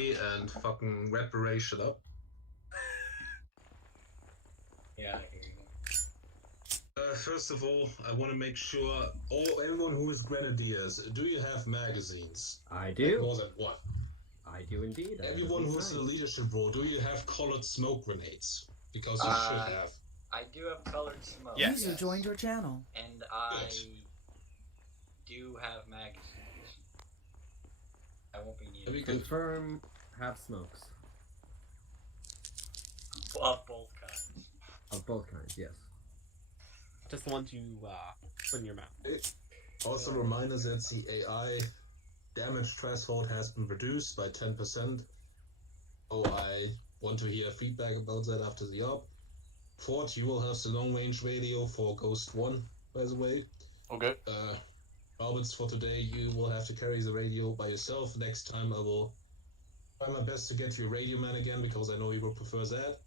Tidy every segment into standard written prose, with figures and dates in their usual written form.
and fucking red beret shut up. Yeah, I hear you. First of all, I want to make sure everyone who is grenadiers, do you have magazines? I do. More than one. I do indeed. Everyone who's in a leadership role, do you have colored smoke grenades? Because you should have. I do have colored smoke. Yes. User joined your channel. And I do have magazines. I won't be needing. Confirm. Have smokes. Of both kinds. Of both kinds, yes. Just the ones you put in your mouth. Also, reminder that the AI damage threshold has been reduced by 10%. Oh, I want to hear feedback about that after the op. Ford, you will have the long-range radio for Ghost 1, by the way. Okay. Roberts, for today, you will have to carry the radio by yourself. Next time, I will try my best to get you a radio man again, because I know you will prefer that.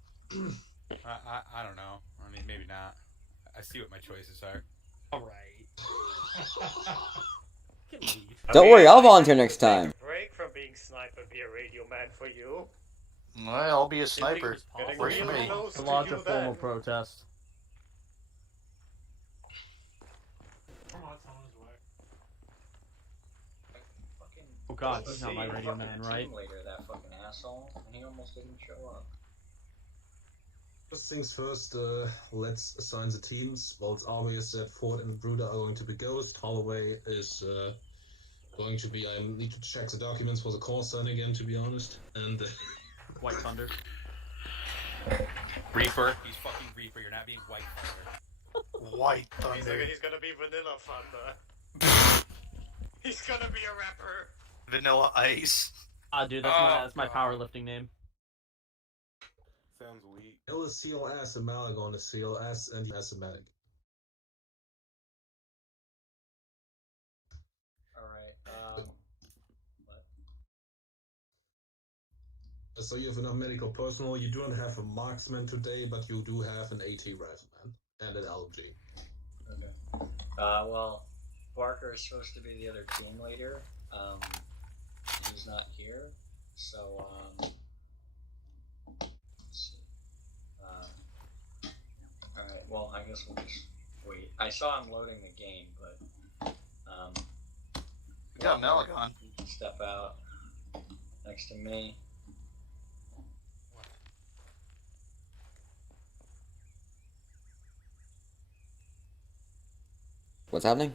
I don't know. I mean, maybe not. I see what my choices are. Alright. Don't worry, I'll volunteer next time. Break from being sniper, be a radio man for you. Well, I'll be a sniper. Works for me. To launch a formal protest. Oh god, he's not my radio man, right? Later, that fucking asshole, and he almost didn't show up. First things first, let's assign the teams. Well, it's obvious that Ford and Bruder are going to be Ghost. Holloway is going to be... I need to check the documents for the call sign again, to be honest. And... White Thunder. Reaper. He's fucking Reaper. You're not being White Thunder. White Thunder. He's gonna be Vanilla Thunder. He's gonna be a rapper. Vanilla Ice. Dude, that's my powerlifting name. Sounds weak. Hill is CLS and Malagon is CLS and asthmatic. Alright, what? So you have enough medical personnel. You don't have a marksman today, but you do have an AT rifleman and an LMG. Okay. Well, Barker is supposed to be the other team leader. He's not here, so, let's see. Alright, well, I guess we'll just wait. I saw him loading the game, but, We got Malagon. You can step out next to me. What's happening?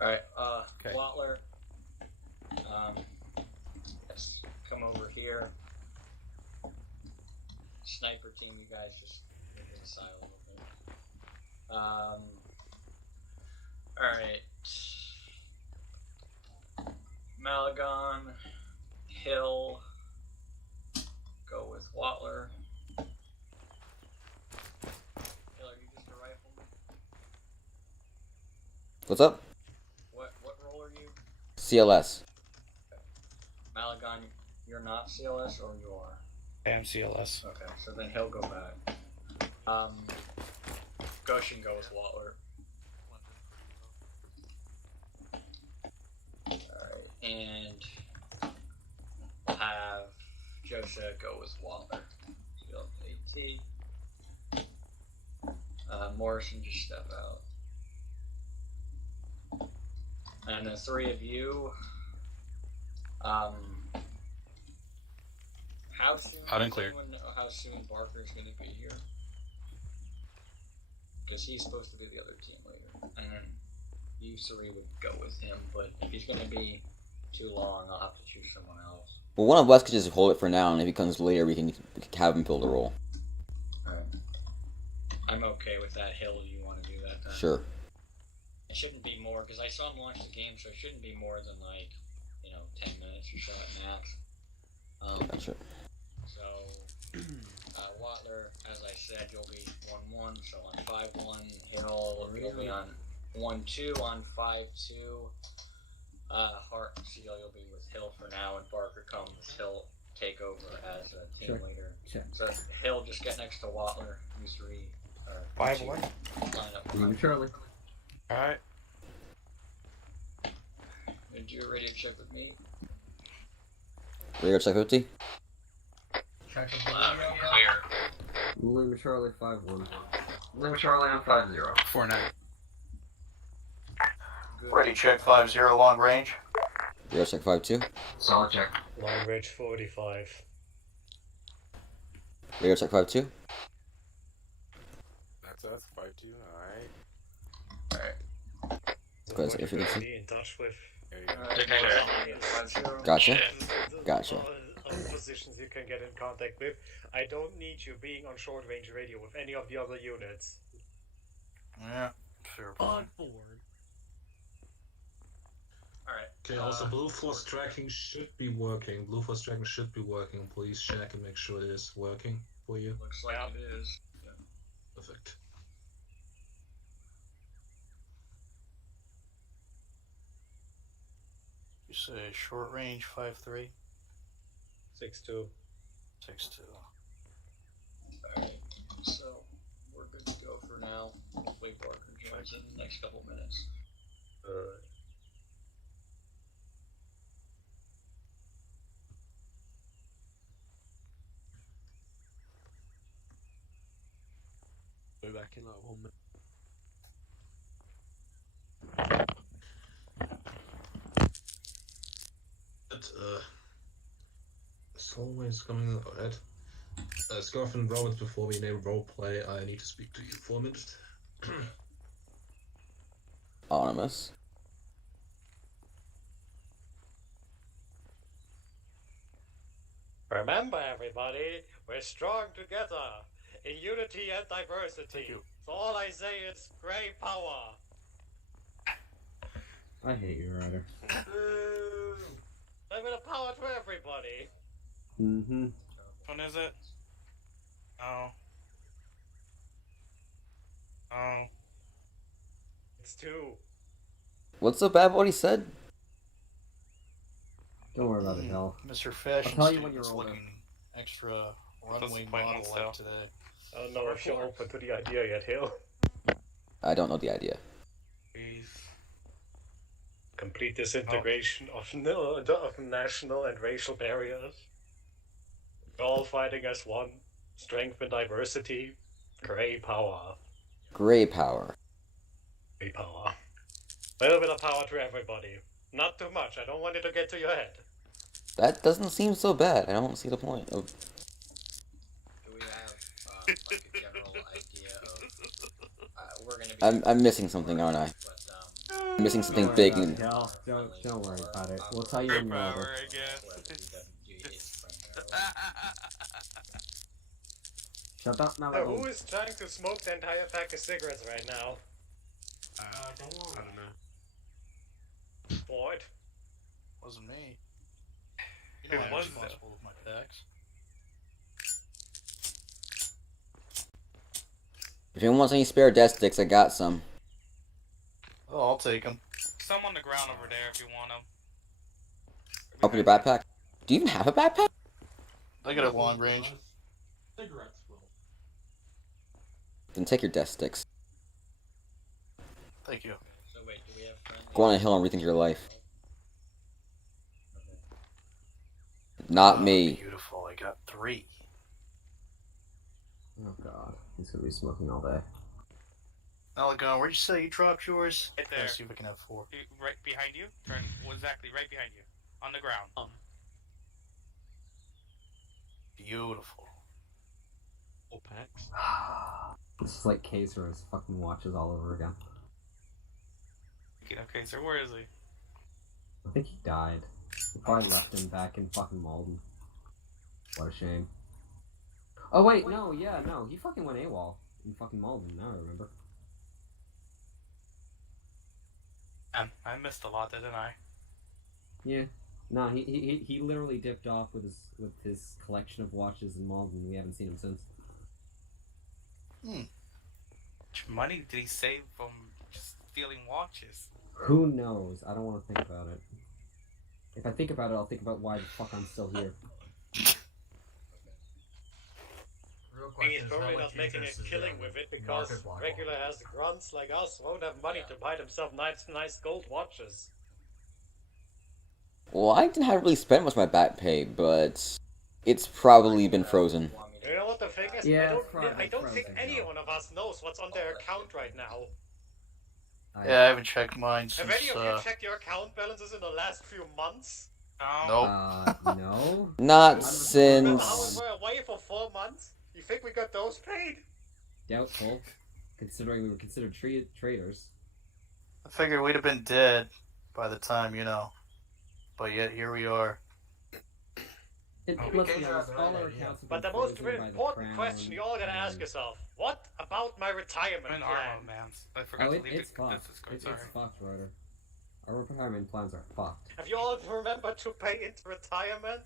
Alright, Okay. Watler, let's come over here. Sniper team, you guys just move to the side a little bit. Alright. Malagon, Hill, go with Watler. Hill, are you just a rifleman? What's up? What role are you? CLS. Malagon, you're not CLS or you are? I am CLS. Okay, so then he'll go back. Goshen go with Watler. Alright, and we'll have Josha go with Watler. Field AT. Morrison, just step out. And the three of you, how soon? Out and clear. Does anyone know how soon Barker's going to be here? Because he's supposed to be the other team leader, and then you three would go with him. But if he's going to be too long, I'll have to choose someone else. Well, one of us could just hold it for now, and if he comes later, we can have him fill the role. Alright. I'm okay with that. Hill, you want to do that then? Sure. It shouldn't be more, because I saw him launch the game, so it shouldn't be more than, 10 minutes or so at max. Sure. So, Watler, as I said, you'll be 1-1, so on 5-1, Hill, you'll be on 1-2, on 5-2. Hart and Seal, you'll be with Hill for now, and Barker comes, he'll take over as a team leader. Sure. So, Hill, just get next to Watler, you three, or 5-1. line up. Prematurely. Alright. do a radio check with me? Radio check 50. Check of the Clear. Lima Charlie 5-1. Lima Charlie on 5-0. 4-9. Good. Ready, check 5-0, long range. Radio check 5-2. Solid check. Long range 45. Radio check 5-2. That's us. 5-2. Alright. Go ahead, if you can see. Be in touch with. There you go. Alright, 5-0. Gotcha. the Gotcha. other positions you can get in contact with. I don't need you being on short range radio with any of the other units. Yeah, sure. On board. Alright. Okay, also Blue Force tracking should be working. Blue Force tracking should be working. Please check and make sure it is working for you. Looks like it is. Yeah. Perfect. You say short range 5-3, 6-2. 6-2. Alright. So, we're good to go for now. Hopefully Barker joins in the next couple minutes. Go back in like 1 minute. But, it's always coming ahead. Scarf and Roberts, before we name roleplay, I need to speak to you for a minute. Anonymous. Remember, everybody, we're strong together in unity and diversity. So all I say is great power. I hate you, Ryder. I'm gonna power to everybody. Mm-hmm. When is it? Oh. Oh. It's 2. What's so bad what he said? Don't worry about it, Hell. Mr. Fashion I'll tell you when Student's you're older. looking extra runway Doesn't quite model want like to. today. I don't know if you're open to the idea yet, Hill. I don't know the idea. Please. Complete disintegration of national and racial barriers. We're all fighting as one. Strength and diversity. Great power. Gray power. Great power. A little bit of power to everybody. Not too much. I don't want it to get to your head. That doesn't seem so bad. I don't see the point of. Do we have like a general idea of we're gonna be I'm missing something, aren't I? but I'm missing something Don't big. worry And about it, Hell. Don't worry about it. We'll tell you when you're older. Power, I guess. Shut up now. So who is trying to smoke the entire pack of cigarettes right now? I don't know. Boyd? Wasn't me. You It know I'm was, responsible with my packs. if anyone wants any spare death sticks, I got some. Oh, I'll take them. Some on the ground over there if you want them. Open your backpack. Do you even have a backpack? I got a long range. Then take your death sticks. Thank you. So wait, do we have friendly? Go on a hill and rethink your life. Not Oh, me. Beautiful. I got 3. Oh god, he's gonna be smoking all day. Malagon, where'd you say you dropped yours? Right there. Let's see if we can have 4. Right behind you. Turn exactly right behind you. On the ground. Beautiful. Full packs. This is like Case or his fucking watches all over again. Okay, so where is he? I think he died. They probably left him back in fucking Malden. What a shame. Oh wait, no, yeah, no, he fucking went AWOL in fucking Malden, now I remember. I missed a lot, didn't I? Yeah. No, he literally dipped off with his collection of watches in Malden. We haven't seen him since. How much money did he save from just stealing watches? Who knows? I don't want to think about it. If I think about it, I'll think about why the fuck I'm still here. He's probably not making a killing with it because regular has grunts like us won't have money to buy themselves nice gold watches. Well, I didn't have really spent much of my back pay, but it's probably been frozen. You know what the thing is? Yeah, I don't think frozen, any Joe. one of us knows what's on their account right now. Yeah, I haven't checked mine Have since. any of you checked your account balances in the last few months? No. Nope. No. Not Remember how we since... were away for 4 months? You think we got those paid? Doubtful, considering we were considered traitors. I figured we'd have been dead by the time, you know. But yet here we are. Let's be honest, all our accounts have But been the most frozen by the important crown, question you all gotta ask and- yourself: what about my retirement I'm in plan? Armo, man. I forgot Oh, to leave it's the fucked. Discord. It's Sorry. fucked, Ryder. Our retirement plans are fucked. Have you all remembered to pay into retirement?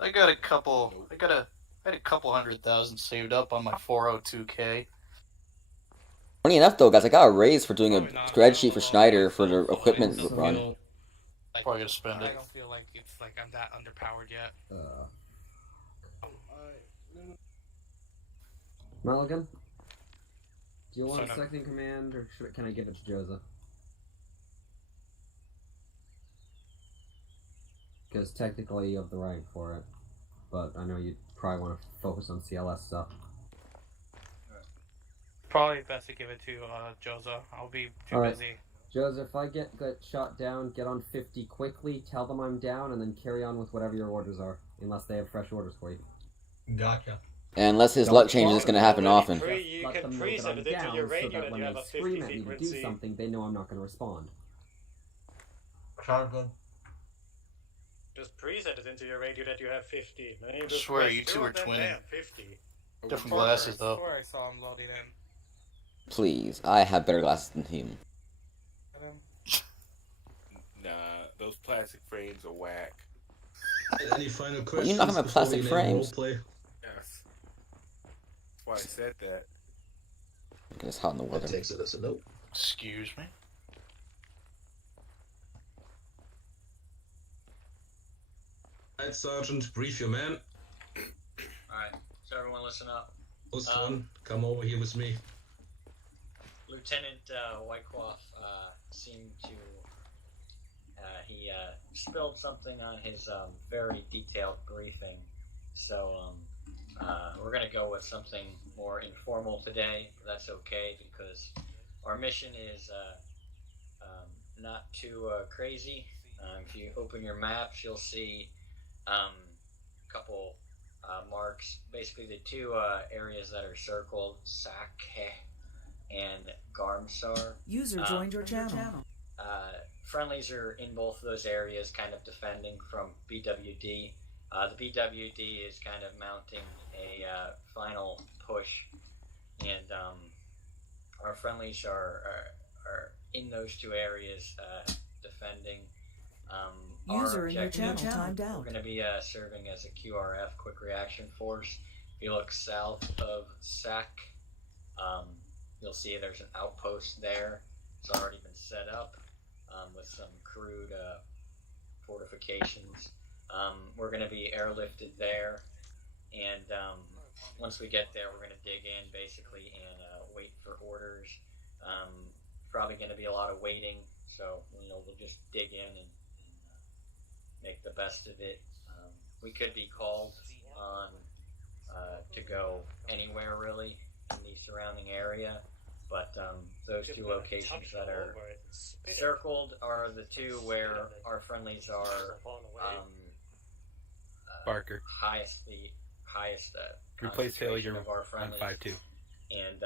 I had a couple $100,000 saved up on my 402k. Funny enough, though, guys, I got a raise for doing a Probably not. spreadsheet for Schneider for the equipment run. Probably gonna spend I it. don't feel like it's like I'm that underpowered yet. Mulligan? Do you want a So no- second command, or can I give it to Joseph? Because technically you have the rank for it, but I know you probably want to focus on CLS stuff. Probably best to give it to Joza. I'll be too Alright. busy. Joseph, if I get shot down, get on 50 quickly, tell them I'm down, and then carry on with whatever your orders are, unless they have fresh orders for you. Gotcha. And unless his luck changes, it's going to happen often. You Let can them know preset that I'm it into down, your so radio that and when you have they a scream 50 at me to do frequency. something, they know I'm not going to respond. Sounds good. Just preset it into your radio that you have 50. Then you I just swear, press you two two are and then twinning. bam, 50. Different glasses, though. Before I saw him loading in. Please, I have better glasses than him. Nah, those plastic frames are whack. Any final Well, questions? you're not talking about before plastic we name frames. roleplay? Yes. That's why I said that. It's hot in the That weather. takes it as a no. Excuse me. Alright, Sergeant, brief your man. Alright, so everyone listen up. Post one, come over here with me. Lieutenant Wyckoff seemed to he spilled something on his very detailed briefing, so we're gonna go with something more informal today. That's okay because our mission is not too crazy. If you open your maps, you'll see a couple marks. Basically, the two areas that are circled, Sakhe and Garmsar. User joined your channel. Friendlies are in both of those areas, kind of defending from BWD. The BWD is kind of mounting a final push, and our friendlies are in those two areas defending. User in your channel timed We're out. going to be serving as a QRF, Quick Reaction Force. If you look south of SAC, you'll see there's an outpost there. It's already been set up with some crude fortifications. We're going to be airlifted there, and once we get there, we're going to dig in basically and wait for orders. Probably going to be a lot of waiting, so we'll just dig in and make the best of it. We could be called on to go anywhere really in the surrounding area, but those two locations that are circled are the two where our friendlies are Barker. the highest Replace failure concentration of our on friendlies, 5-2. and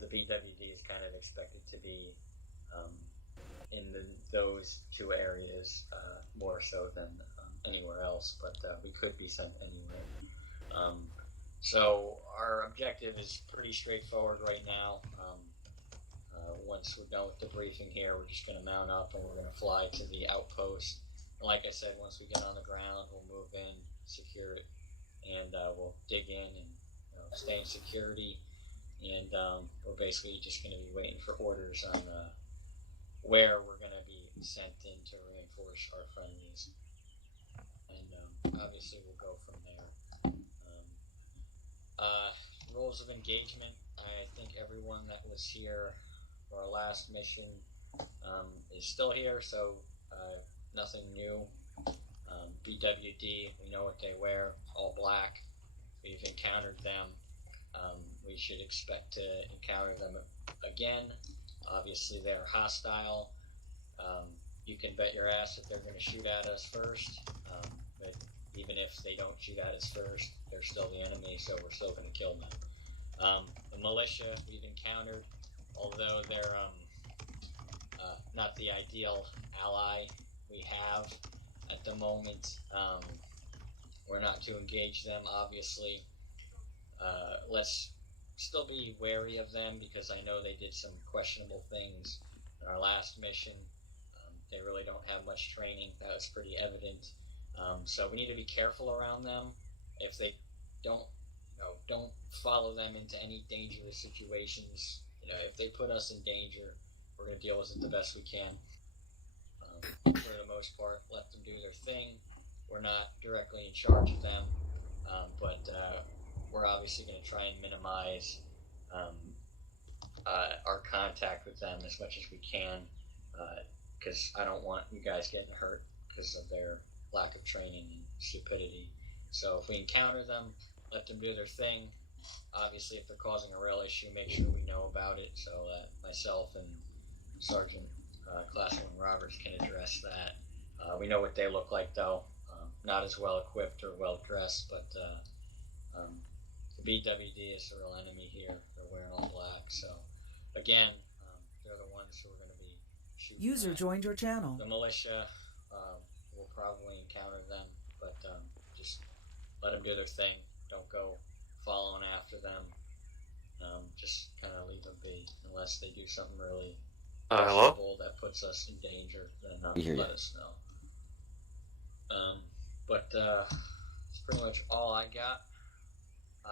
the BWD is kind of expected to be in those two areas more so than anywhere else, but we could be sent anywhere. So our objective is pretty straightforward right now. Once we're done with the briefing here, we're just going to mount up and we're going to fly to the outpost. And like I said, once we get on the ground, we'll move in, secure it, and we'll dig in and stay in security. And we're basically just going to be waiting for orders on where we're going to be sent in to reinforce our friendlies. And obviously we'll go from there. Rules of engagement. I think everyone that was here for our last mission is still here, so Nothing new. BWD, we know what they wear, all black. We've encountered them. We should expect to encounter them again. Obviously, they're hostile. You can bet your ass that they're going to shoot at us first. But even if they don't shoot at us first, they're still the enemy, so we're still going to kill them. The militia we've encountered, although they're not the ideal ally we have at the moment, we're not to engage them, obviously. Let's still be wary of them because I know they did some questionable things in our last mission. They really don't have much training. That was pretty evident. So we need to be careful around them. If they don't follow them into any dangerous situations. If they put us in danger, we're going to deal with it the best we can. For the most part, let them do their thing. We're not directly in charge of them, but we're obviously going to try and minimize our contact with them as much as we can, because I don't want you guys getting hurt because of their lack of training and stupidity. So if we encounter them, let them do their thing. Obviously, if they're causing a real issue, make sure we know about it so that myself and Sergeant Class 1 Roberts can address that. We know what they look like, though. Not as well equipped or well dressed, but the BWD is the real enemy here. They're wearing all black, so again, they're the ones who are going to be shooting. User joined your channel. The militia will probably encounter them, but just let them do their thing. Don't go following after them. Just kind of leave them be unless they do something really hello? that puts us in danger. Then Let us know. But that's pretty much all I got.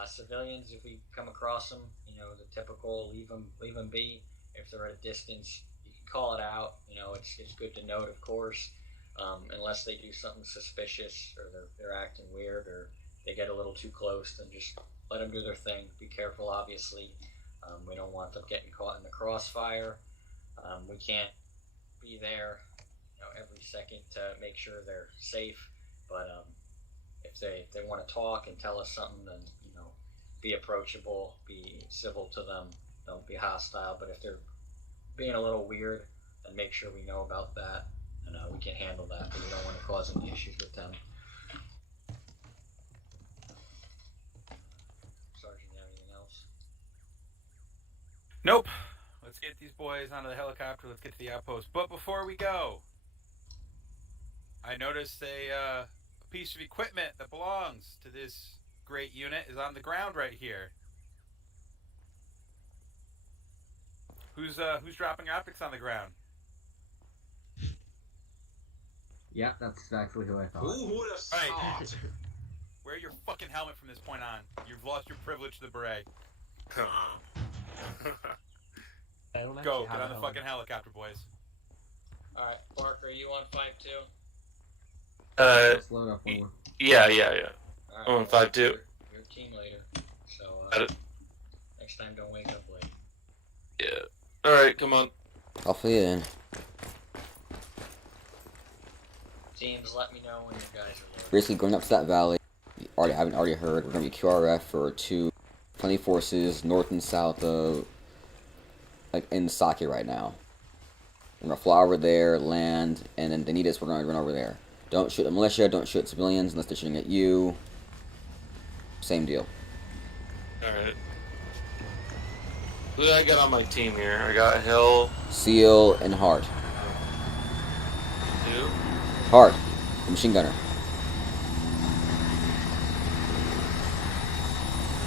Civilians, if we come across them, the typical leave them be. If they're at a distance, you can call it out. It's good to note, of course, unless they do something suspicious or they're acting weird or they get a little too close, then just let them do their thing. Be careful, obviously. We don't want them getting caught in the crossfire. We can't be there, every second to make sure they're safe. But if they want to talk and tell us something, then be approachable, be civil to them. Don't be hostile. But if they're being a little weird, then make sure we know about that, and we can handle that. But we don't want to cause any issues with them. Sergeant, you have anything else? Nope. Let's get these boys onto the helicopter. Let's get to the outpost. But before we go, I noticed a piece of equipment that belongs to this great unit is on the ground right here. Who's dropping optics on the ground? Yeah, that's exactly who I thought. Who would have thought? Wear your fucking helmet from this point on. You've lost your privilege to the beret. Go, get on the fucking helicopter, boys. Alright, Parker, are you on 5-2? Let's load up one more. Yeah. Right, I'm on 5-2. You're a team leader, so next time don't wake up late. Yeah. Alright, come on. I'll fill you in. Teams, let me know when you guys are loaded. Basically, going up to that valley, you haven't already heard, we're going to be QRF for 2 friendly forces north and south of, in Sake right now. We're going to fly over there, land, and then they need us, we're going to run over there. Don't shoot the militia, don't shoot civilians unless they're shooting at you. Same deal. Alright. Who do I got on my team here? I got Hill, Seal, and Hart. Who? Hart, the machine gunner.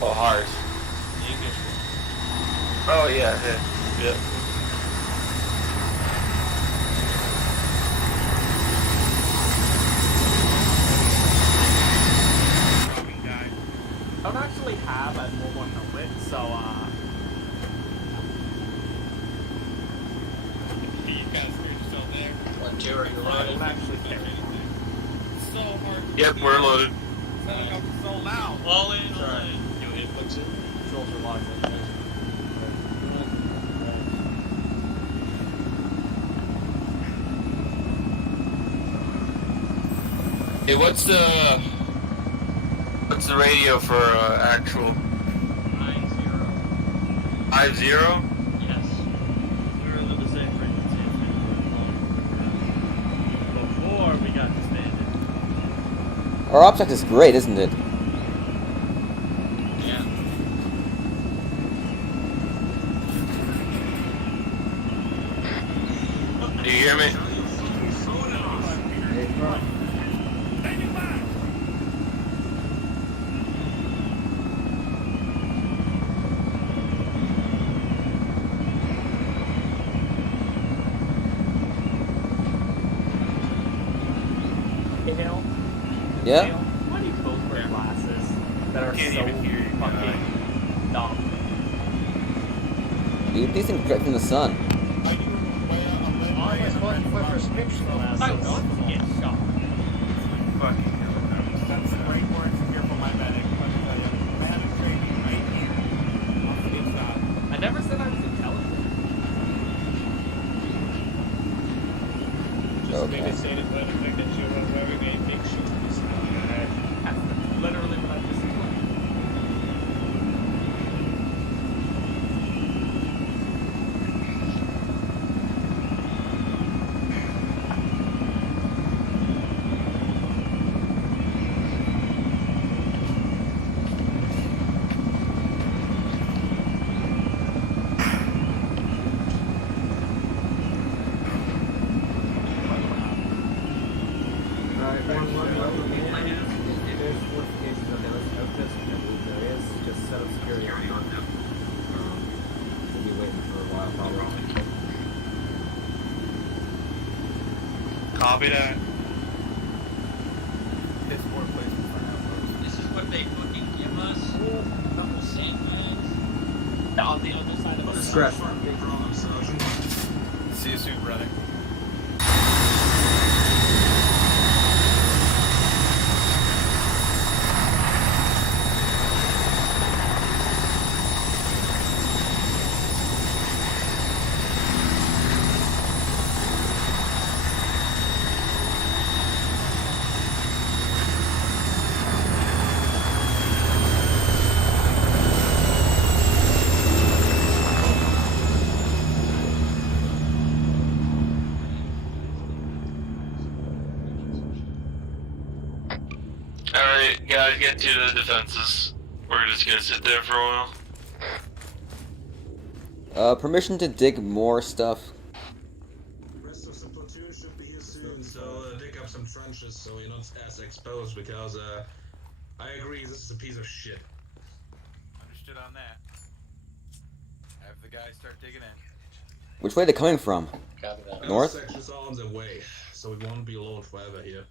Oh, Hart. You can. Oh yeah. Yeah. I don't actually have a mobile helmet, so You guys screwed yourself there. 1-2, are you I loaded? don't actually care. It's so hard. Yep, we're loaded. Helicopter's sold now. All in. You inputs it. Controls are locked in. Hey, what's the radio for actual 90. 50? Yes. We're under the same frequency as we were before we got disbanded. Our object is great, isn't it? Yeah. Do you hear me? Hey, Hale. Yeah? Hale, why do you both wear glasses that are Can't so even hear you, fucking dumb? Dude, these things direct from the sun. I want to get shot. Fucking helicopters. That's a great word for fearful my medic. Let me tell you, I have a training right here. Off the inside. I never said I was intelligent. Just Okay. maybe say that by the fact that you were wearing a big shoe on your head. That's literally what I just said. Copy that. It's more places for outposts. This is what they fucking give us. A couple sandbags. On the other side of the Scratch. See you soon, brother. Alright, guys, get to the defenses. We're just gonna sit there for a while. Permission to dig more stuff. The rest of the platoon should be here soon, so dig up some trenches so you're not as exposed, because I agree, this is a piece of shit. Understood on that. Have the guys start digging in. Which way are they coming from? Copy that. North? Sections are on the way, so we won't be alone forever here.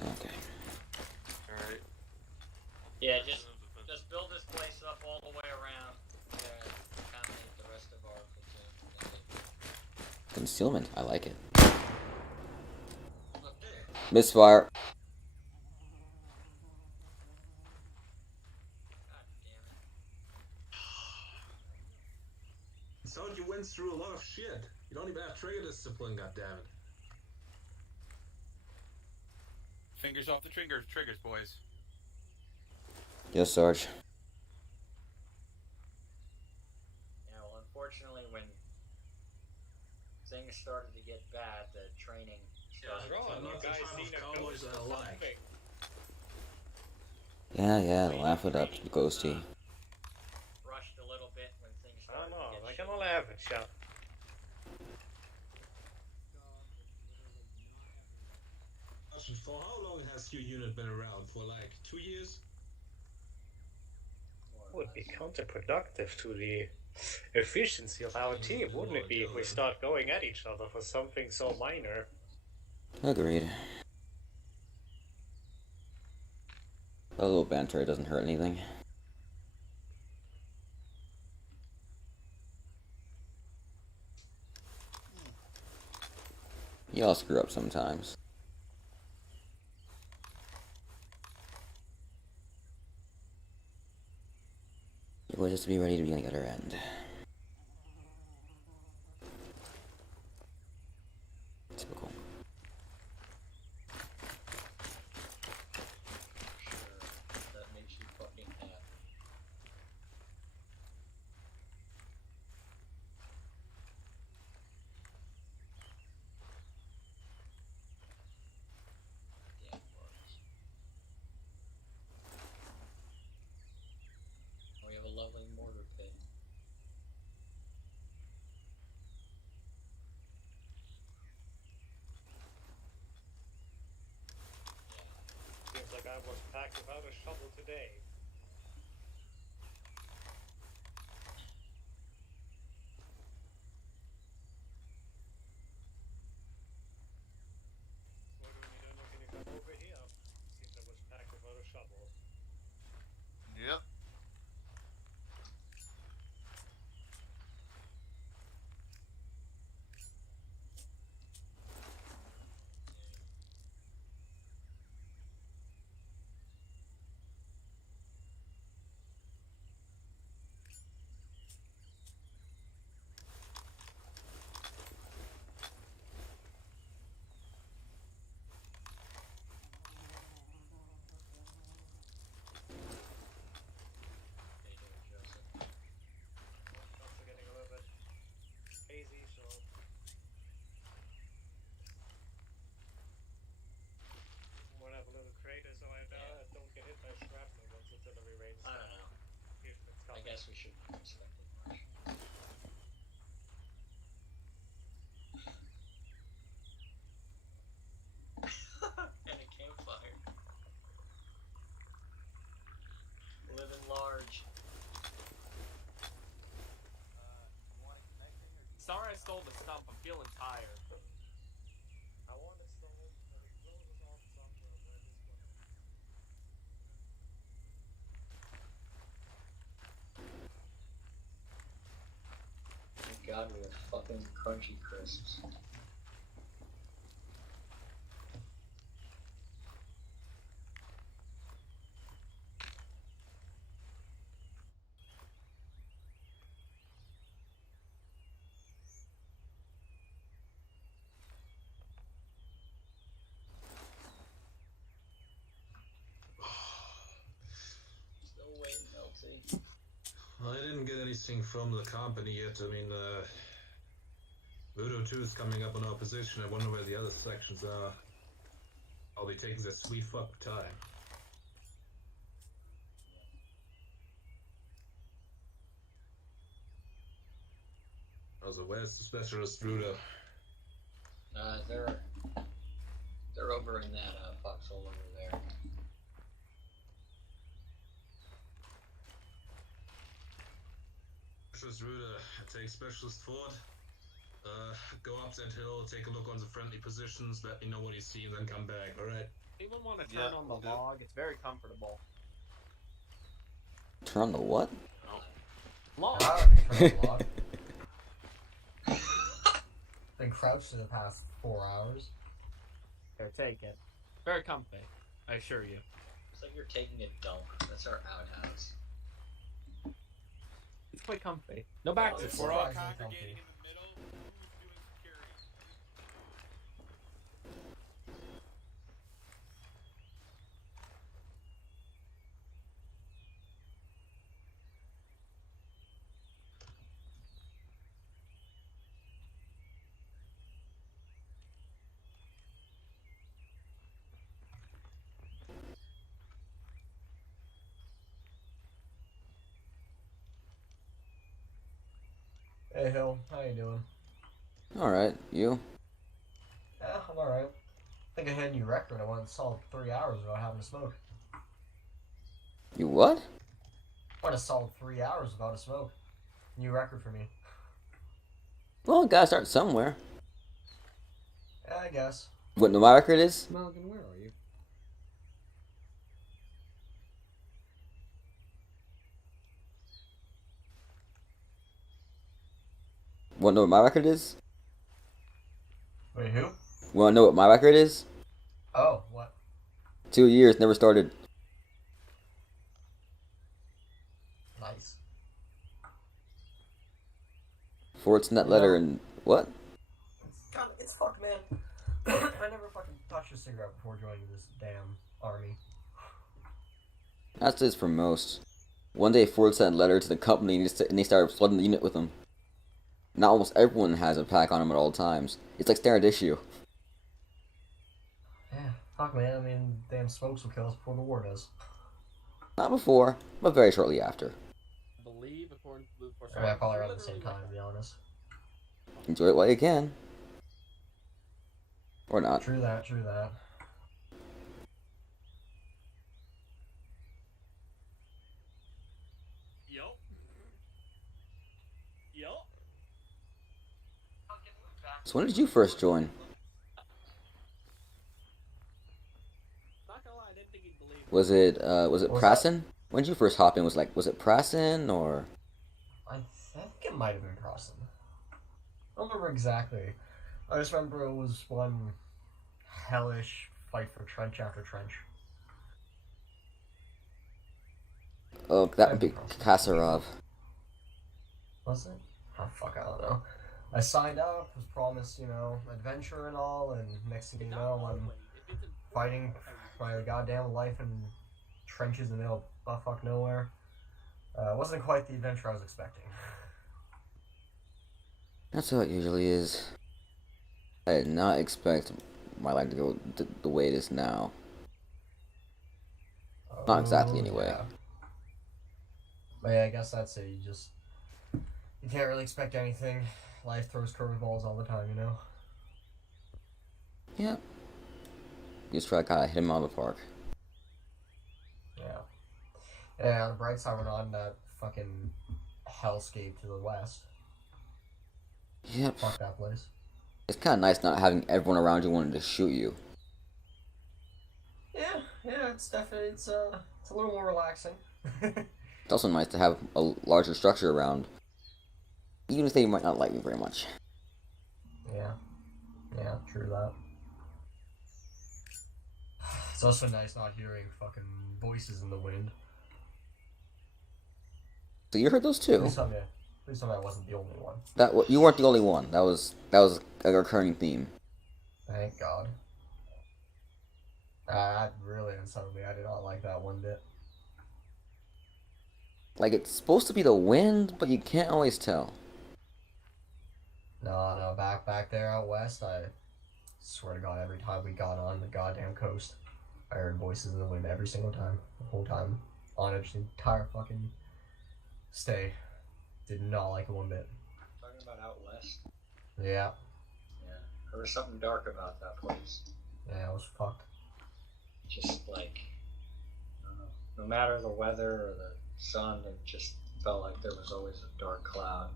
Okay. Alright. Yeah, just build this place up all the way around to accommodate the rest of our platoon. Concealment. I like it. Okay. Misfire. God damn it. So you went through a lot of shit. You don't even have trigger discipline, goddammit. Fingers off the triggers, boys. Yes, Sarge. Yeah, well, unfortunately, when things started to get bad, the training started I'm not the type of cowboys I like. Yeah, laugh it up, Ghosty. rushed a little bit when things I started don't know, to I get can shit. only have a shot. For how long has your unit been around? For like 2 years? Would be counterproductive to the efficiency of our team, wouldn't it be, if we start going at each other for something so minor? Agreed. A little banter doesn't hurt anything. You all screw up sometimes. You always have to be ready to be on the other end. Typical. back without a shovel today. What do we need? Can you come over here? Seems I was packed without a shovel. Yep. How you doing, Joseph? Also getting a little bit hazy, so want to have a little crater so I don't get hit by shrapnel once artillery rains. I don't know. If it's I coming. guess we should expect it much. And a campfire. Living large. Sorry I stole the stump. I'm feeling tired. I want to stone. Blow this off somewhere where this one. Thank God we have fucking crunchy crisps. Still waiting, LT. I didn't get anything from the company yet. I mean, Voodoo 2 is coming up on our position. I wonder where the other sections are. I'll be taking that sweet fuck time. Also, where's the specialist Voodoo? They're over in that foxhole over there. Specialist Voodoo, take Specialist Ford. Go up that hill, take a look on the friendly positions, let me know what you see, and then come back, alright? Anyone want to turn on the log? It's very comfortable. Turn on the what? Log. Been crouched for the past 4 hours. Here, take it. Very comfy, I assure you. It's like you're taking a dump. That's our outhouse. It's quite comfy. No back It's We're all surprisingly congregating comfy. in the middle. Who's doing security? Hey Hill, how you doing? Alright, you? Yeah, I'm alright. I think I hit a new record. I went a solid 3 hours without having to smoke. You what? Went a solid 3 hours without a smoke. New record for me. Well, gotta start somewhere. Yeah, I guess. What my record is? Malcolm, where are you? Wanna know what my record is? Wait, who? Wanna know what my record is? Oh, what? 2 years, never started. Nice. Fort's in that letter and what? It's fucked, man. I never fucking touched a cigarette before joining this damn army. That's this for most. One day Ford sent a letter to the company and they started flooding the unit with them. Now almost everyone has a pack on them at all times. It's like standard issue. Yeah, fuck, man. I mean, damn smokes will kill us before the war does. Not before, but very shortly after. I believe, according to Blue Force. I mean, probably around the same time, to be honest. Enjoy it while you can. Or not. True that, true that. So when did you first join? Not gonna lie, I didn't think he'd believe it. Was it Was Prasen? When did you first hop in? Was it Prasen or? I think it might have been Carson. I don't remember exactly. I just remember it was one hellish fight for trench after trench. Oh, that would be Kasarov. Was it? Oh fuck, I don't know. I signed up, was promised, adventure and all, and next thing you know, I'm fighting my goddamn life in trenches in the middle of buttfuck nowhere. Wasn't quite the adventure I was expecting. That's how it usually is. I did not expect my life to go the way it is now. Not exactly, anyway. Yeah. But yeah, I guess that's it. You can't really expect anything. Life throws curveballs all the time, Yeah. You just try to kind of hit him out of the park. Yeah. Yeah, on the bright side, we're not in that fucking hellscape to the west. Yep. Fuck that place. It's kind of nice not having everyone around you wanting to shoot you. Yeah, it's definitely, it's a little more relaxing. It's also nice to have a larger structure around, even if they might not like you very much. Yeah, true that. It's also nice not hearing fucking voices in the wind. So you heard those too? Please tell me I wasn't the only one. You weren't the only one. That was a recurring theme. Thank God. That really unsettled me. I did not like that one bit. Like, it's supposed to be the wind, but you can't always tell. No, back there out west, I swear to God, every time we got on the goddamn coast, I heard voices in the wind every single time, the whole time, on it, the entire fucking stay. Did not like it one bit. Talking about out west? Yeah. Yeah. There was something dark about that place. Yeah, it was fucked. Just like, I don't know, no matter the weather or the sun, it just felt like there was always a dark cloud.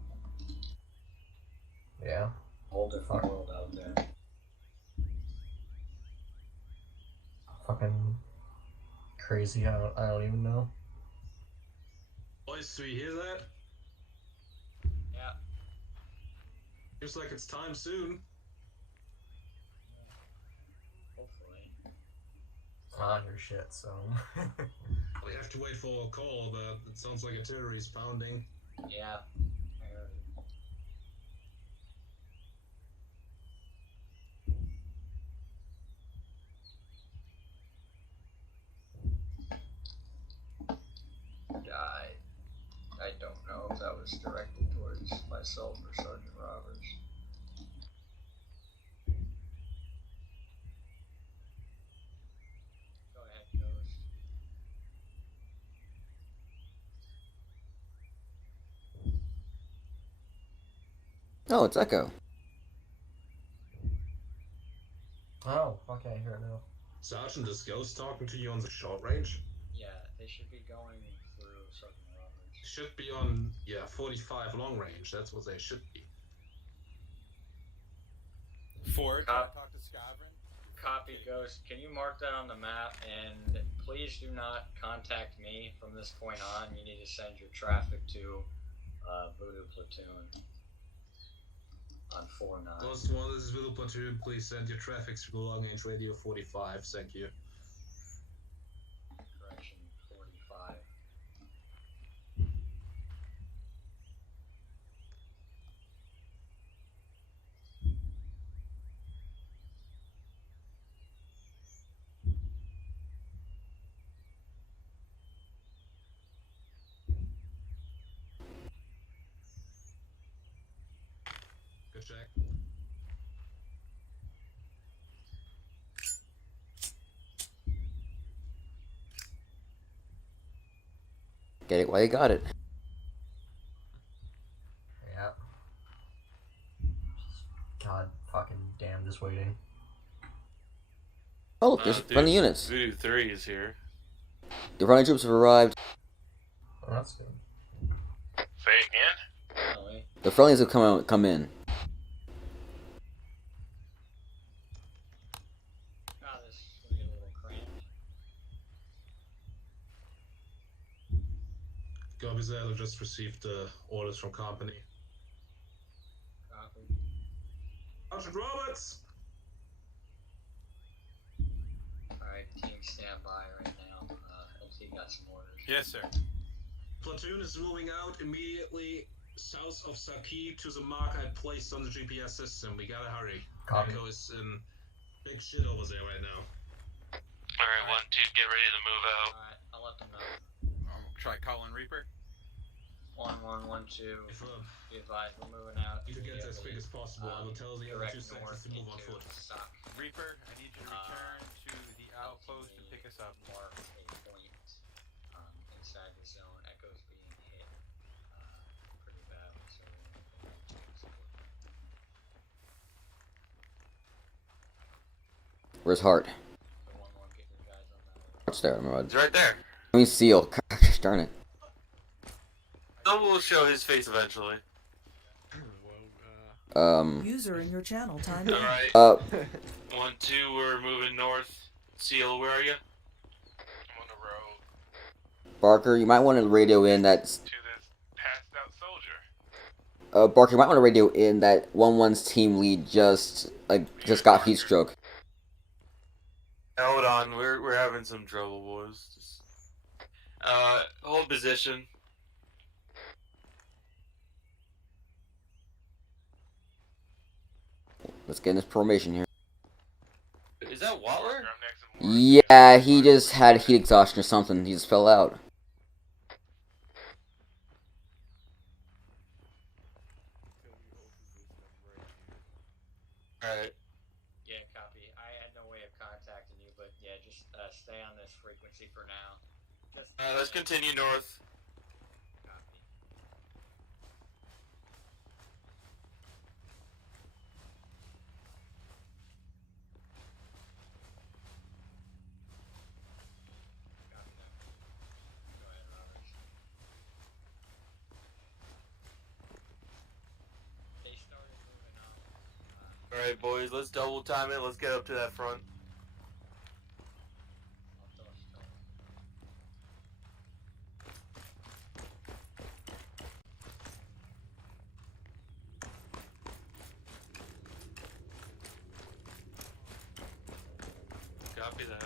Yeah. Whole different world out there. Fucking crazy. I don't even know. Boys, do you hear that? Yeah. Seems like it's time soon. Hopefully. It's on your shit, so. We have to wait for a call, but it sounds like artillery's pounding. Yeah. I heard it. I don't know if that was directed towards myself or Sergeant Roberts. Go ahead, Ghost. Oh, it's Echo. Oh, okay, I hear it now. Sergeant, is Ghost talking to you on the short range? Yeah, they should be going through Sergeant Roberts. Should be on, 45 long range. That's what they should be. Ford, can I talk to Scavron? Copy, Ghost. Can you mark that on the map? And please do not contact me from this point on. You need to send your traffic to Voodoo Platoon on 4-9. Ghost 1, this is Voodoo Platoon. Please send your traffic to long range radio 45. Thank you. Correction, 45. Good check. Get it while you got it. Yeah. God fucking damn this waiting. Oh, look, there's friendly units. Voodoo 3 is here. The friendly troops have arrived. Oh, that's good. Say again? The friendlies have come in. Copy that. I just received orders from company. Copy. Sergeant Roberts! Alright, team stand by right now. LT got some orders. Yes, sir. Platoon is moving out immediately south of Saki to the mark I placed on the GPS system. We gotta hurry. Copy. Echo is in big shit over there right now. Alright, 1-2, get ready to move out. Alright, I'll let them know. I'll try calling Reaper. 1112. If Be advised, we're moving out. need to get there as quick as possible, I will tell the other direct two sections to move on foot. Sock. Reaper, I need you to return to the outpost and pick us up. Mark a point inside the zone. Echo's being hit pretty bad. So Where's Hart? the 1-1, get your guys on that. Hart's there. He's right there. I mean, Seal. Gosh darn it. We'll show his face eventually. User in your channel timed out. Alright. 1-2, we're moving north. Seal, where are you? I'm on the road. Barker, you might want to radio in that. To this passed out soldier. Barker, you might want to radio in that 1-1's team lead just got heat stroke. Hold on, we're having some trouble, boys. Just, hold position. Let's get in this formation here. Is that Watler? Yeah, he just had heat exhaustion or something. He just fell out. Alright. Yeah, copy. I had no way of contacting you, but yeah, just stay on this frequency for now. Just Let's continue north. copy. Copy that. Go ahead, Roberts. They started moving on. Alright, boys, let's double time it. Let's get up to that front. I'll toss it. Copy that.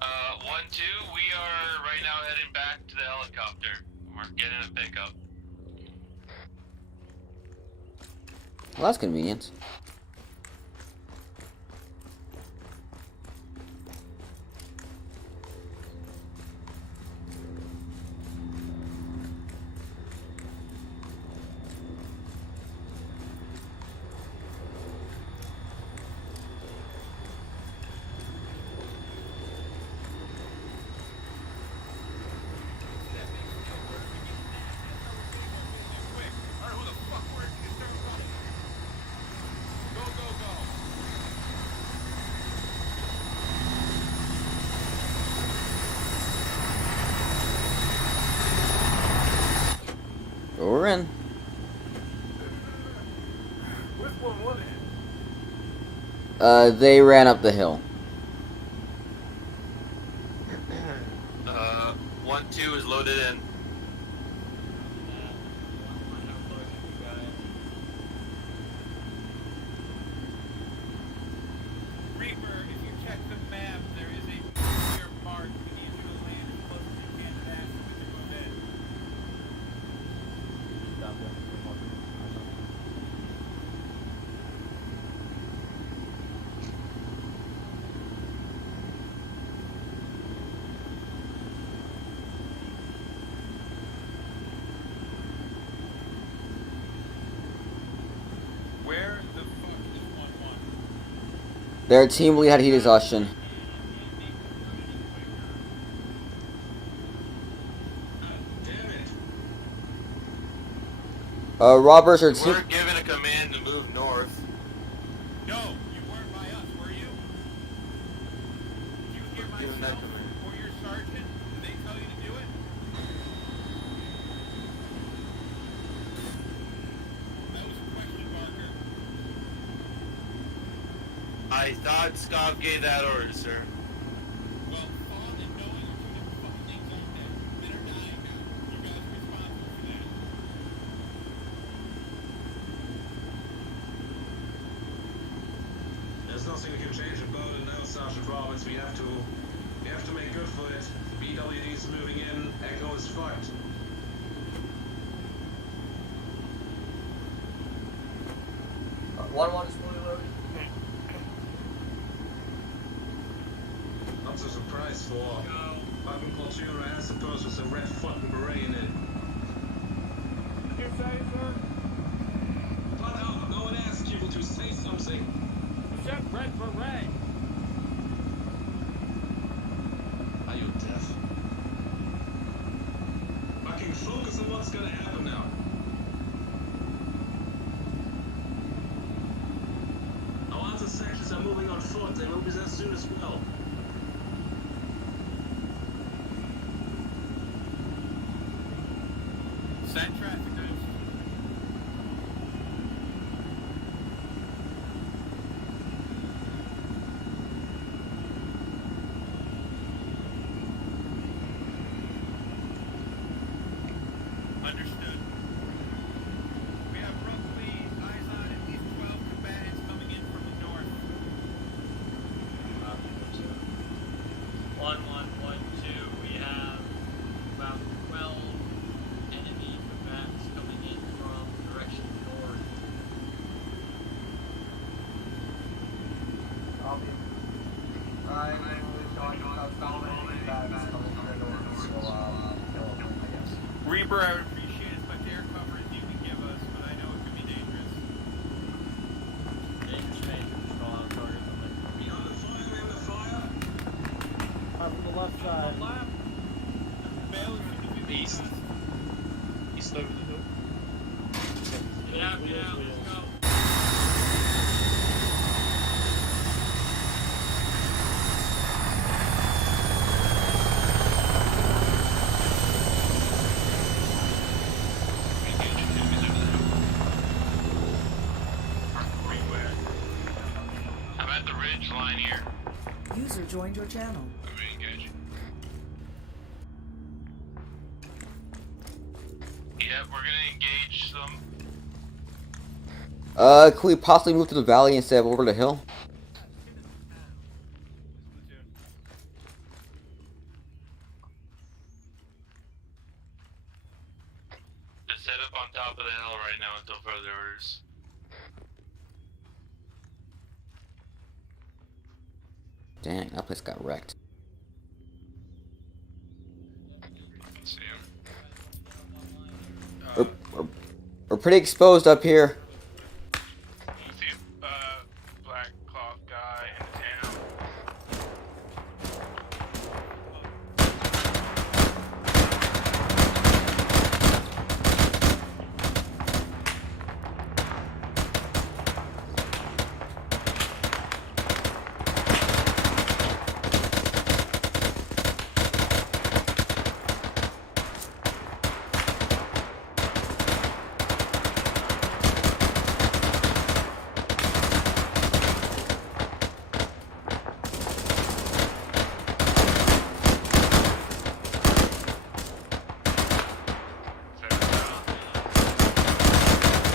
1-2, we are right now heading back to the helicopter. We're getting a pickup. Well, that's convenient. We're in. They ran up the hill. 1-2 is loaded in. Reaper, if you check the map, there is a clear mark. We need you to land as close as you can to that so we can move in. Where the fuck is 1-1? Their team lead had heat exhaustion. Roberts or team. We're given a command to move north. No, you weren't by us, were you? Did you hear Given that myself command. or your sergeant? Did they tell you to do it? That was a question, Barker. I thought Scott gave that order, sir. Well, thought and knowing are two different fucking things, aren't they? Men are dying now. Major Bowden, now Sergeant Roberts, we have to make good for it. BWD's moving in, Echo is fucked. One is fully loaded. Not so surprised for fucking platoon I suppose with a red fucking beret in it. You say, sir? Flat out, no one asked you to say something. You said red beret. Are you deaf? Fucking focus on what's gonna happen now. Our other sections are moving on foot, they will be there soon as well. Send traffic news. Understood. We have roughly eyes on at least 12 combatants coming in from the north. 1112, we have about 12 enemy combatants coming in from direction north. Copy. I will not have found any bags coming from the north, so kill them, I guess. Reaper, I would appreciate as much air cover as you can give us, but I know it can be dangerous. Dangerous, dangerous, call out target something. We under fire. From the left side. Bale is going to be East. East over the hill. Get out, let's go. I'm at the ridge line here. User joined your channel. I'm re-engaging. Yeah, we're gonna engage some. Could we possibly move to the valley instead of over the hill? Just set up on top of the hill right now until further orders. Dang, that place got wrecked. I can see him. We're pretty exposed up here. You see black cloth guy in town.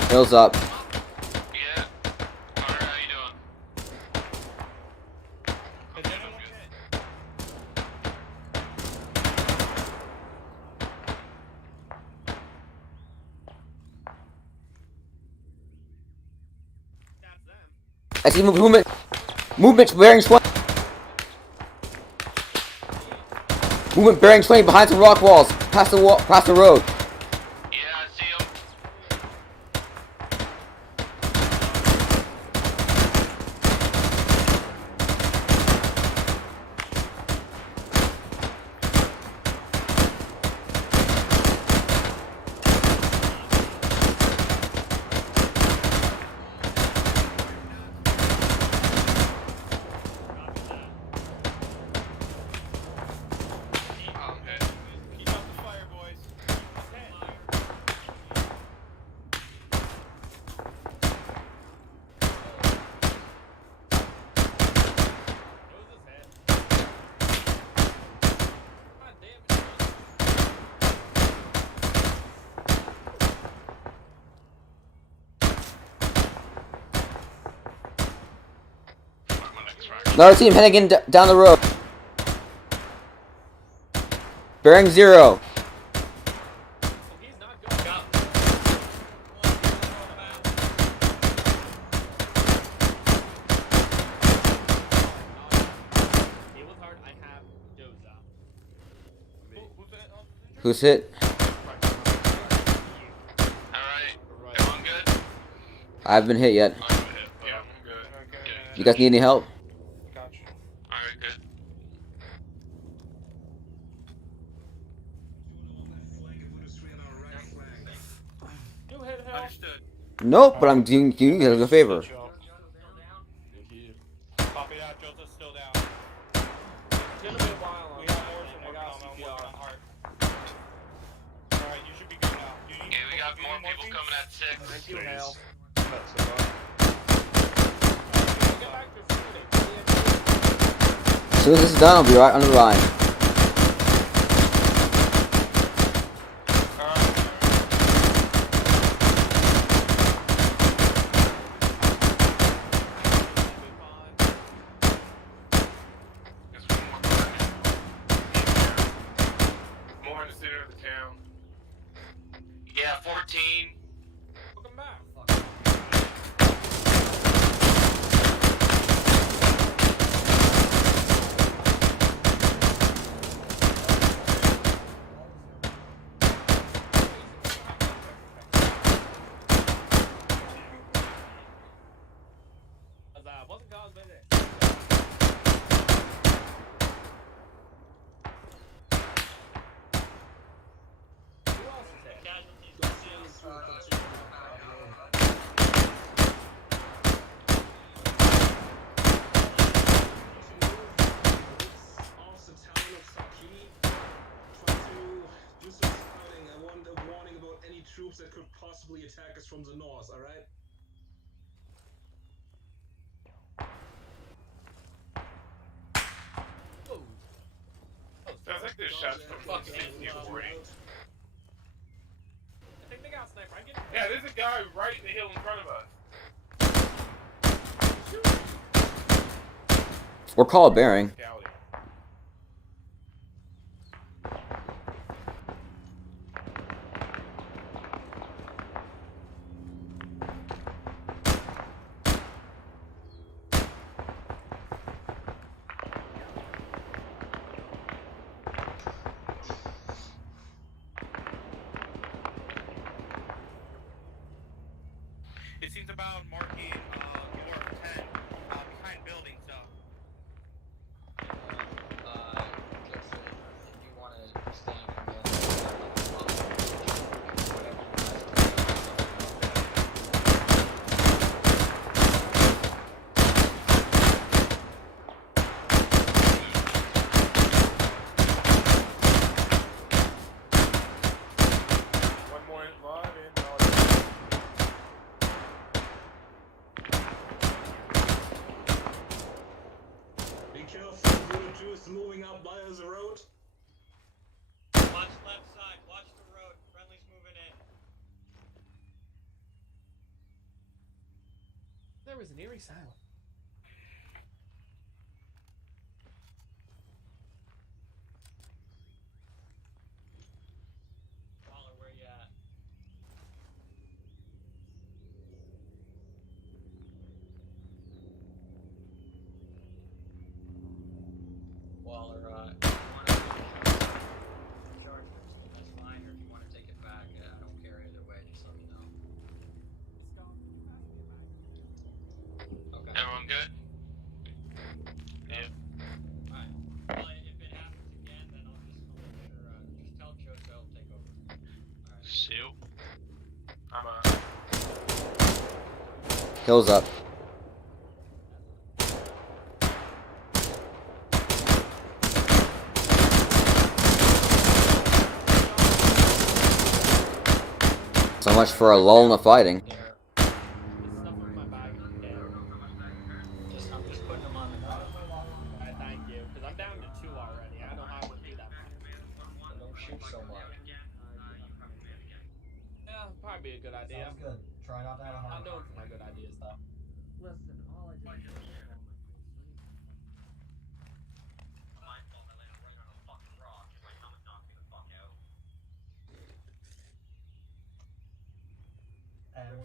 Hill's up. Yeah. Connor, how you doing? I'm good. I see movement. Movement bearing 20. Movement bearing 20 behind some rock walls. Past the wall. Past the road. Yeah, I see him. Keep up the fire, boys. Another team heading in down the road. Bearing 0. Who's hit? Alright, everyone good? I haven't been hit yet. Yeah, I'm good. You guys need any help? Gotcha. Alright, good. Understood. Nope, but I'm doing you guys a favor. Copy that, Joseph's still down. It's gonna be a while. We have more than working on CPR. Alright, you should be good now. Yeah, we got more people coming at 6. Thank you, Hale. As soon as this is done, I'll be right under the line. More in the center of the town. Yeah, 14. Welcome back. Wasn't caused by this. Who else is there? Off the town of Saki. Try to do some scouting. I want a warning about any troops that could possibly attack us from the north, alright? Sounds like there's shots from fucking 64. I think they got a sniper. I get it. Yeah, there's a guy right in the hill in front of us. We're called bearing. It seems about marking north 10 behind buildings though. Joseph, if you want to stay in command, One more live in. Be careful, Voodoo Juice moving up via the road. watch left side, watch the road. Friendly's moving in. There was an eerie silence. Waller, where you at? Waller, if you want to charge this, that's fine, or if you want to take it back, I don't care either way, just let me know. Okay. Everyone good? Alright. Well, if it happens again, then I'll make sure, just tell Choso I'll take over. Alright. Shoot. I'm Hills up. So much for a lull in the fighting. I'm just putting them on the ground. Alright, thank you. Because I'm down to 2 already. I don't know how I would do that much. Don't shoot so much. Yeah, probably be a good idea. Sounds good. Try not to have a I'm heart known for my good ideas though. Listen, all I did was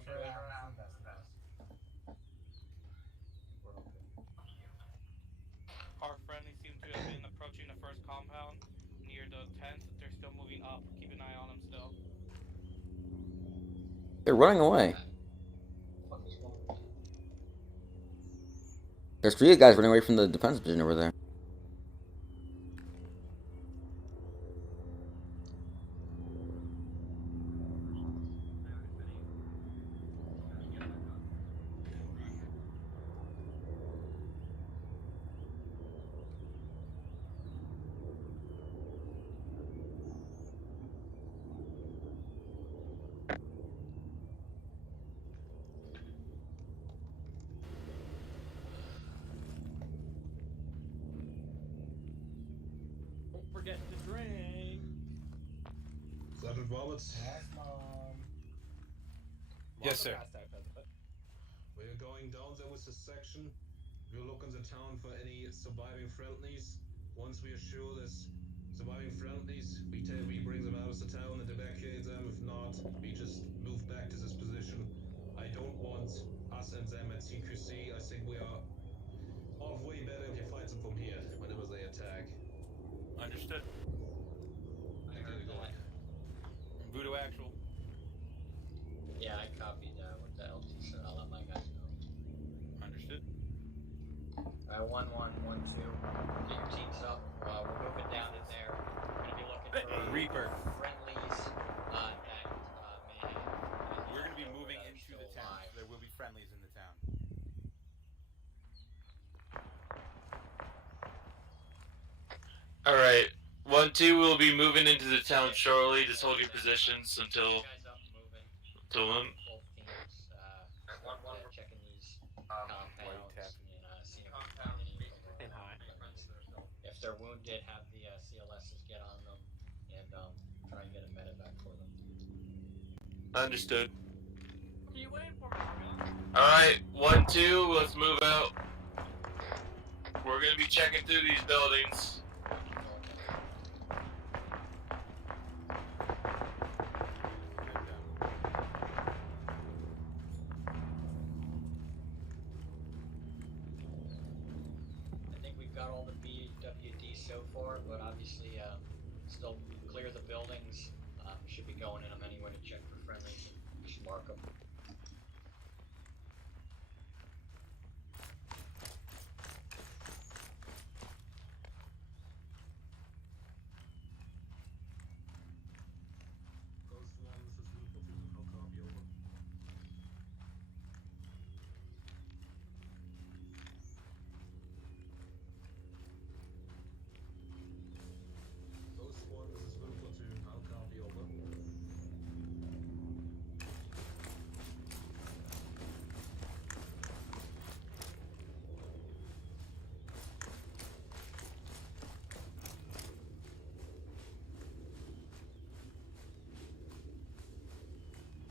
sure it happens to the best of us. We're hoping. Our friendly seem to have been approaching the first compound near the tents. They're still moving up. Keep an eye on them still. They're running away. What is going on? There's 3 guys running away from the defense position over there. Don't forget to drink. Sergeant Roberts, Yes, Mom. Yes, sir. we're going down there with this section. We'll look in the town for any surviving friendlies. Once we are sure there's surviving friendlies, we bring them out of the town and evacuate them. If not, we just move back to this position. I don't want us and them at CQC. I think we are all way better if you fight them from here whenever they attack. Understood. I heard that. Voodoo actual. Yeah, I copied what the LT said. I'll let my guys know. Understood. Alright, 1-1, 1-2. Get your teams up. We're moving down in there. We're gonna be looking for Reaper. friendlies that may have. We're going to be moving that are into still the town. alive. There will be friendlies in the town. Alright. 1-2 will be moving into the town shortly. Just hold your positions until Guys up, moving. when. Both teams. Checking these compounds and seeing if we find any of And high. if they're wounded, have the CLSs get on them and try and get a medevac for them. Understood. What are you waiting for, man? Alright, 1-2, let's move out. We're gonna be checking through these buildings. I think we've got all the BWD so far, but obviously still clear the buildings. Should be going in them anyway to check for friendlies and just mark them. Ghost One, this is Blue Platoon. I'll copy over. Ghost One, this is Blue Platoon. I'll copy over.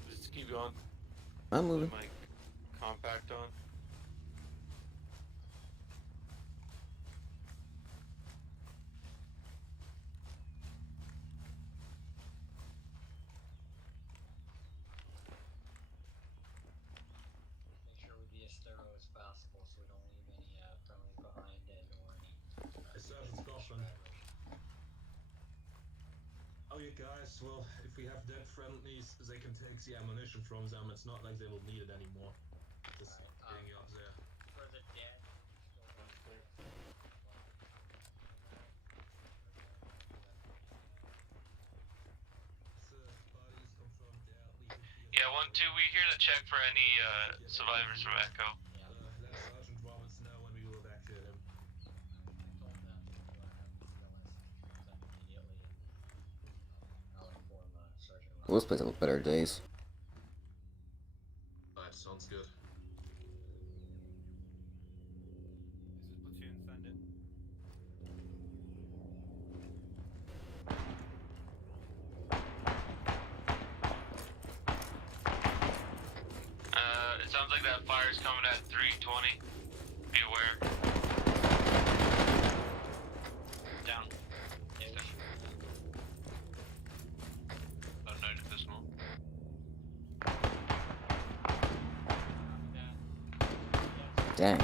Just keep going. I'm moving. Put my compact on. Make sure we be as thorough as possible so we don't leave any friendlies behind it or any. Hey, Sergeant Scotland. Oh, you guys, well, if we have dead friendlies, they can take the ammunition from them. It's not like they will need it anymore. Just bring you up there. For the dead. Bodies confirmed there. Yeah, 1-2, we here to check for any survivors from Echo. Let Sergeant Roberts know when we will evacuate him. Told them to have the CLS sent immediately. I'll inform Sergeant Roberts. Well, this place will look better days. Alright, sounds good. This is platoon, send it. It sounds like that fire's coming at 3:20. Be aware. Down. Unnoted decimal. Dang.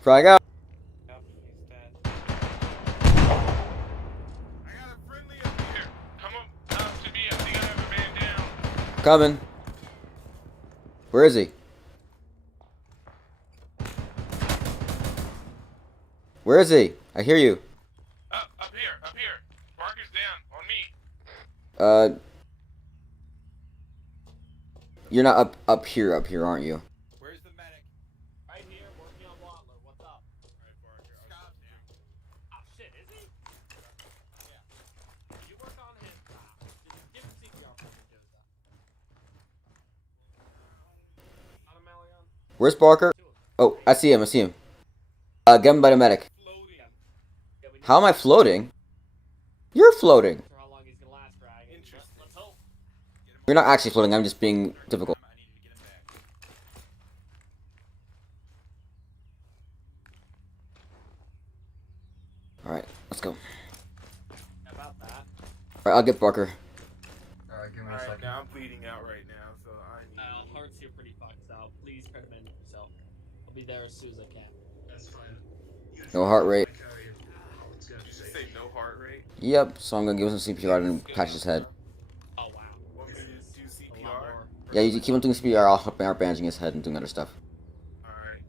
Frag out. Yep, he's dead. I got a friendly up here. Come up to me. I think I have a man down. Coming. Where is he? Where is he? I hear you. Up here. Barker's down on me. You're not up here, aren't you? Where's the medic? Right here, working on Watler. What's up? Alright, Barker. Scott's down. Oh shit, is he? Yeah. You work on him. Give him CPR for me, Joseph. On him, Malion. Where's Barker? Oh, I see him. Get him by the medic. How am I floating? You're floating. For how long he's gonna last, Drag. Interesting. Let's hope. You're not actually floating. I'm just being difficult. I need to get him back. Alright, let's go. How about that? Alright, I'll get Barker. Alright, give me a Alright, second. now I'm bleeding out right now, so I need. Heart's here pretty fucked, so please try to mend yourself. I'll be there as soon as I can. That's fine. No heart rate. It's gonna be Did you safe. say no heart rate? Yep, so I'm gonna give him some CPR and patch his head. Oh wow. Want me to do A lot CPR? more. Yeah, you keep on doing CPR, I'll help out bandaging his head and doing other stuff. Alright.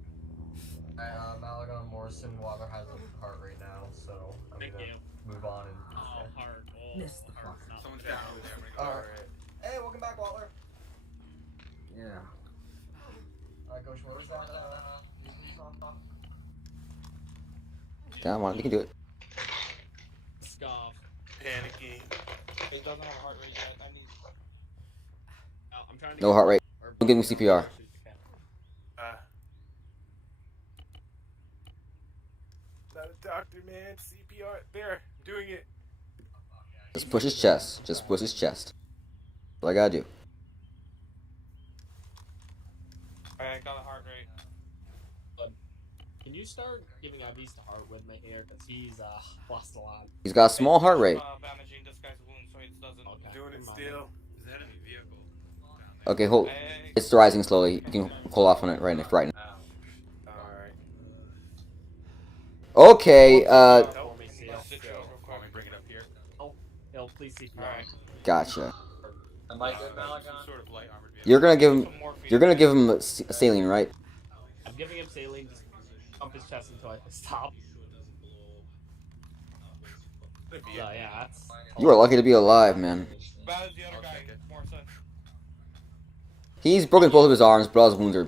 Malagon Morrison Water has a heart rate now, so I'm Thank gonna you. move on and. Oh, heart. Oh, Missed the heart's fuck. not Someone's good. down over there. I'm gonna go. Alright. Hey, welcome back, Watler. Yeah. Coach, what was that? Come on, you can do it. Scoff. Panicky. He doesn't have a heart rate yet. I need. Oh, I'm trying to No heart rate. Don't give him CPR. Not a doctor, man. CPR. There. Doing it. Just push his chest. Just push his chest. That's all I gotta do. Alright, I got a heart rate. Can you start giving IVs to Hart with me here? Because he's lost a lot. He's got a small heart rate. Bandaging this guy's wound so it doesn't. Okay. Doing it never mind. still. Is that enemy vehicle? Down there. Okay, hold. Hey, It's rising slowly. You can hold off on it right now. Alright. Okay, For me, can Seal. you stitch you up real Call me, quick? bring it up here. He'll please CPR. Alright. gotcha. Am I good, Some Malagon? sort of light armored vehicle. You're gonna give him. Some morphine. You're gonna give him a saline, right? I'm giving him saline. Just pump his chest until I stop. So yeah, that's. You are lucky to be alive, man. Bad as the other I'll guy, check it. Morrison. He's broken both of his arms, but all his wounds are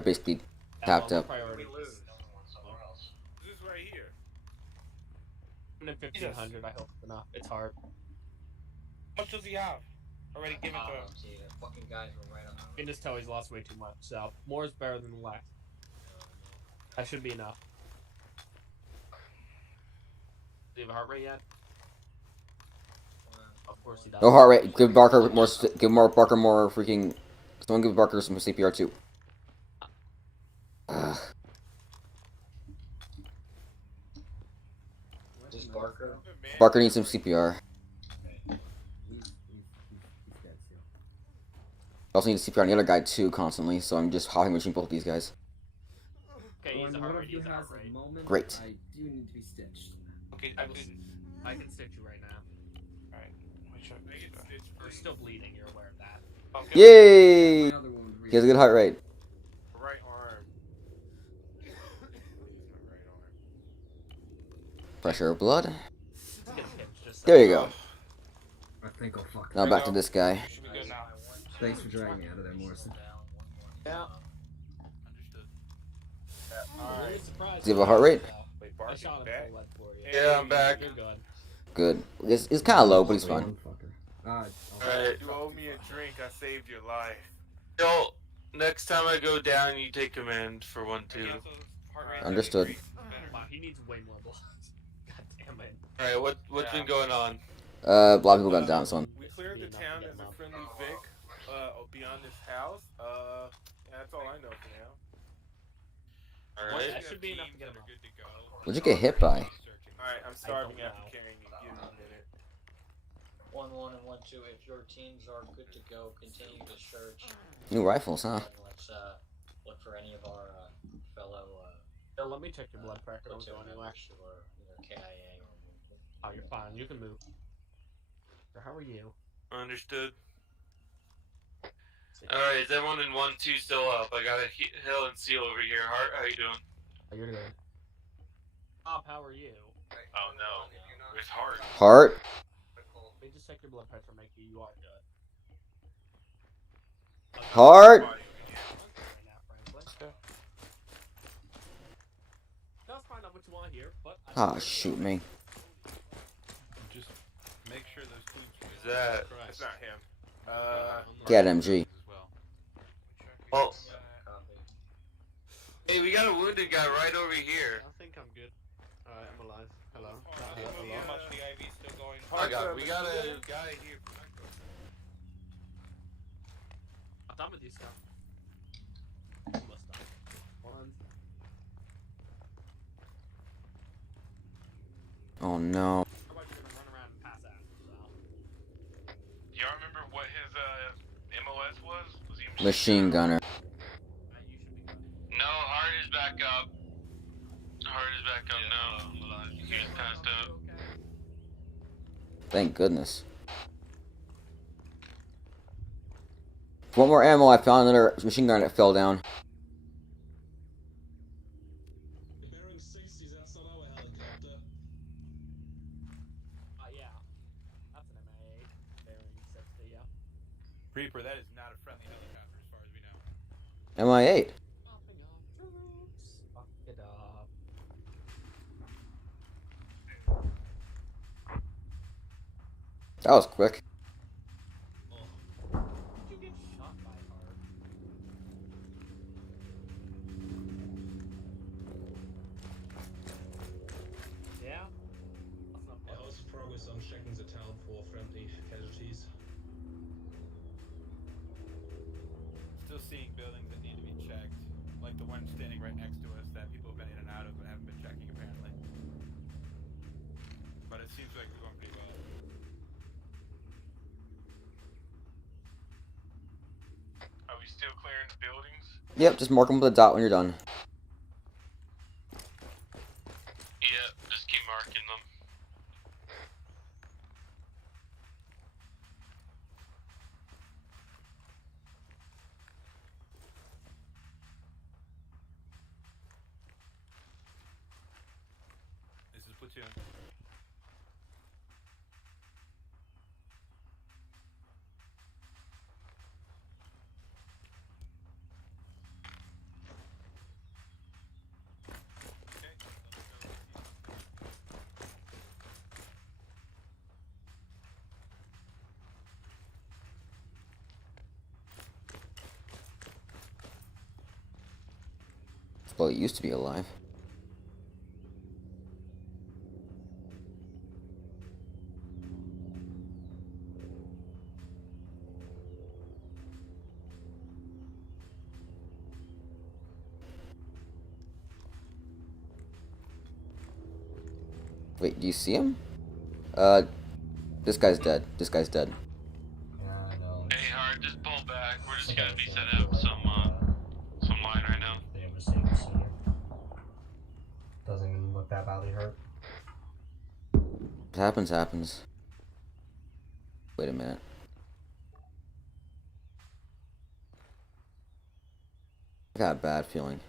basically tapped well, up. priority. We lose. This is right here. 1500. I hope it's enough. It's hard. How much does he have? Already given to him. See, the fucking guys were right on You can just tell he's lost way too much. So more is better than less. That should be enough. Do you have a heart rate yet? Of course he does. No heart rate. Give Barker more. Give Barker more freaking. Someone give Barker some CPR too. Ugh. Just Barker. Barker needs some CPR. I also need CPR on the other guy too constantly, so I'm just hopping between both these guys. Okay, he's a heart rate. He's a heart rate. Great. I do need to be stitched. Okay, I can stitch you right now. Alright. Let me check. I get stitched We're free. still bleeding. You're aware of that. Okay. Yay! My other one He has a good heart rate. Right arm. Use my right arm. Pressure of blood. Let's get a pinch, just There you go. I think I'll fuck. Now back to this guy. Should be good now. Thanks for dragging me out of there, Morrison. Yeah. Understood. I'm really surprised. Does he have a heart rate? Wait, I Barker's shot him back? full lead for you. Yeah, I'm back. You're good. Good. It's kind of low, but he's fine. One fucker. Alright, you owe me a drink. I saved your life. Yo, Next time I go down, you take command for 1-2. Understood. Wow, he needs way more bullets. God damn it. Alright, what's been going on? A lot of people got down, son. We cleared the town. There's a friendly Vic beyond this house. That's all I know for now. Alright. That should be enough to get him up. What'd you get hit by? Alright, I'm starving after carrying you. Give me a minute. 1-1 and 1-2. If your teams are good to go, continue to search. New rifles, huh? And let's look for any of our fellow. Yo, let me check your blood pressure. Don't go anywhere. Or either KIA or. Oh, you're fine. You can move. So how are you? Understood. Alright, is everyone in 1-2 still up? I got a hill and seal over here. Hart, how you doing? Oh, you're good. Bob, how are you? Oh no. It's hard. Heart? Let me just check your blood pressure, make you are good. Heart? Let's find out what you want here, but Ah, shoot me. Just make sure those teams. Is that? It's not him. Get MG. Oh. Hey, we got a wounded guy right over here. I think I'm good. Alright, I'm alive. Hello. How much the IV still going? We got a guy here. I'm done with you, stuff. Almost done. One. Oh no. How about you gonna run around and pass out? So. Y'all remember what his MOS was? Was he Machine gunner. You should be good. No, Hart is back up. Hart is back up now. He just passed out. Thank goodness. One more ammo, I found another machine gun that fell down. Bearing 60, that's not our helicopter. Yeah. That's an MA8. Bearing 60, yeah. Reaper, that is not a friendly helicopter as far as we know. MI8. Popping on troops. Fuck it up. That was quick. Did you get shot by Hart? Yeah? That's not Yeah, how's progress on checking the town for friendly casualties? Still seeing buildings that need to be checked, like the one standing right next to us that people have been in and out of but haven't been checking apparently. But it seems like we're going pretty well. Are we still clearing the buildings? Yep, just mark them with a dot when you're done. Yeah, just keep marking them. This is platoon. Well, it used to be alive. Wait, do you see him? This guy's dead. This guy's dead. Yeah, I know. Hey, Hart, just pull back. We're just gonna be setting up some line right now. They have a senior. Doesn't even look that badly hurt. What happens, happens. Wait a minute. I got a bad feeling.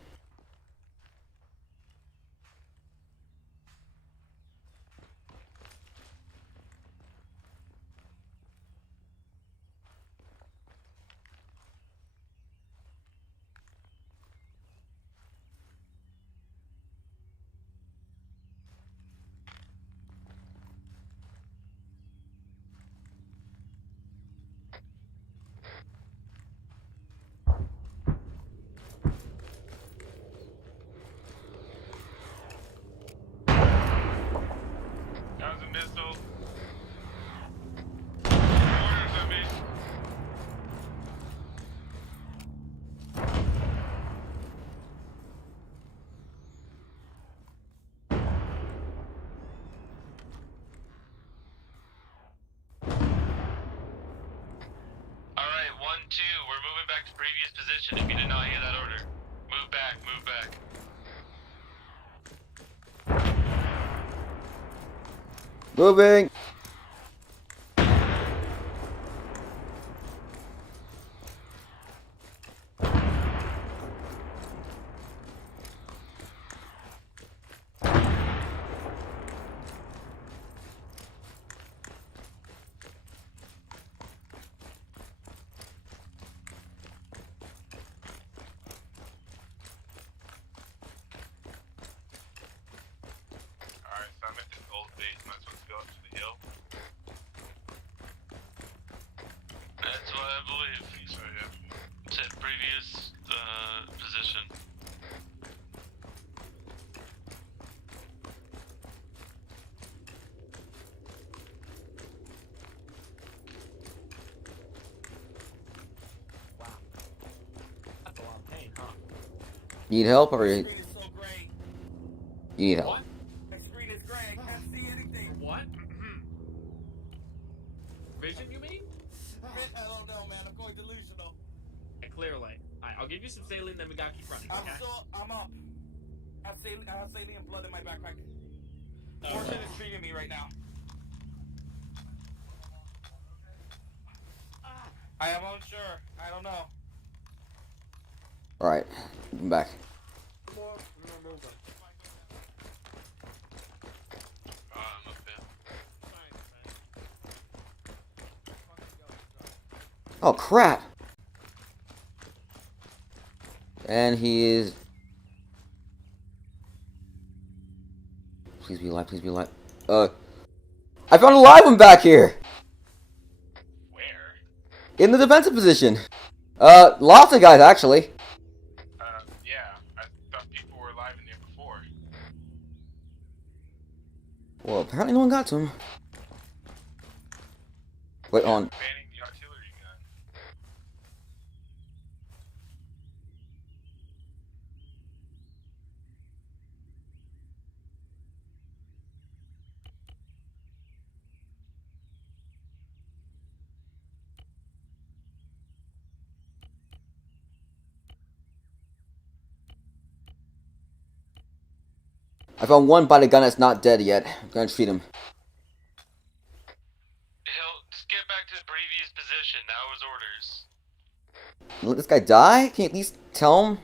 we're moving back to previous position if you did not hear that order. Move back, move back. Moving. Alright, so I'm at this old base. Might as well go up to the hill. That's what I believe. So, yeah. Set previous position. Wow. That's a lot of pain, huh? Need help or My you screen is so great. need help? What? My screen is great. I can't see anything. What? Vision, you mean? I don't know, man. I'm going delusional. Yeah, clearly. Alright, I'll give you some saline, then we gotta keep running, okay? I'm up. I have saline blood in my backpack. Morgan is feeding me right now. I am unsure. I don't know. Alright, I'm back. More, we're moving. I'm up there. Oh crap! And he is. Please be alive, please be alive. I found a live one back here! Where? In the defensive position. Lots of guys actually. Yeah. I thought people were alive in there before. Well, apparently no one got to him. Wait, on. Banning the artillery gun. I found one by the gun that's not dead yet. I'm gonna treat him. Hill, just get back to the previous position. That was orders. Let this guy die? Can you at least tell him?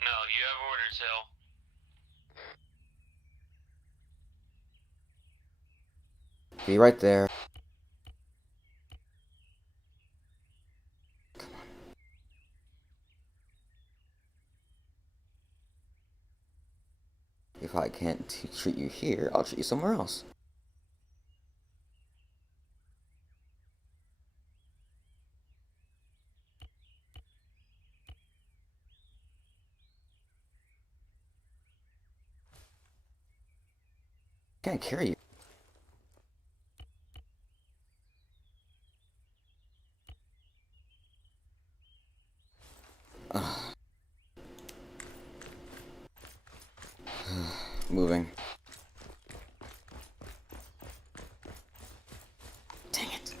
No, you have orders, Hill. Be right there. If I can't treat you here, I'll treat you somewhere else. Can't carry you. Moving. Dang it.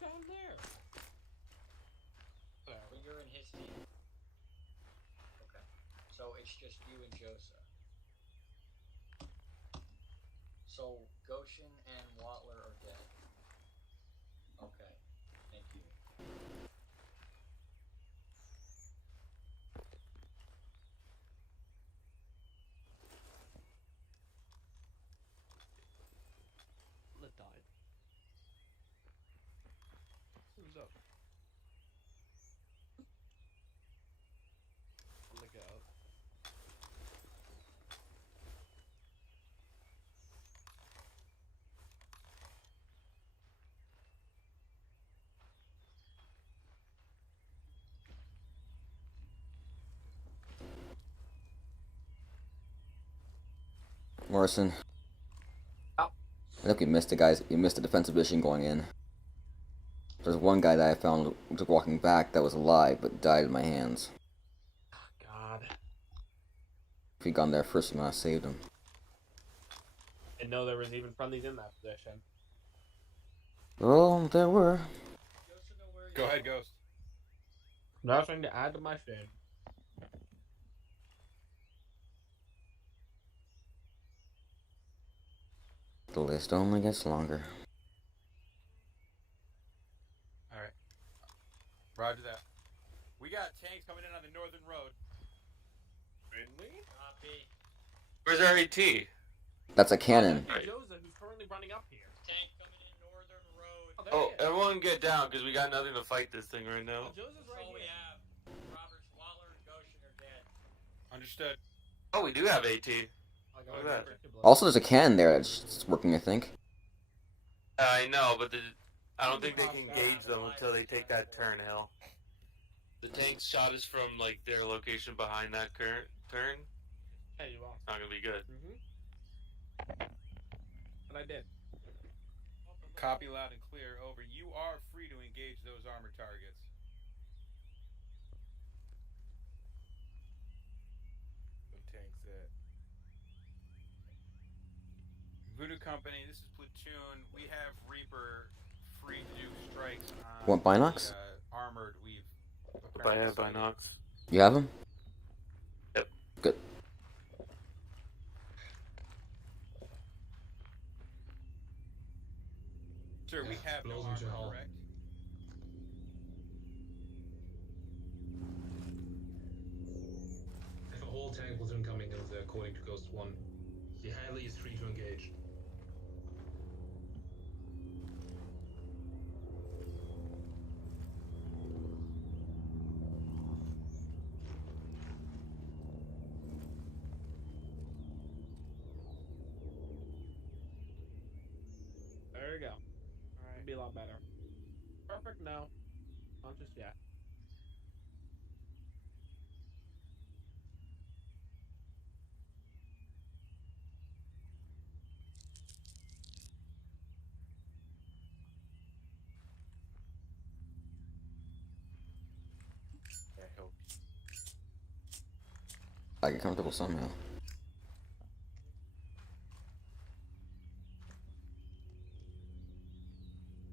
Down there. Well, you're in his team. Okay. So it's just you and Joseph. So Goshen and Watler are dead. Okay. Thank you. Who's up? On the go. Morrison. Oh. I think you missed the guys. You missed the defensive mission going in. There's one guy that I found walking back that was alive but died in my hands. God. If he'd gone there first, I might have saved him. Didn't know there was even friendlies in that position. Oh, there were. Go ahead, Ghost. Nothing to add to my shame. The list only gets longer. Alright. Roger that. We got tanks coming in on the northern road. Really? Copy. Where's our AT? That's a cannon. Hey, Joseph, who's currently running up here. Tank coming in northern road. Oh, there Oh, he is. everyone get down, because we got nothing to fight this thing right now. Oh, Joseph's right All we here. have. Roberts, Waller, and Goshen are dead. Understood. Oh, we do have AT. I got Look my at that. restricted blood. Also, there's a cannon there that's working, I think. I know, but I don't think they can engage them until they take that turn, Hill. The tanks shot us from, like, their location behind that current turn. Hey, you lost. Not gonna be good. But I did. Copy loud and clear. Over. You are free to engage those armored targets. The tank's at. Voodoo Company, this is Platoon. We have Reaper free to do strikes on Want binocs? the armored we've I have apparently binocs. You have them? Yep. Good. Sir, we have no Blows armor, me to hell. correct? I have a whole tank platoon coming in there according to Ghost 1. The Haley is free to engage. There you go. Alright. It'd be a lot better. Perfect? No. Not just yet. That helps. I get comfortable somehow.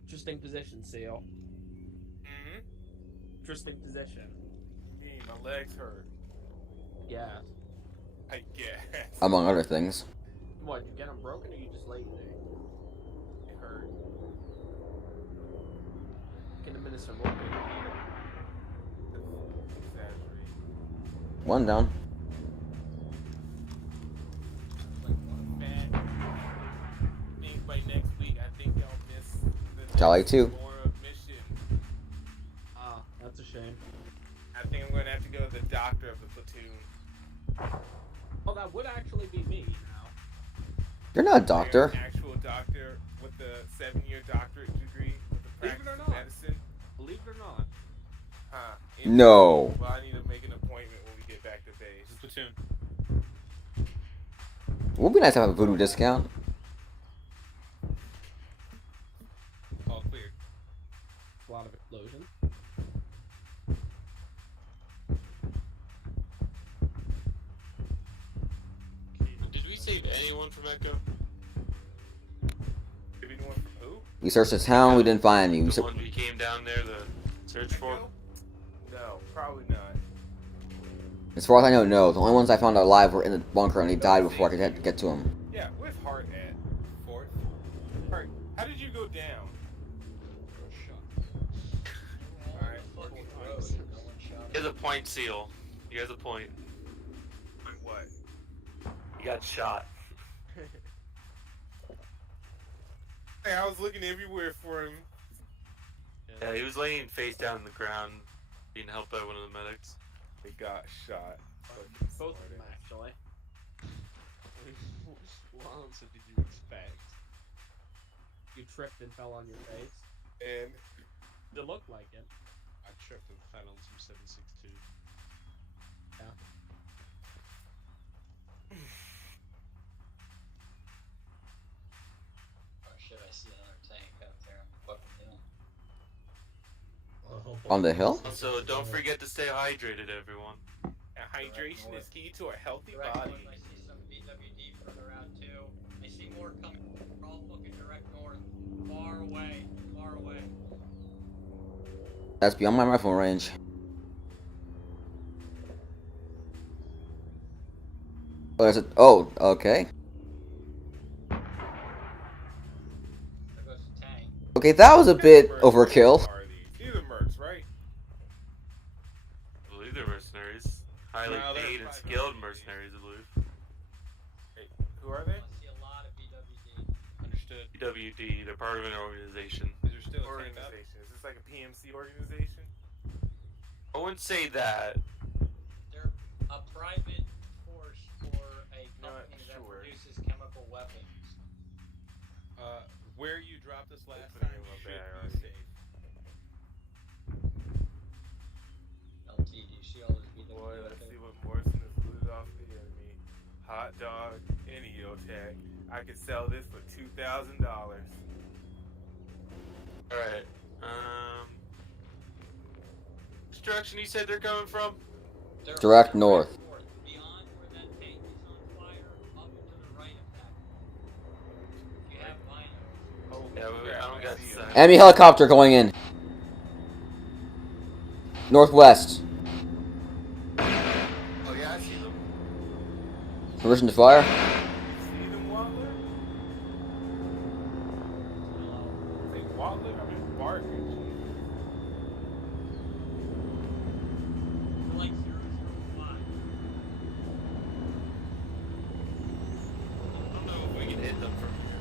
Interesting position, Seal. Mm-hmm. Interesting position. My legs hurt. Yeah. I guess. Among other things. What, you get them broken or you just lazy? It hurt. Can administer more. Exaggerate. One down. Man, I think by next week, I think I'll miss the Tally next 2. Laura mission. Ah, that's a shame. I think I'm going to have to go to the doctor of the platoon. Oh, that would actually be me now. You're not a doctor. An actual doctor with the 7-year doctorate degree with the Believe it practice or of not. medicine. Believe it or not. Huh. No. Well, I need to make an appointment when we get back to base. This is Platoon. It would be nice to have a voodoo discount. All cleared. A lot of explosions. Did we save anyone from Echo? Did we know from who? We searched the town, we didn't find any. The one we came down there to search for? No, probably not. As far as I know, no. The only ones I found alive were in the bunker and they died before I could get to them. Yeah, where's Hart at? Fourth? Hart, how did you go down? Alright. He has a point seal. He has a point. Point what? He got shot. Hey, I was looking everywhere for him. Yeah. Yeah, he was laying face down on the ground, being helped by one of the medics. He got shot. Both of them, actually. What answer did you expect? You tripped and fell on your face. And It looked like it. I tripped and fell on some 762. Yeah. Oh shit, I see another tank out there on the fucking hill. On the hill? Also, don't forget to stay hydrated, everyone. Hydration is key to a healthy Direct body. north, I see some BWD further out too. I see more coming. We're all looking direct north. Far away. Far away. That's beyond my rifle range. Oh, there's a. Oh, okay. There goes the tank. Okay, that was a bit overkill. These are mercs, right? I believe they're mercenaries. Highly No, they're paid and private. skilled mercenaries, I believe. Hey, who are they? I see a lot of BWD. Understood. PWD, they're part of an organization. Is there still a tank up? Organization. Is this like a PMC organization? I wouldn't say that. They're a private force for a Not company that sure. produces chemical weapons. Where you dropped us last putting time him up should there, be already. safe. LT, do you see all this BWD? Boy, out let's there? see what Morrison has looted off the enemy. Hot dog and EOTech. I could sell this for $2,000. Alright. Which direction you said they're coming from? They're Direct north. Beyond where that tank is on fire, up and to the right of that. If you have binos. Holy Yeah, crap, I don't got see him. sight. Enemy helicopter going in. Northwest. Oh yeah, I see them. Permission to fire. You see them, Watler? Say Watler? I mean Barker. They're like 005. I don't know if we can hit them from here.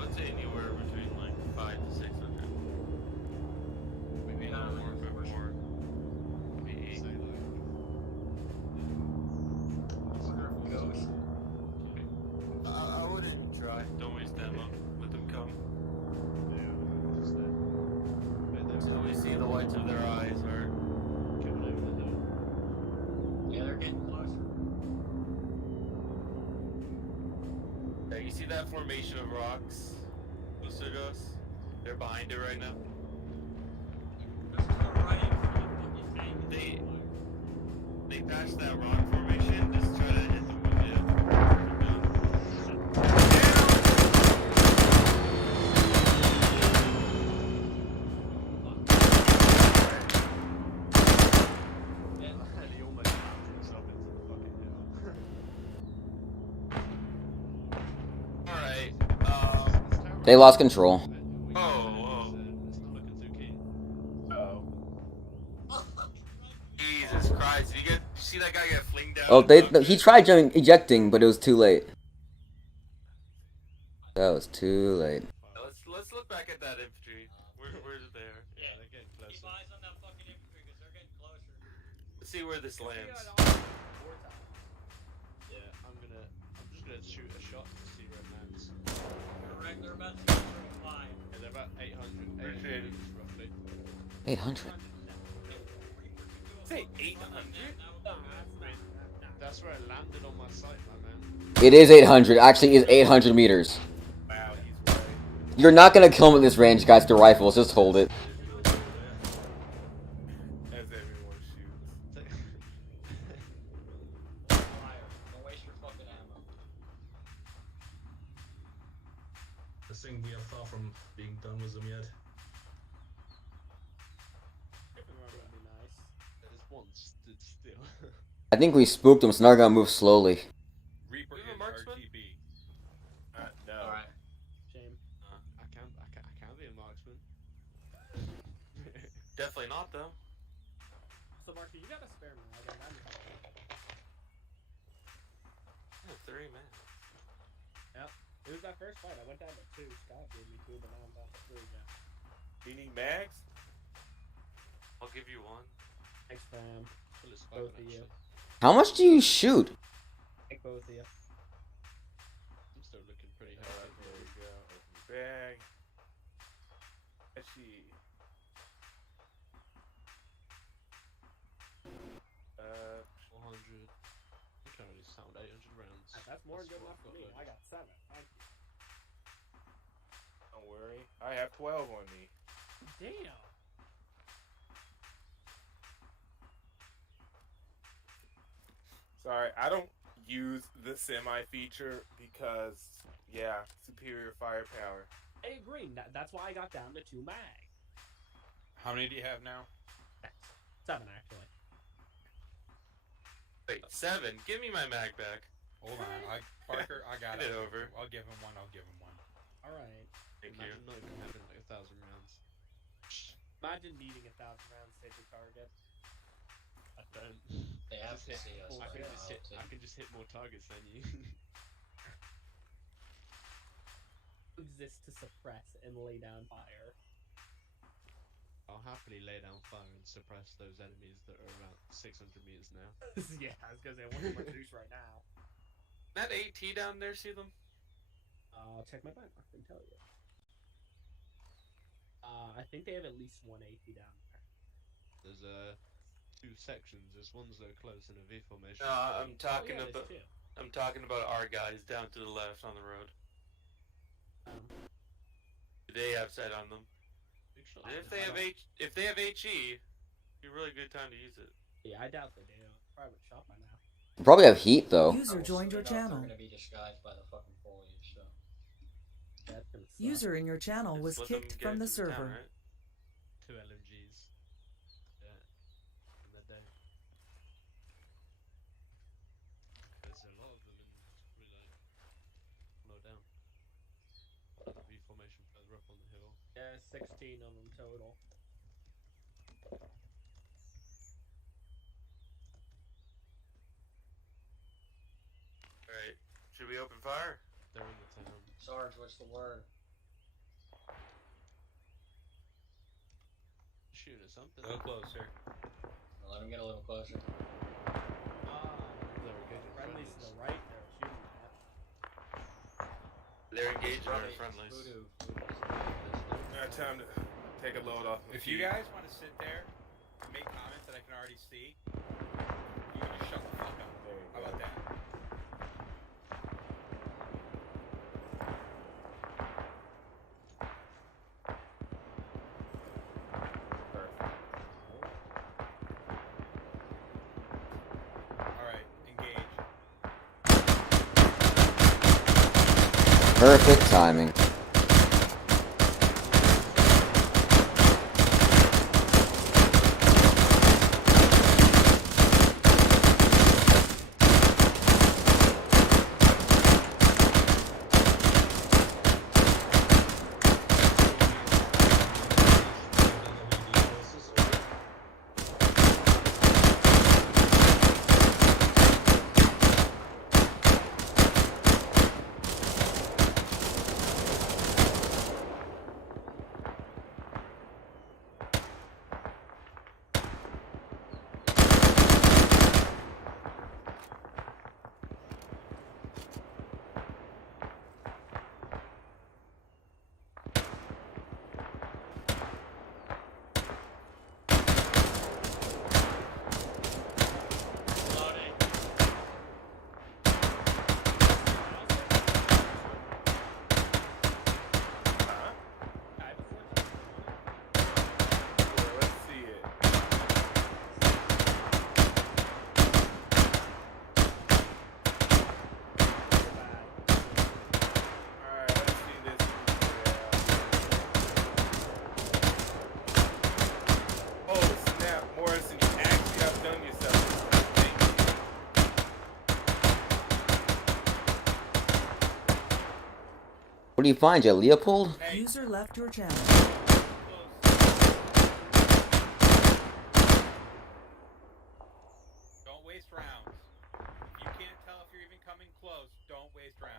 I'd say anywhere between like 5 to 600. Maybe not more, but more. Maybe 8. I wouldn't even try. Don't waste ammo. Let them come. So we see the whites of their eyes are coming over the hill. Yeah, they're getting closer. Yeah, you see that formation of rocks closer to us? They're behind it right now. Just to the right of the fucking tank. They passed that rock formation. Just try to hit them with it. He almost threw himself into the fucking hill. Alright. They lost control. Whoa. It's not looking too keen. Jesus Christ. Did you see that guy get flinged down? Oh, he tried ejecting, but it was too late. That was too late. Let's look back at that infantry. Where's it there? Yeah, they're getting Keep closer. eyes on that fucking infantry because they're getting closer. Let's see where this lands. Yeah, I'm just gonna shoot a shot to see where it lands. They're about 005. Yeah, they're about 800 meters roughly. 800. Say 800? That's where it landed on my sight, my man. It is 800. Actually, is 800 meters. Wow, he's way. You're not gonna kill him at this range, guys. The rifles, just hold it. As everyone shoots. Fire. Don't waste your fucking ammo. I think we are far from being done with them yet. That would be nice. There's one stood still. I think we spooked them, so now we're gonna move slowly. Reaper You have a is marksman? RTB. No. Alright. Shame. I can be a marksman. Definitely not, though. So, Marky, you got a spare mag, and I'm 3, man. Yep. It was that first fight. I went down to 2. Scott gave me 2, but now I'm down to 3 again. Do you need mags? I'll give you one. Thanks, fam. Well, it's Both fine, of you. actually. How much do you shoot? Thank both of you. I'm still looking pretty There healthy. we go. Open the bag. Let's see. 400. You can only sound 800 rounds. That's more than good what enough I've for me. got I got 7. Thank you. Don't worry. I have 12 on me. Damn. Sorry, I don't use the semi feature because, yeah, superior firepower. I agree. That's why I got down to 2 mag. How many do you have now? 7, actually. Wait, 7? Give me my mag back. Hold on. Parker, I got Get it. it over. I'll give him one. All right. Thank Imagine you. not even having like 1,000 rounds. Imagine needing 1,000 rounds to hit the target. I don't. They have Just to hit- see us. I can right just now, hit. too. I can just hit more targets than you. Exist to suppress and lay down fire. I'll happily lay down fire and suppress those enemies that are about 600 meters now. Yeah, I was gonna say, what's my juice right now? That AT down there, see them? I'll check my binoc and tell you. I think they have at least 1 AT down there. There's 2 sections. There's ones that are close in a V formation. No, I'm talking yeah, about. there's 2. I'm talking about our guys down to the left on the road. Do they have sight on them? Big shot. And if they have HE, it'd be a really good time to use it. Yeah, I doubt they do. Probably would shot by now. You probably have heat though. User joined your They're channel. gonna be disguised by the fucking foliage, so. That's gonna suck. User in your channel was Just let them kicked get from the into town, server. right? 2 LMGs. Yeah. And they're dead. There's a lot of them and it's probably like low down. V formation further up on the hill. Yeah, 16 of them total. Alright. Should we open fire? They're in the town. Sarge, what's the word? Shooting at something. A little closer. Well, let him get a little closer. They're engaging Friendlies to the right, they're shooting at. They're engaged in our Probably friendlies. Voodoo. Time to take a load off. If you guys want to sit there and make comments that I can already see, you can just shut the fuck up. There you How go. about that? Alright, engage. Perfect timing. Loading. Huh? I have a 14. Here, let's see it. Alright, let's see this. Oh, snap, Morrison, you actually outdone yourself. Thank you. What do you find, you Leopold? Hey, User left your channel. close. Don't waste rounds. If you can't tell if you're even coming close, don't waste rounds.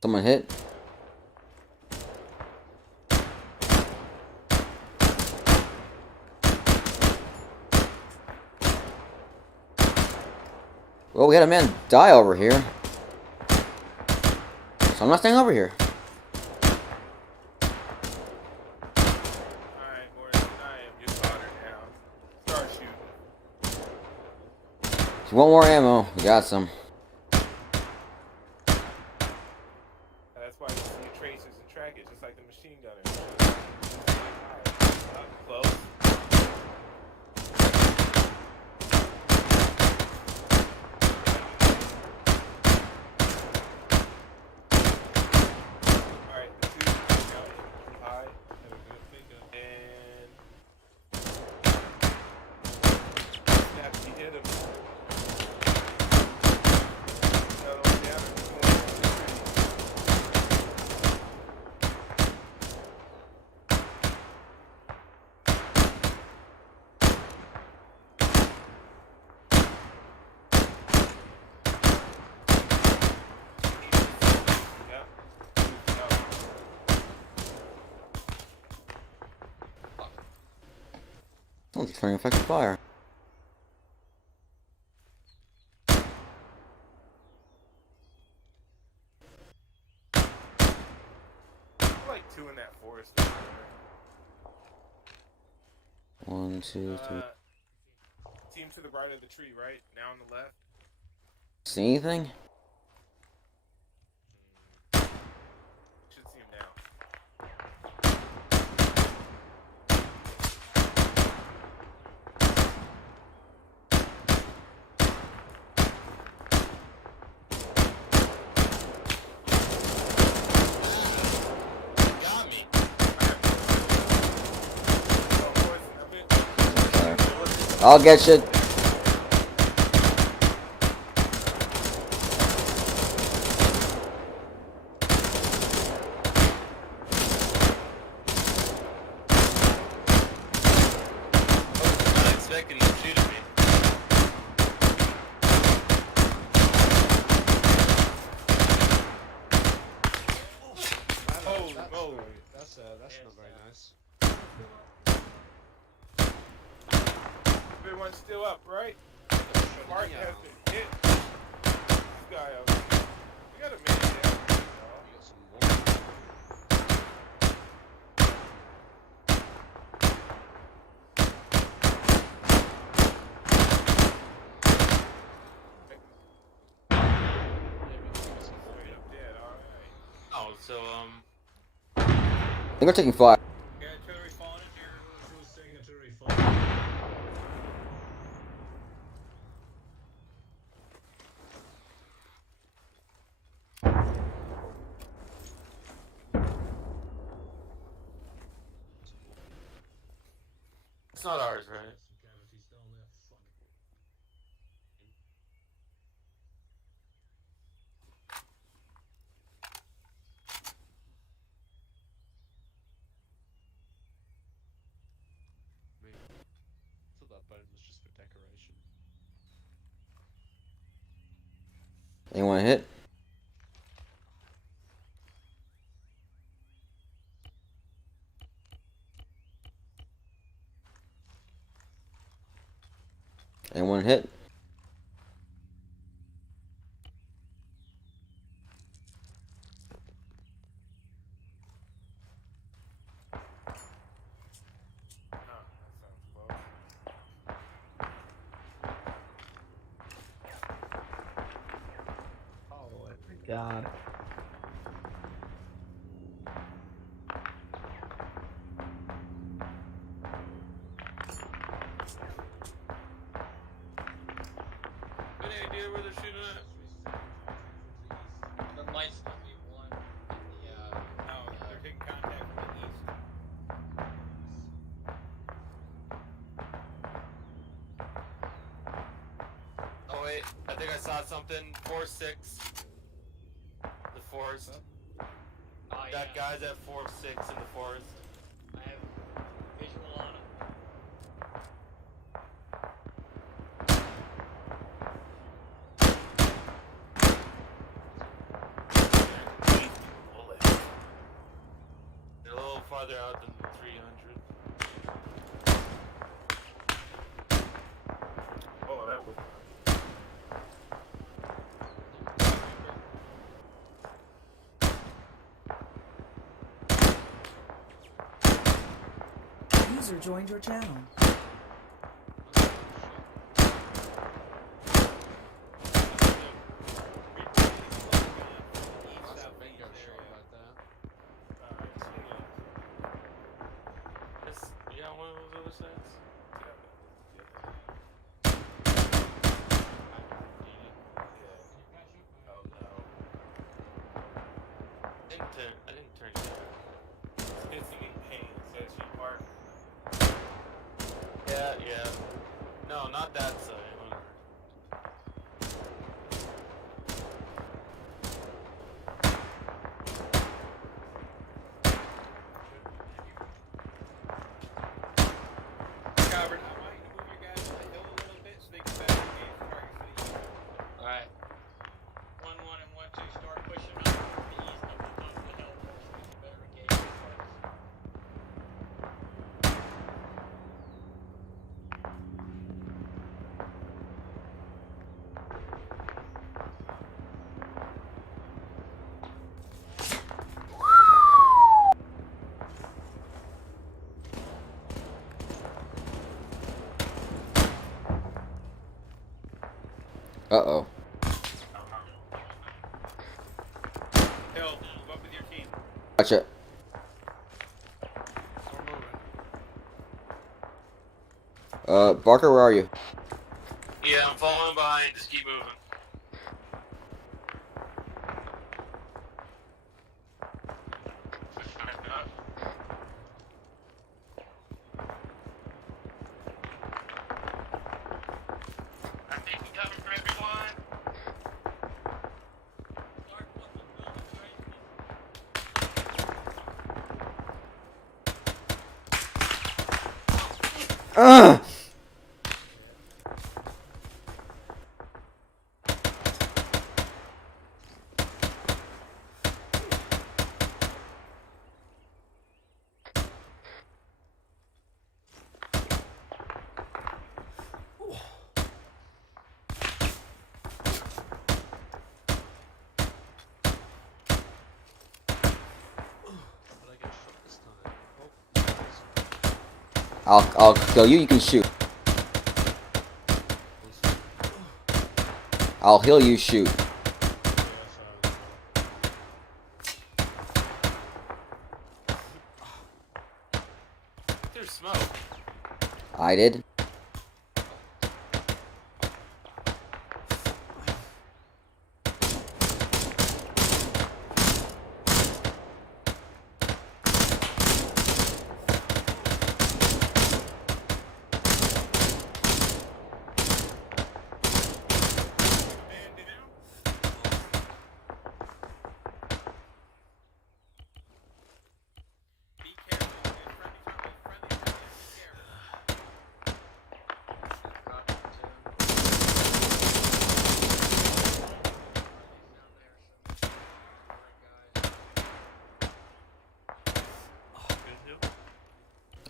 Someone hit. Well, we had a man die over here. So I'm not staying over here. Alright, Morrison, I am just hotter now. Start shooting. If you want more ammo, we got some. That's why you see tracers and track it, just like the machine gunner. Up close. Alright, the two out high. And snap, he hit him. Another one down. Someone's turning effective fire. Like two in that forest. 1, 2, 3. Team to the right of the tree, right? Now on the left. See anything? Should see him now. Got me. I'll get you. Not expecting them shooting me. Holy moly. That's not very nice. Everyone's still up, right? Mark has been hit. This guy up. We got a man down. You got some more. Straight up dead, alright. Oh, so I think we're taking fire. Yeah, artillery falling in here. Who's taking artillery fire? it's not ours, right? Some casualties down there. Fuck. I mean, I thought that bone was just for decoration. Anyone hit? Anyone hit? That sounds close. Oh my god. Any idea where they're shooting at? There might still be one in the, No, they're taking contact from the east. Oh wait, I think I saw something. 4-6. The forest. oh, That yeah. guy's at 4-6 in the forest. I have visual on him. farther out than 300. Oh, that was. User joined your channel. Lots of bingo shot right there. Yeah, one of those other sides. Oh no. I didn't turn it. It's getting pain, says you mark. Yeah. No, not that side. Whatever. Cavern, I want you to move your guys to the hill a little bit so they can better engage the targets to the east. Alright. 1-1 and 1-2 start pushing up to the east of the top of the hill so we can better engage the targets. Uh-oh. Hill, move up with your team. Gotcha. Barker, where are you? Yeah, I'm falling behind. Just keep moving. I think we covered for everyone. Ugh! But I get shot this time. I'll kill you, you can shoot. I'll heal you, shoot. There's smoke. I did.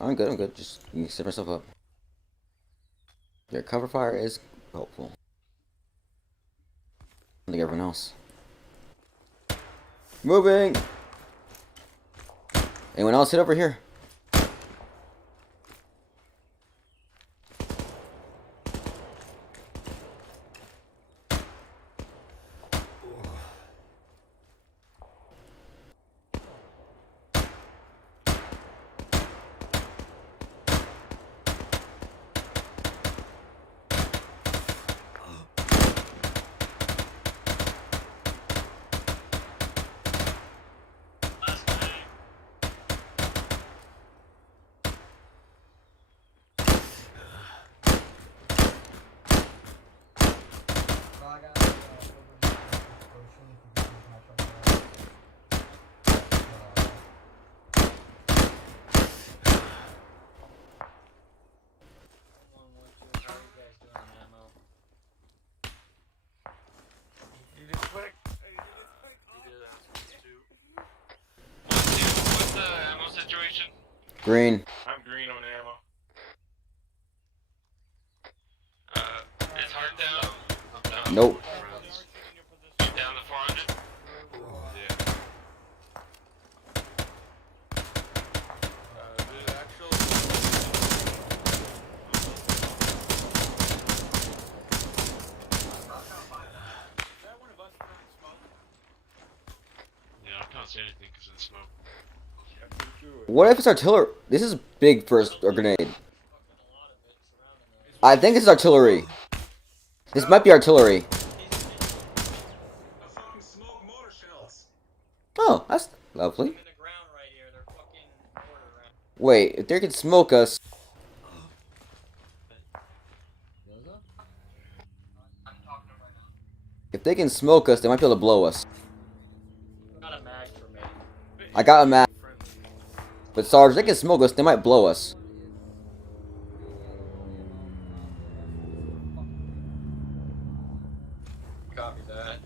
I'm good. Just you set myself up. Your cover fire is helpful. I think everyone else. Moving! Anyone else hit over here? situation? Green. I'm green on ammo. Is Hart down? Nope. Down to 400? Yeah. The actual. Yeah, I can't see anything because of the smoke. What if it's artillery? This is big for a grenade. I think it's artillery. This might be artillery. Oh, that's lovely. Wait, if they can smoke us... If they can smoke us, they might be able to blow us. Got a mag for me. I got a map. But Sarge, they can smoke us, they might blow us. Copy that.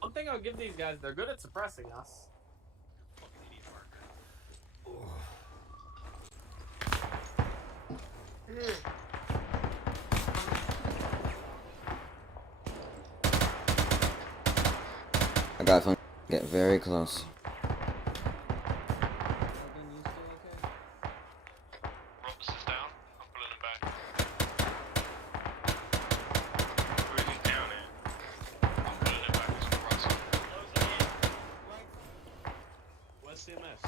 One thing I'll give these guys, they're good at suppressing us. I gotta get very close. Rox is down. I'm pulling him back. Where is he down at? I'm pulling him back. It's Rox. Where's CMS?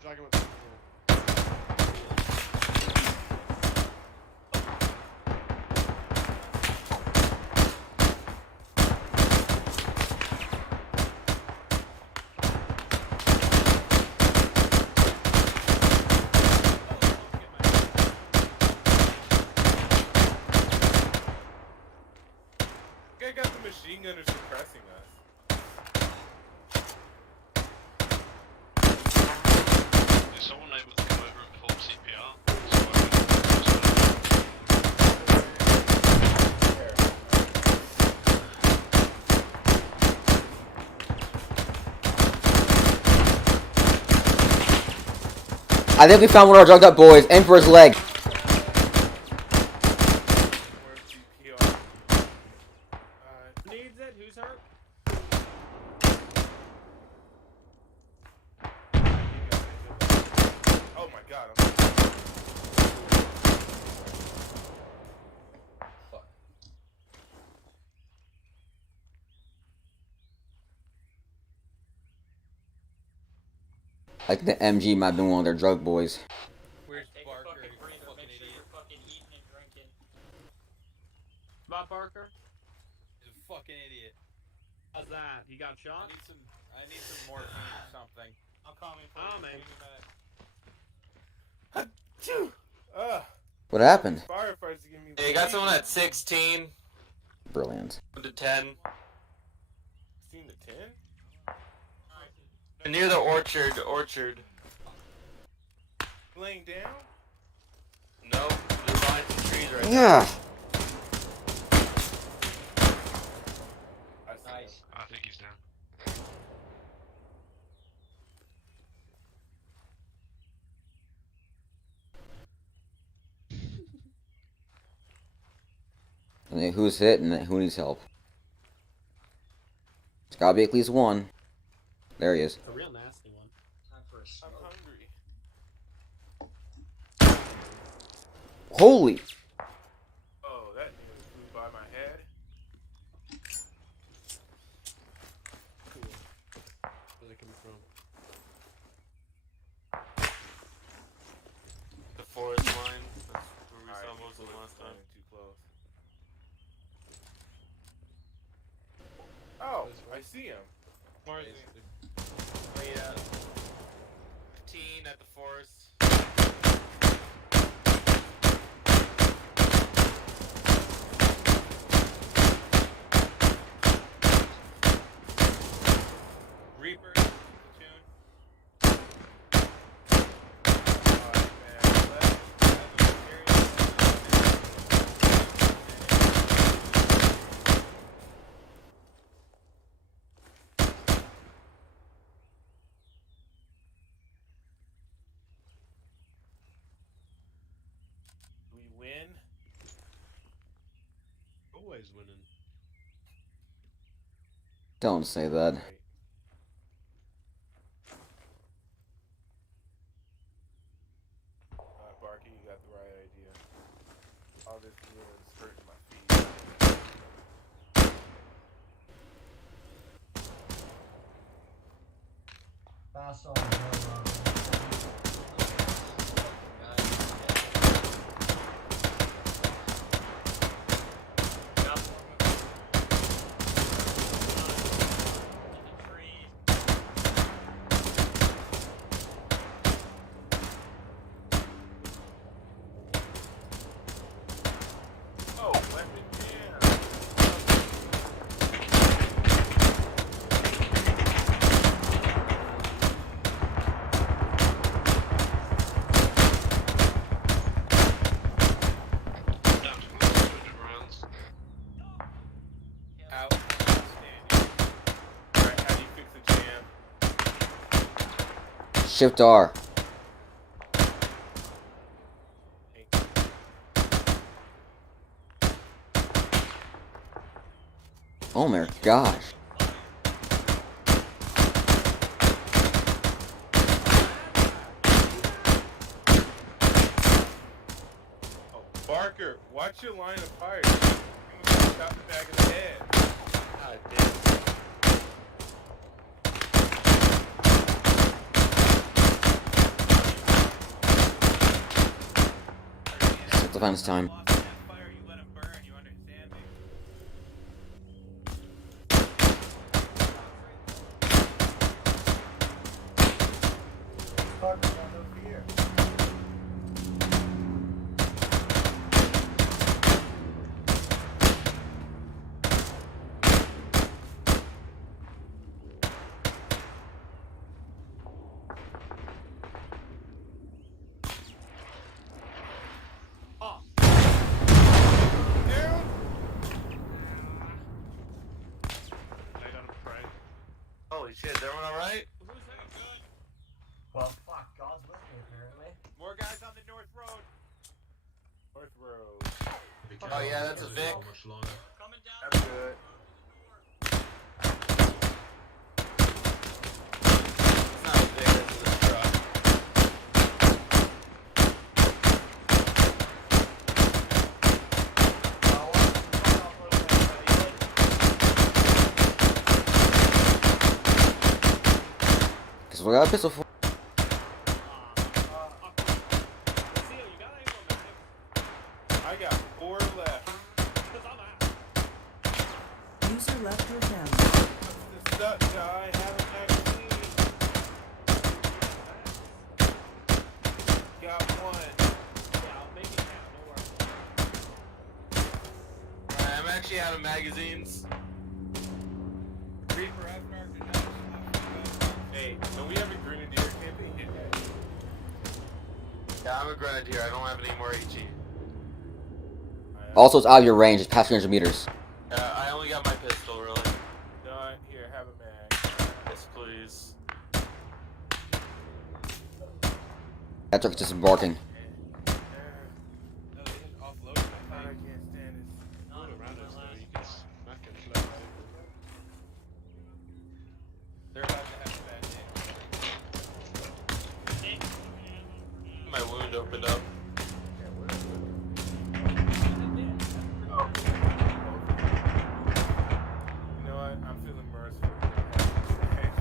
Drag him up. I got the machine gunner suppressing us. Is someone able to come over and perform CPR? I think we found one of our drugged up boys. Emperor's leg. Needs it? Who's hurt? Oh my god. I think the MG might have been one of their drug boys. Where's Barker? Fucking breather. Make sure you're fucking eating and drinking. Bob Barker? He's a fucking idiot. How's that? He got shot? I need some morphine or something. I'm coming for Oh, you. man. What happened? Firefighters give me. Hey, you got someone at 16? Brilliant. To 10? 16 to 10? Near the orchard. Laying down? Nope, they're behind some trees right now. Yeah. Nice. I think he's down. And then who's hit and then who needs help? There's gotta be at least one. There he is. It's a real nasty one. Time for a smoke. I'm hungry. Holy! Oh, that nearly flew by my head. Cool. Where are they coming from? The forest line. That's where we saw most of them last time. Too close. Oh, I see him. Where is he? Oh yeah. 15 at the forest. Reaper. Tune. win. Always winning. Don't say that. Right. Barky, you got the right idea. All this kneeling is hurting my feet. Fast on the hill, Oh, let me down. Outstanding. Alright, how do you fix the jam? Shift R. Oh my gosh. Oh, Barker, watch your line of fire. You almost got shot in the back of the head. God damn. Self-defense time. Holy shit, is everyone alright? well, fuck, God's with me apparently. More guys on the North Road. North Road. Oh yeah, that's a Vic. Much longer. I'm good. It's not a Vic, it's a truck. Cause we got a pistol for. I got 4 left. User left your channel. What's this stuff, guy? Have a magazine. Got 1. Yeah, I'll make it count. Don't worry. I'm actually out of magazines. Reaper has marked it. Hey, don't we have a grenadier campaign? Yeah, I'm a grenadier. I don't have any more HE. Also, it's out of your range. It's past 300 meters. I only got my pistol, really. Done. Here, have a mag. Yes, please. That truck is disembarking. No, they didn't offload it. I can't stand this. All around us, though, you can smack and flag. They're about to have a bad day. My wound opened up. You know what? I'm feeling merciful. Thank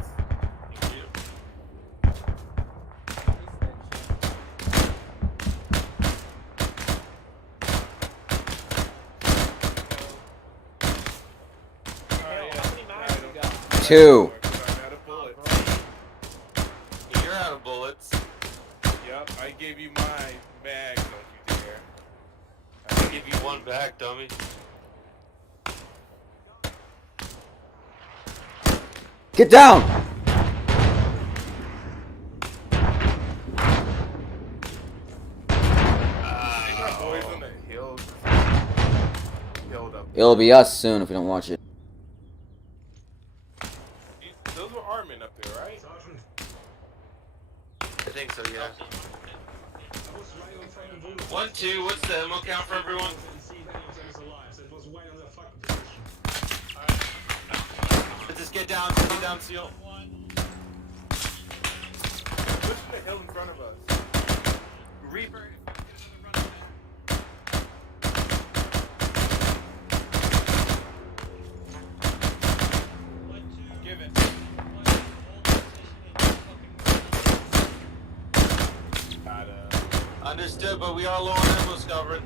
you. Two. I'm out of bullets. You're out of bullets. Yep, I gave you my mag, don't you dare. I give you one back, dummy. Get down! My boys on the hill held up. It'll be us soon if we don't watch it. Those were Armin up there, right? I think so, yeah. I was right on front of the 1-2. What's the ammo count for everyone? See if any of them is alive. That was way on their fucking position. Just get down, Seal. What's the hill in front of us? Reaper. Give it. Understood, but we are low on ammo, Scovern.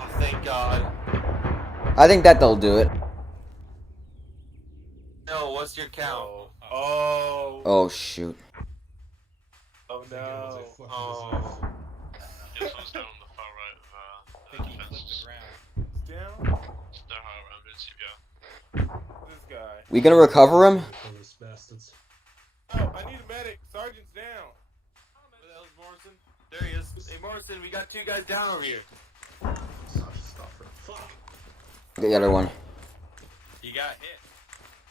Oh, thank God. I think that'll do it. No, what's your count? Oh. Oh shoot. Oh no. Oh. This one's down on the far right of I think he flipped fence. the ground. It's down? It's down around in CVR. This guy. We gonna recover him? Those bastards. Oh, I need a medic. Sergeant's down. Where the hell is Morrison? There he is. Hey, Morrison, we got 2 guys down over here. Such a stuffer. Fuck. Get the other one. You got hit.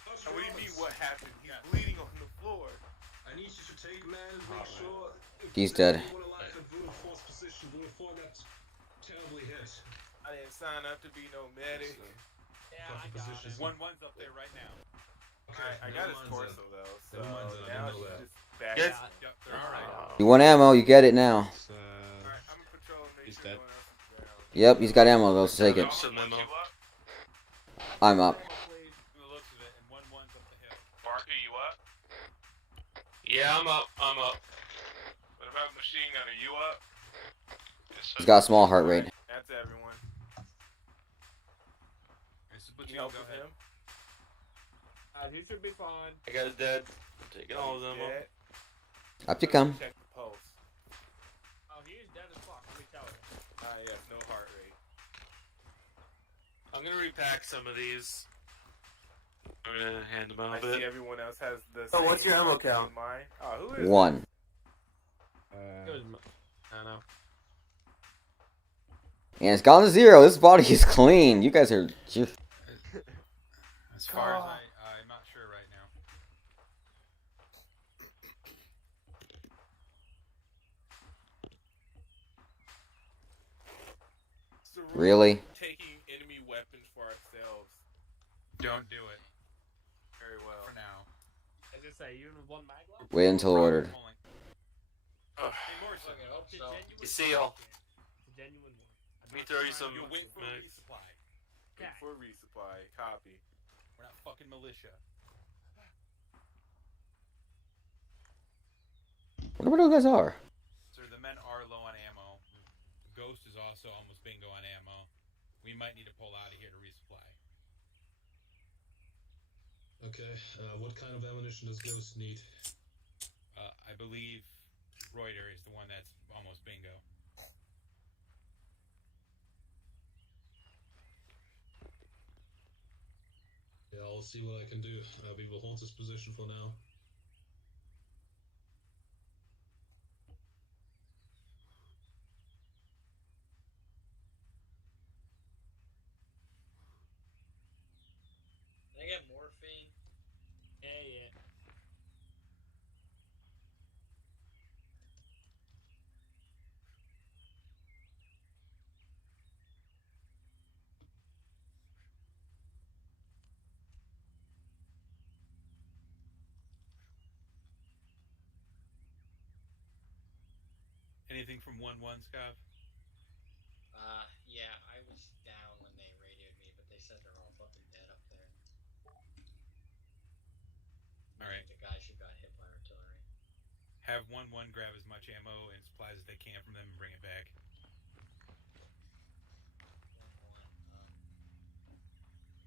What do you mean what happened? He's bleeding on the floor. I need you to take man and make sure. He's dead. Anyone alive in Brutal Force position. Brutal Force got terribly hit. I didn't sign up to be no medic. Yeah, I got it. 1-1's up there right now. I got his torso though, so Never mind that, I now didn't know it's that. just back. Yes. Yep, they're alright. You want ammo, you get it now. Alright, I'm gonna patrol and make He's sure dead. no one else is down. Yep, he's got ammo, let's take it. Some ammo. I'm up. From the looks of it, and 1-1's up the hill. Barker, you up? Yeah, I'm up. What about machine gun? Are you up? He's got a small heart rate. That's everyone. Can Can you help with him? He should be fine. That guy's dead. I'm taking all of them. Dead. Up you come. Check the pulse. Oh, he is dead as fuck. Let me tell you. Yes, no heart rate. I'm gonna repack some of these. I'm gonna hand them out I a bit. see everyone else has the Oh, what's same your ammo as count? mine. Oh, who is 1. Good. I know. And it's gone to 0. This body is clean. You guys are. As far as I'm not sure right now. So Really? taking enemy weapons for ourselves. Don't do it Very well. for now. As I say, even with one mag left. Wait until ordered. Hey, Morrison, I hope It's a so. genuine You see y'all. It's a genuine one. Let me throw you some. you'll wait for a mags. resupply. Wait for resupply. Copy. We're not fucking militia. Wonder where those guys are. Sir, the men are low on ammo. Ghost is also almost bingo on ammo. We might need to pull out of here to resupply. Okay, what kind of ammunition does Ghost need? I believe Reuter is the one that's almost bingo. Yeah, I'll see what I can do. We will hold this position for now. Can I get morphine? Yeah. Anything from 1-1, Scav? Yeah, I was down when they radioed me, but they said they're all fucking dead up there. Alright. The guys who got hit by artillery. Have 1-1 grab as much ammo and supplies as they can from them and bring it back.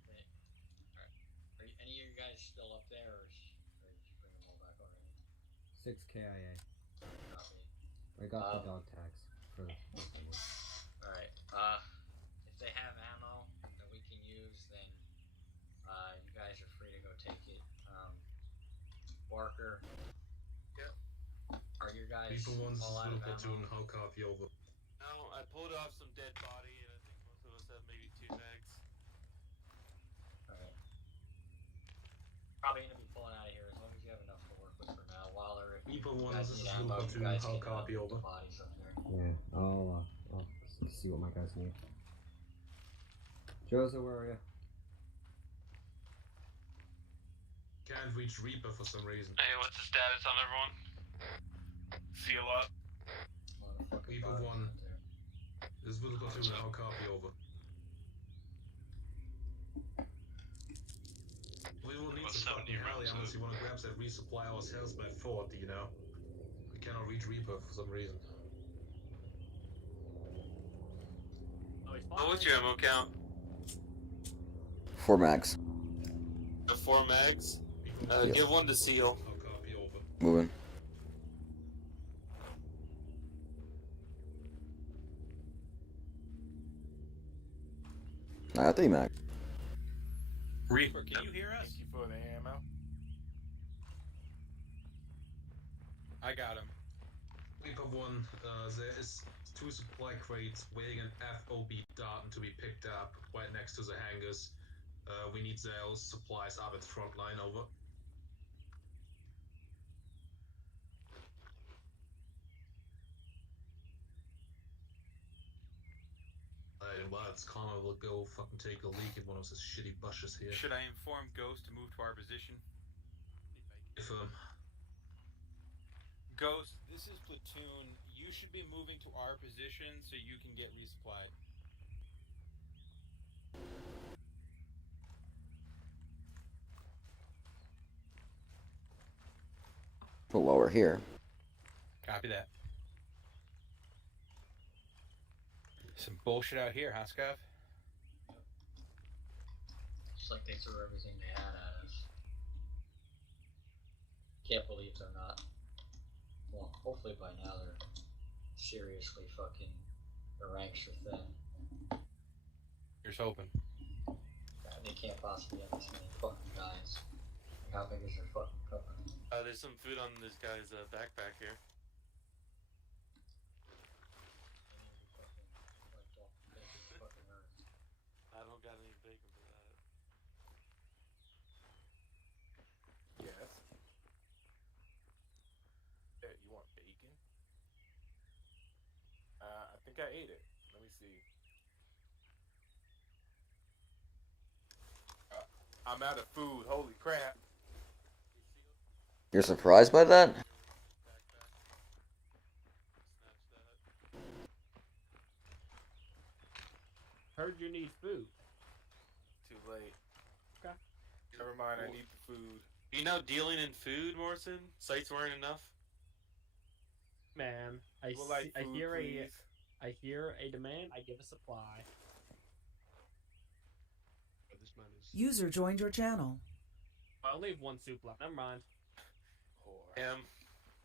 1-1. Alright. Are any of you guys still up there, or did you bring them all back already? 6 KIA. Copy. I got the dog tags for the Alright, if they have ammo that we can use, then, you guys are free to go take it. Barker. Yep. Are your guys People wants all out little of platoon, ammo? how copy over. No, I pulled off some dead body, and I think most of us have maybe 2 bags. Alright. Probably gonna be pulling out of here as long as you have enough to work with for now. Waller, if Reaper you 1, guys this need is ammo, Reaper you 2, guys how can copy get over? the bodies up there. Yeah, I'll see what my guys need. Jozo, where are you? Can't reach Reaper for some reason. Hey, what's the status on everyone? Seal up. Reaper 1, this is Reaper 2, how copy over? We will need some fucking heli unless you want to grab that resupply ourselves by fort, you know? We cannot reach Reaper for some reason. Oh, what's your ammo count? 4 mags. 4 mags? Yep. Give one to Seal. How copy over? Moving. I got 3 mags. Reaper, can you hear us? Thank you for the ammo. I got him. Reaper 1, there is 2 supply crates waiting an FOB Darton to be picked up right next to the hangars. We need those supplies up at the front line, over. While it's calm, we'll go fucking take a leak in one of those shitty bushes here. Should I inform Ghost to move to our position? If, Ghost, this is Platoon. You should be moving to our position so you can get resupplied. But while we're here, Copy that. Some bullshit out here, huh, Scuff? Just like they threw everything they had at us. Can't believe they're not. Well, hopefully by now they're seriously fucking. The ranks are thin. Here's hoping. God, they can't possibly have this many fucking guys. Like, how big is their fucking company? There's some food on this guy's backpack here. I don't got any bacon for that. Yes. Yeah, you want bacon? I think I ate it. Let me see. I'm out of food. Holy crap. you're surprised by that? Heard you need food. Too late. Okay. Never mind, I need the food. You now dealing in food, Morrison? Sites weren't enough? Man, I Well, like food, please. I hear a demand, I give a supply. This man is... User joined your channel. I'll leave one soup left. Never mind.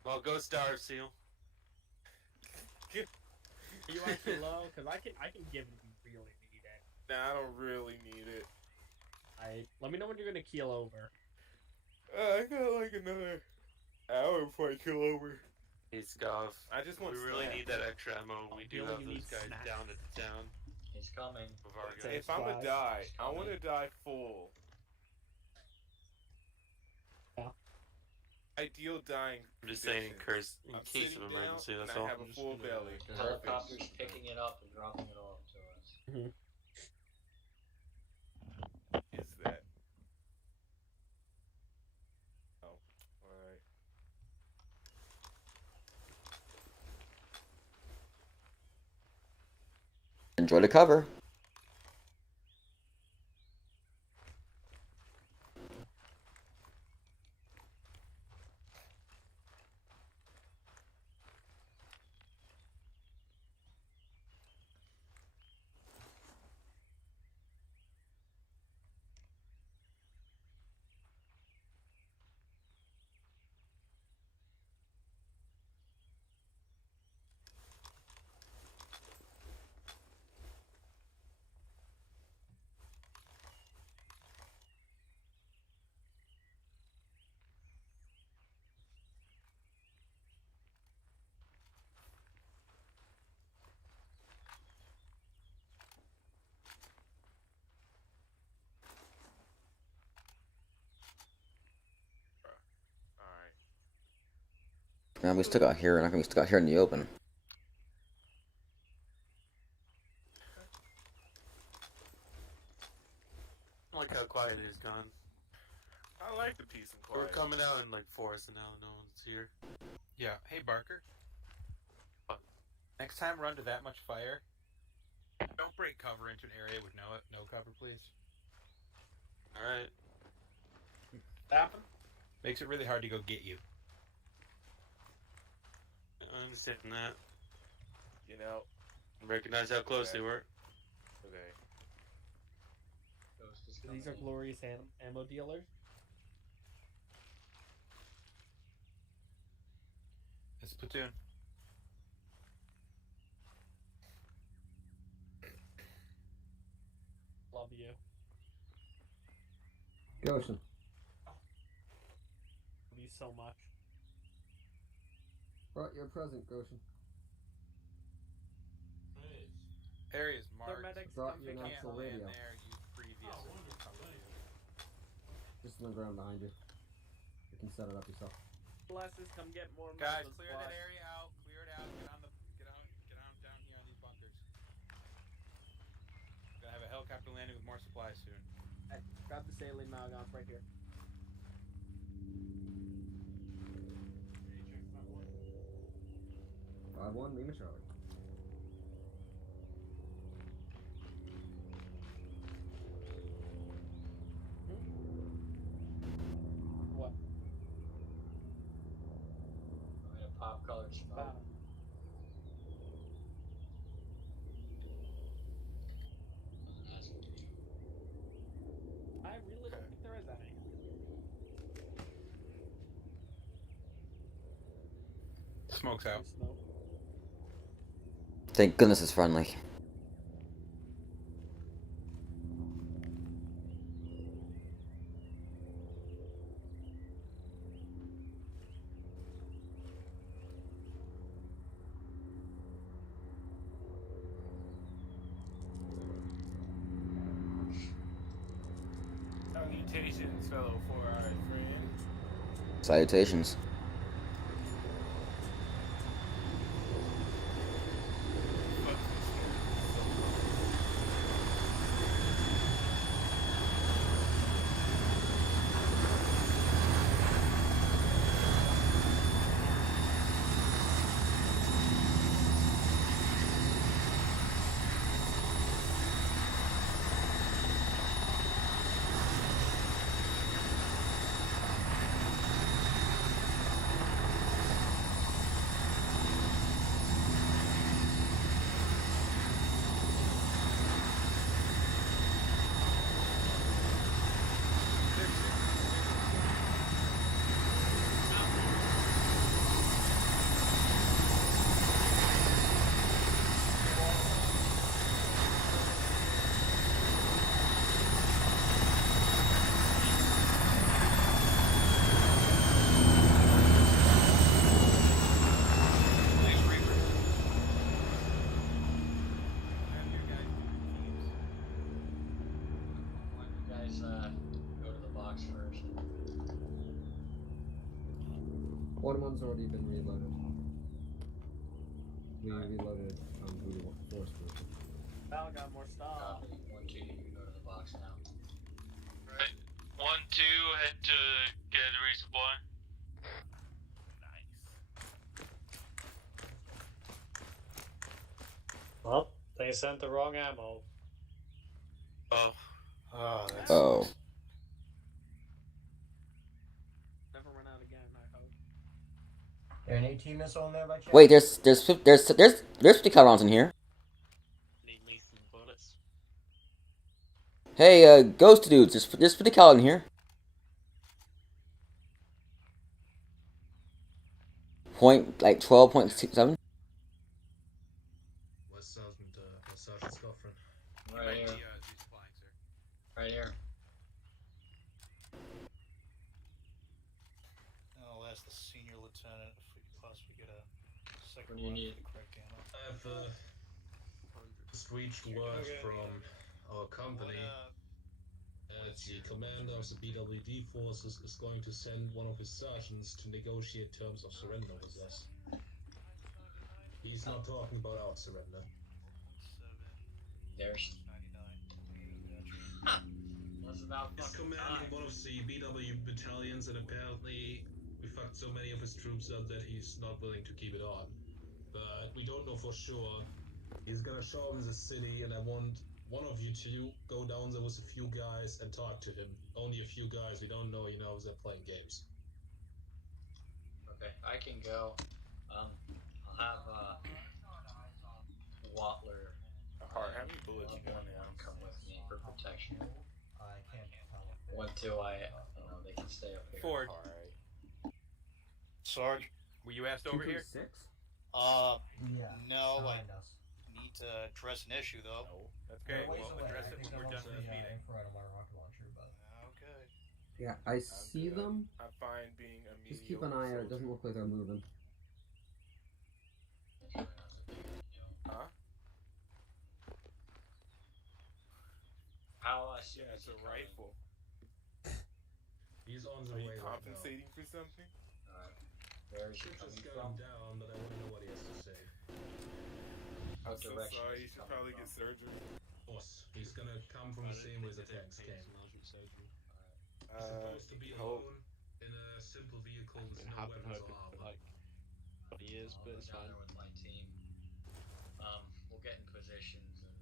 Well, go starve, Seal. Are you actually low? Because I can give it if you really need it. Nah, I don't really need it. Let me know when you're gonna keel over. I got like another hour before I kill over. Hey, Scuff. I just want We really snacks. need that extra ammo. We do Dylan, have you those need guys snacks. down at the town. He's coming. Of our Say guys. If I'm gonna Supplies. die, I want to die full. Yeah. Ideal dying. I'm just saying in I'm case sitting of down emergency, and that's I all. have a full belly. The Perfect. helicopter's picking it up and dropping it off to us. Is that? Oh, alright. Enjoy the cover. Now we stuck out here. We're not gonna be stuck out here in the open. I like how quiet it is gone. I like the peace and We're quiet. coming out in like forest and now no one's here. Yeah. Hey, Barker. Next time, run to that much fire. Don't break cover into an area with no cover, please. All right. Happen? Makes it really hard to go get you. I understand that. You know. Recognize how close they were. Okay. These are glorious ammo dealers. It's platoon. Love you. Goshen. Love you so much. Brought your present, Goshen. Areas marked. Medics Brought come you an pick actual up. Land radio. there. Use previous. Just on the ground behind you. You can set it up yourself. Blesses, come get more Guys, medical clear that supplies. area out. Clear it out. Get on down here on these bunkers. Gonna have a helicopter landing with more supplies soon. Hey, grab the saline Malgons right here. 5-1, Lima Charlie. What? I'm in a pop colored smoke. I really don't think there is any. Smoke's out. Smoke. Thank goodness it's friendly. Salutations, fellow 4-eyed friend. Salutations. One's already been reloaded. We reloaded Voodoo Force Group. Val got more stuff. 1, 2, you can go to the box now. Right. 1, 2, head to get a resupply. Well, they sent the wrong ammo. Oh. Oh, that's Oh. Never run out again, I hope. There an AT missile in there by chance? Wait, there's 50 cal rounds in here. Need lethal bullets. Hey, ghost dudes, there's 50 cal in here. Point like 12.7. West Sergeant Scoffrin. Right here. Resupplying, sir. Right here. I'll ask the senior lieutenant if we could possibly get a second What do you run need? for the correct ammo. I've just reached word from our company The commander of the BWD forces is going to send one of his sergeants to negotiate terms of surrender with us. He's not talking about our surrender. There's. What's about He's fucking commanding time? one of the BW battalions, and apparently we fucked so many of his troops up that he's not willing to keep it on. But we don't know for sure. He's gonna show up in the city, and I want one of you to go down there with a few guys and talk to him. Only a few guys. We don't know, if they're playing games. Okay, I can go. I'll have Watler. Heart, how many bullets you got now? Come with me for protection. I can't tell. Until they can stay up here. Ford, Sarge, were you asked over here? 236? Yeah. no, I behind us. need to address an issue though. That's okay. They're ways We'll away. address I it think when we're they're done with this mostly, meeting. infrared on my rocket launcher, but Okay. Yeah, I see them. I'm fine being a Just keep an eye out. It doesn't look like they're moving. Huh? How Yeah, it's a rifle. He's on the Are way you right now. compensating for something? Alright. Where is he Should coming just get from? him down, but I want to know what he has to say. I'm What so direction sorry. is You he should coming probably from? get surgery. Boss, he's gonna come from the same way the tanks came. He's supposed to be hope. alone in a simple vehicle with It no happened weapons or hoping for armor. like 20 years, I'll but go it's down fine. there with my team. We'll get in positions and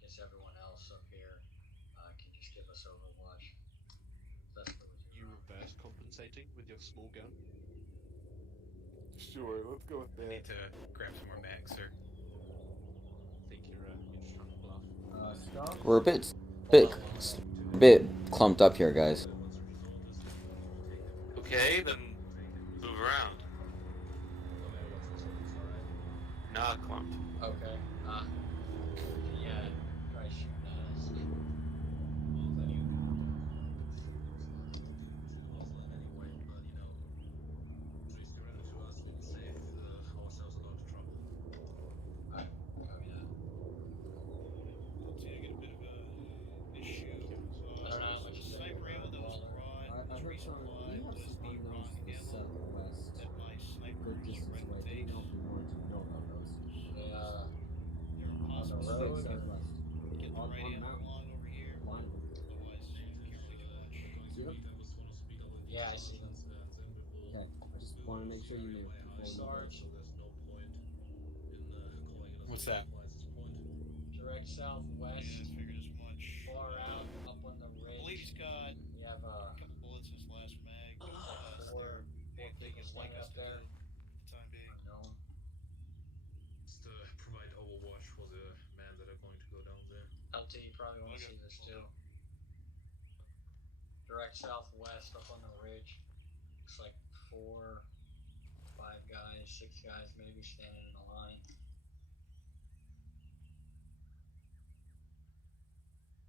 guess everyone else up here can just give us overwatch. That's what You reverse compensating with your small gun. Sure, let's go with I that. need to grab some more mags, sir. I think you're just trying to bluff. Stop. We're a bit clumped up here, guys. Okay, then move around. Not clumped. Okay. Yeah. Try shooting at us. Alright. Copy that. See, I get a bit of a issue. I don't know how much you think sniper ammo that was brought I've was heard some. resupplied We have was some the unknowns rocket to the ammo southwest. that my sniper Good is distance right away. Do you takes. know if we wanted to know about those? Yeah. They're On the impossible road? to Southwest. get the On right ammo mountain. along over here. Line them. Otherwise, you can't really do much. See them? Yeah, I see them. Okay. I just want to make sure you knew before we Sarge. What's that? Direct southwest. Yeah, I figured as much. Far out, up on the I believe ridge. he's got We have a couple bullets in his last mag. four Anything people you'd like standing us up to there. do for the time being. Unknown. It's to provide overwatch for the men that are going to go down there. LT, you probably want to see this too. Direct southwest, up on the ridge. Looks like 4, 5 guys, 6 guys maybe standing in a line.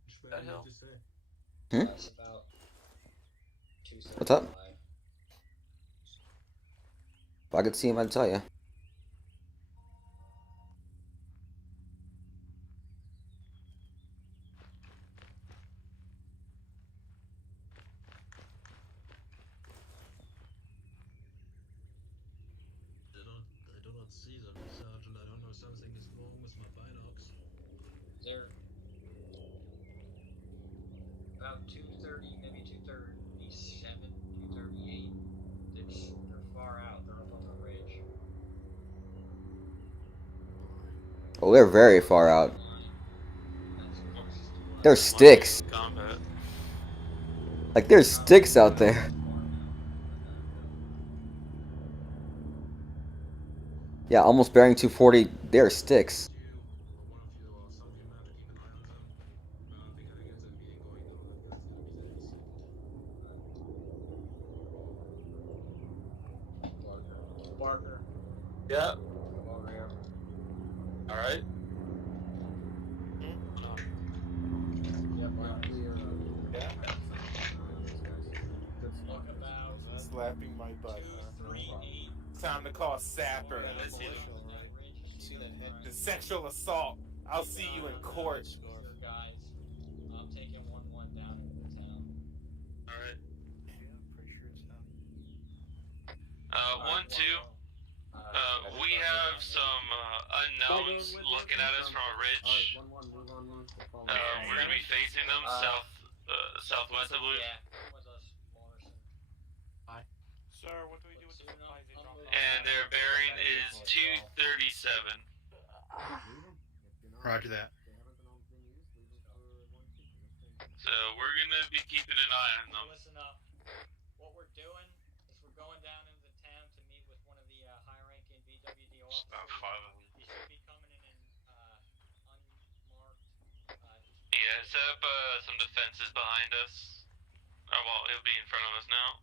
Which way The do you hell? need to say? That's about 275. What's up? If I could see him, I'd tell you. I do not see them, Sergeant. I don't know, something is wrong with my binocs. They're about 230, maybe 237, 238. They're far out. They're up on the ridge. Oh, they're very far out. There's sticks. Combat. Like, there's sticks out there. Yeah, almost bearing 240. There are sticks. Barker, Yeah. come over here. Alright. Yeah, Barker. Yeah? Look about Slapping my butt, huh? 238. Time to call Sapper. See that head? The sexual assault. I'll see you in court. Your guys. I'm taking 1-2. We have some unknowns looking at us from a ridge. We're gonna be facing them southwest, I believe. Yeah, with us, Morrison. Sir, what do we do with the supplies they dropped off? And their bearing is 237. Roger that. So we're gonna be keeping an eye on them. Listen up. What we're doing is we're going down into the town to meet with one of the high-ranking BWD officers. About 5 of them. He should be coming in unmarked. Yeah, set up some defenses behind us. Oh, well, it'll be in front of us now.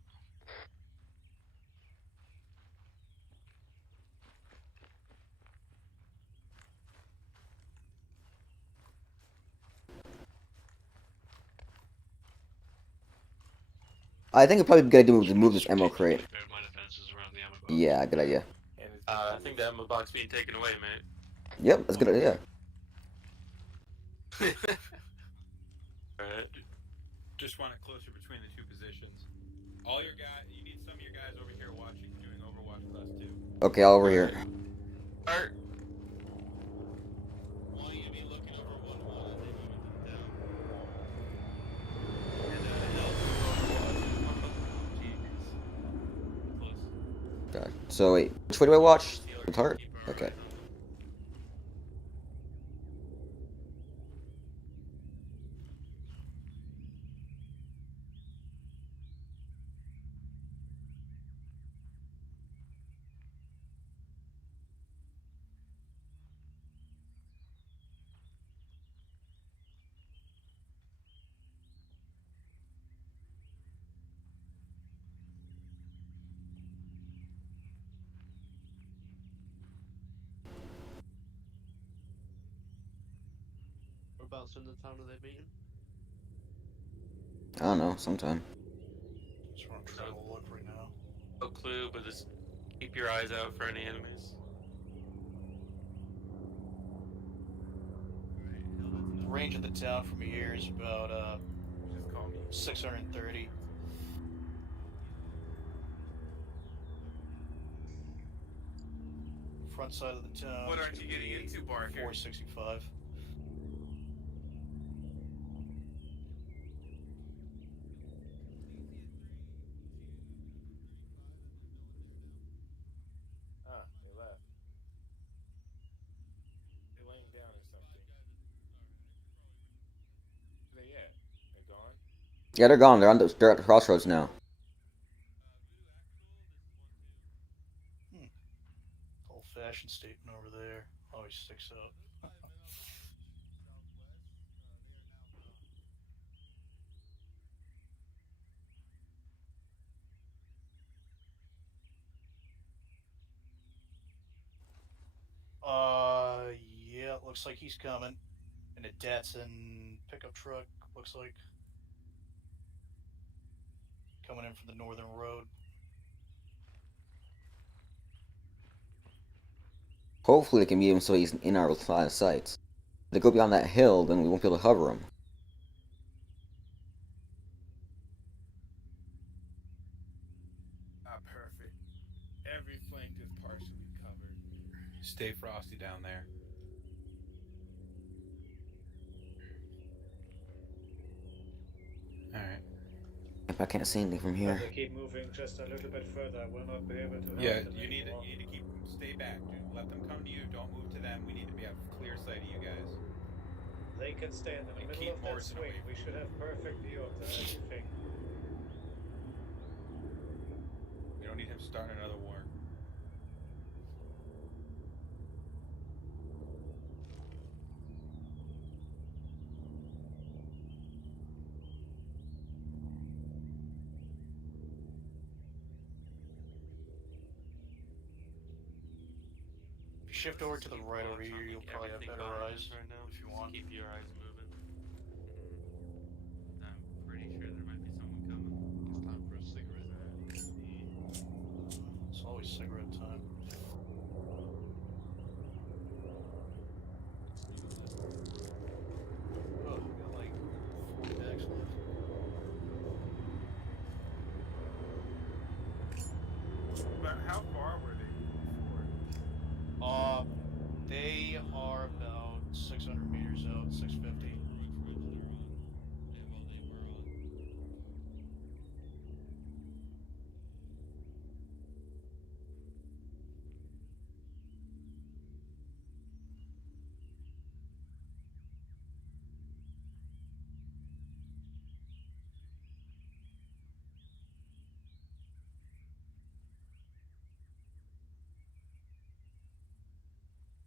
I think it'd probably be a good idea to move this ammo crate. Yeah, good idea. I think the ammo box being taken away, mate. Yep, that's a good idea. Alright. Just want it closer between the two positions. All your guys, you need some of your guys over here watching, doing Overwatch with us too. Okay, I'll over here. Alright. God. So wait, which way do I watch? The target? Okay. Whereabouts in the town are they meeting? I don't know, sometime. Just want to try to look right now. No clue, but just keep your eyes out for any enemies. The range of the town from here is about 630. Front side of the town. What aren't you getting into, Barker? 465. They left. They're laying down or something. Where they at? They're gone? Yeah, they're gone. They're at the crossroads now. Old-fashioned statement over there. Always sticks out. Yeah, it looks like he's coming. In a Datsun pickup truck, looks like. Coming in from the northern road. Hopefully they can meet him so he's in our line of sights. If they go beyond that hill, then we won't be able to hover him. Ah, perfect. Every flank is partially covered. Stay frosty down there. Alright. If I can't see anything from here. If we keep moving just a little bit further, we'll not be able to help Yeah, them you need anymore. to keep stay back, dude. Let them come to you. Don't move to them. We need to be a clear sight of you guys. They can stand in the middle of that swing. We should have perfect view of everything. We don't need him starting another war. Shift over to the right over here, you'll probably have better eyes right now. if you want. Keep your eyes moving. I'm pretty sure there might be someone coming. It's time for a cigarette. It's always cigarette time. Oh, we got like 4 packs left. But how far 600 meters out, 650.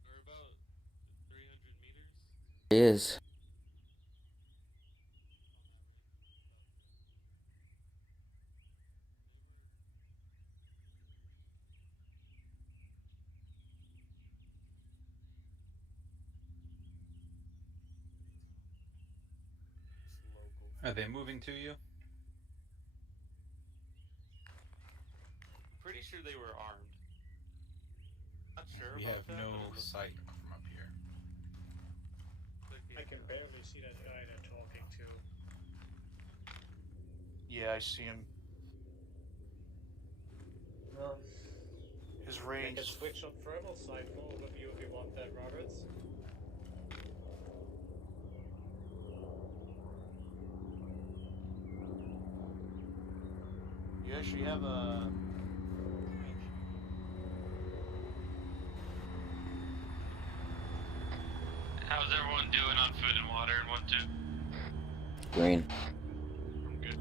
We're about 300 meters. It is. Are they moving to you? I'm pretty sure they were armed. Not sure We about have that, no but it looks sight from up here. I can barely see that guy they're talking to. Yeah, I see him. Well, His I range can is switch on thermal sight for overview if you want that, Roberts. You actually have a. How's everyone doing on food and water in 1-2? Green. Good.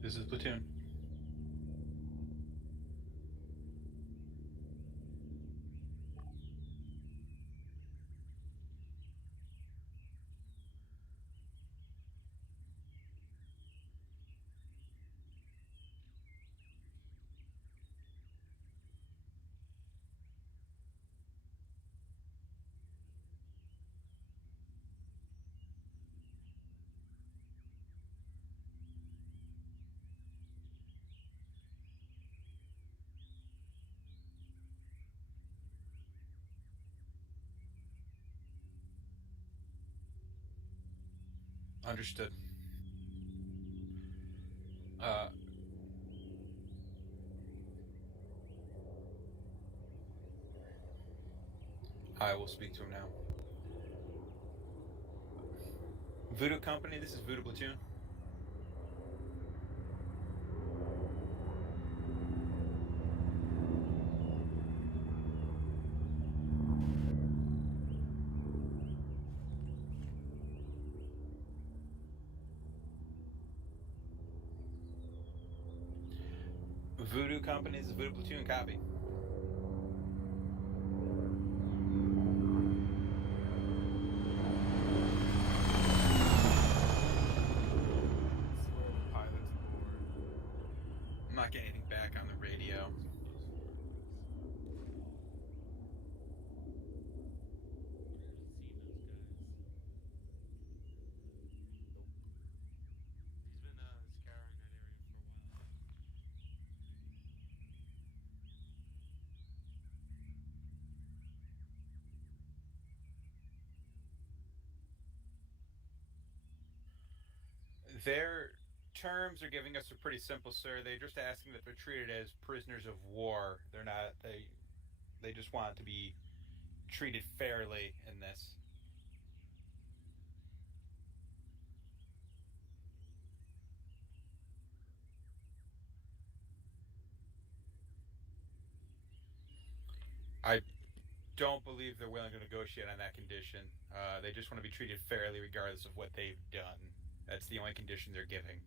This is platoon. Understood. I will speak to him now. Voodoo Company, this is Voodoo Platoon. Voodoo Company, this is Voodoo Platoon, copy. Swear the pilot's aboard. I'm not getting anything back on the radio. He's been scouring that area for a while. Their terms are giving us a pretty simple, sir. They're just asking that they're treated as prisoners of war. They're not. They just want to be treated fairly in this. I don't believe they're willing to negotiate on that condition. They just want to be treated fairly regardless of what they've done. That's the only condition they're giving.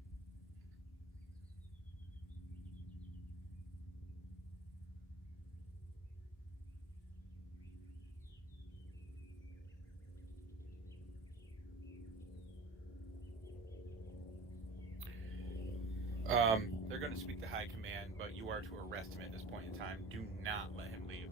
They're going to speak to high command, but you are to arrest him at this point in time. Do not let him leave.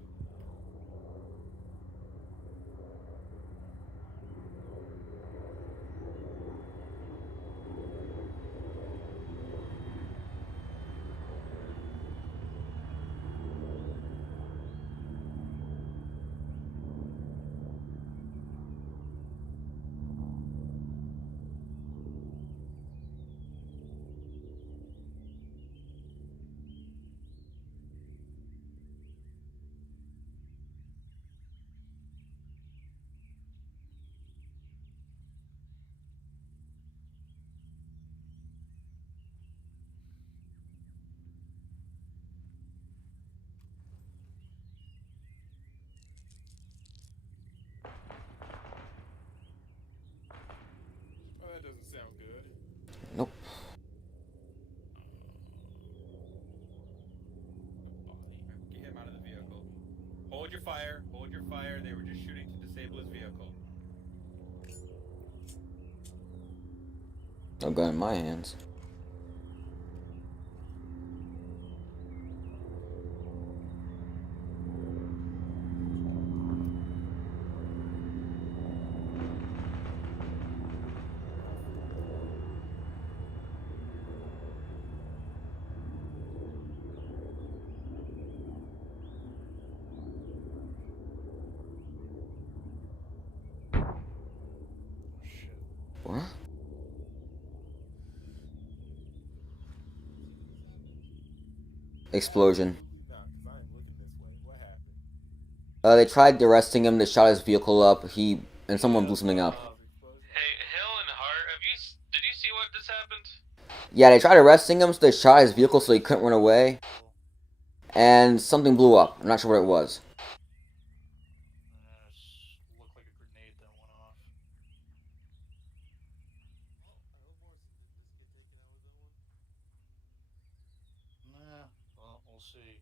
Oh, that doesn't sound good. Nope. Get him out of the vehicle. Hold your fire. Hold your fire. They were just shooting to disable his vehicle. No gun in my hands. What? Explosion. They tried arresting him. They shot his vehicle up. And someone blew something up. Hey, Hill and Hart, did you see what just happened? Yeah, they tried arresting him, so they shot his vehicle so he couldn't run away. And something blew up. I'm not sure what it was. Looked like a grenade that went off. Nah, well, we'll see.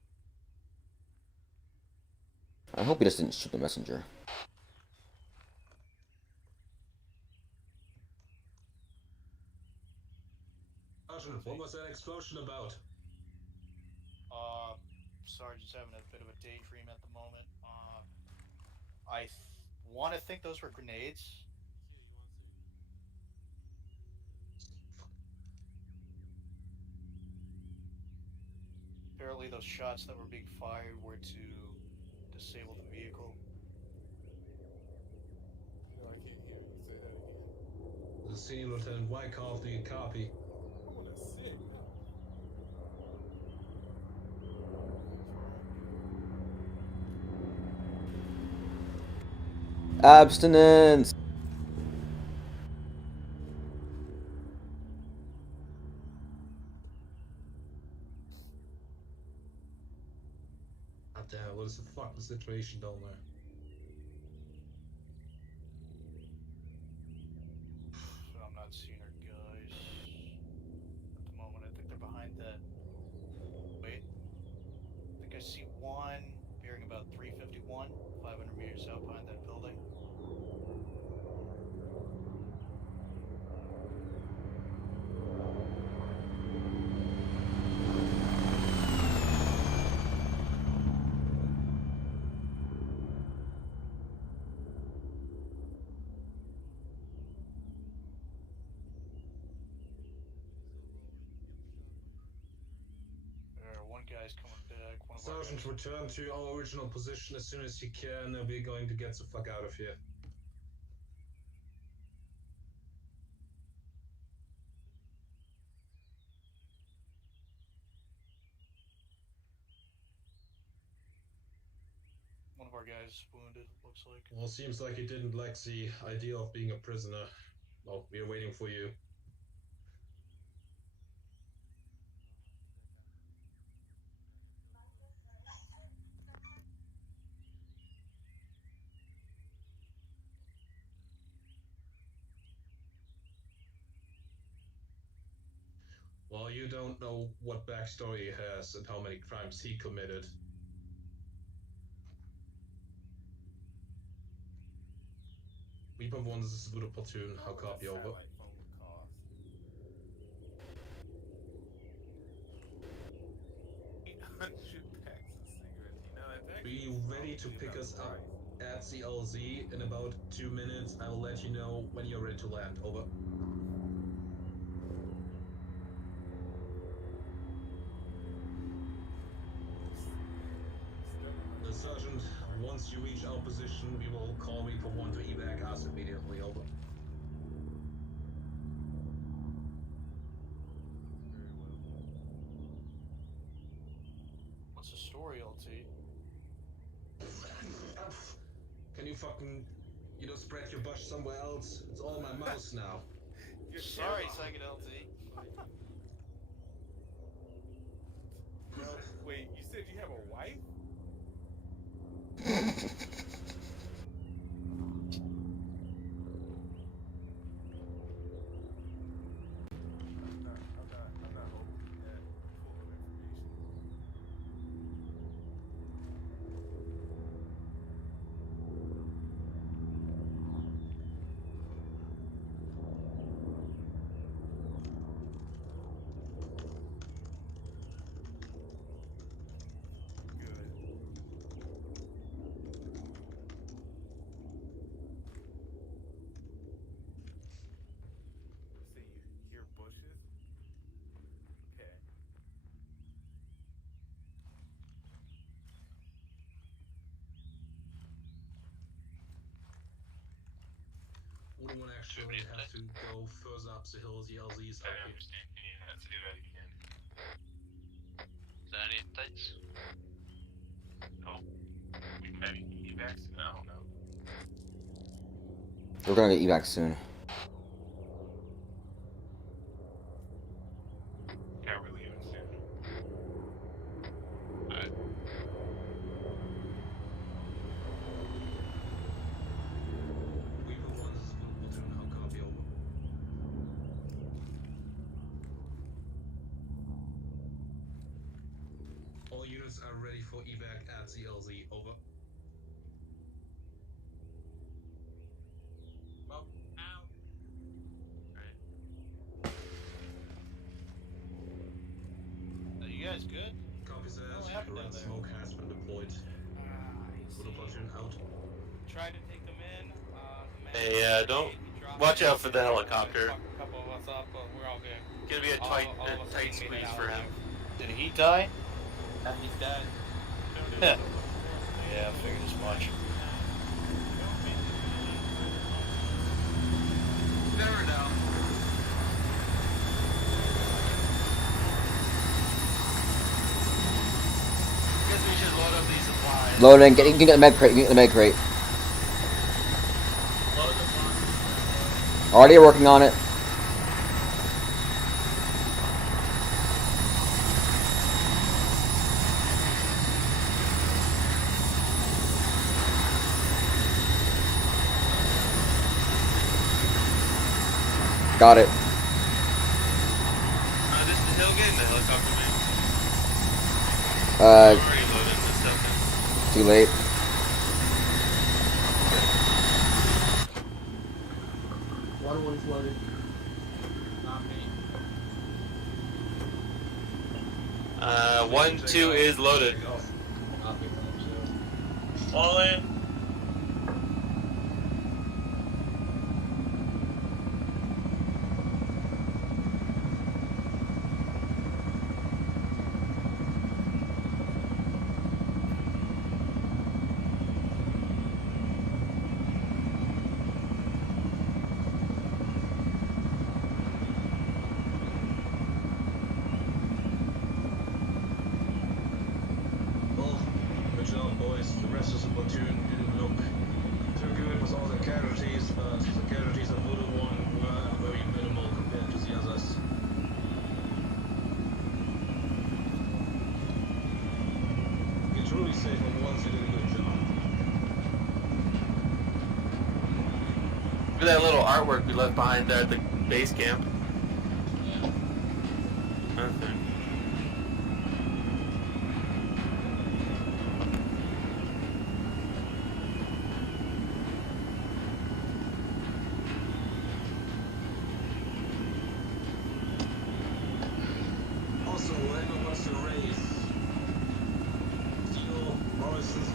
I hope he just didn't shoot the messenger. Sergeant, what was that explosion about? Sergeant's having a bit of a daydream at the moment. I want to think those were grenades. Apparently those shots that were being fired were to disable the vehicle. No, I can't hear you. Say that again. The scene, Lieutenant Wyckoff, do you copy? I want to sick. No. Abstinence! God damn, what is the fucking situation down there? I'm not seeing our guys at the moment. I think they're behind that. Wait. I think I see one bearing about 351, 500 meters out behind that building. One guy's coming back. One of our Sergeant, guys. return to our original position as soon as you can, and we're going to get the fuck out of here. One of our guys wounded, looks like. Well, seems like you didn't like the idea of being a prisoner. Well, we're waiting for you. Well, you don't know what backstory he has and how many crimes he committed. Reaper 1, this is Buddha Platoon. How copy over? Be ready to pick us up at CLZ in about 2 minutes. I will let you know when you're ready to land. Over. The sergeant, once you reach our position, we will call me for one to evac us immediately. Over. What's the story, LT? Can you fucking, spread your bush somewhere else? It's all my mouse now. Sorry, Second LT. No, wait, you said you have a wife? I'm not open that full of information. So you hear bushes? Okay. Wouldn't actually have to go further up the hill. The LZ's up here. Is that any updates? No. We can maybe evac soon. I don't know. We're gonna get evac soon. Yeah, we're leaving soon. Alright. Weaver 1, this is platoon. How copy? Over. All units are ready for evac at CLZ. Over. Well, out. Are you guys good? Copy that. What happened down Red there? smoke has been deployed. Put a platoon out. Tried to take them in. Hey, don't watch out for the helicopter. A couple of us up, but we're all good. Gonna be a tight squeeze for him. Did he die? He's dead. Yeah, I figured as much. Never know. Guess we should load up these supplies. Loading. You can get the med crate. You can get the med crate. Already working on it. Got it. This is the hill getting the helicopter, man. I'm already loading this stuff in. Too late. One's loaded. Not me. 1-2 is loaded. Copy 1-2. Fall in. Well, good job, boys. The rest of the platoon didn't look too good with all the casualties, but the casualties of Voodoo 1 were very minimal compared to the others. You can truly say for once you did a good job. Look at that little artwork we left behind there at the base camp. Yeah. Okay. Also, whoever wants to raise Steel, Morrison's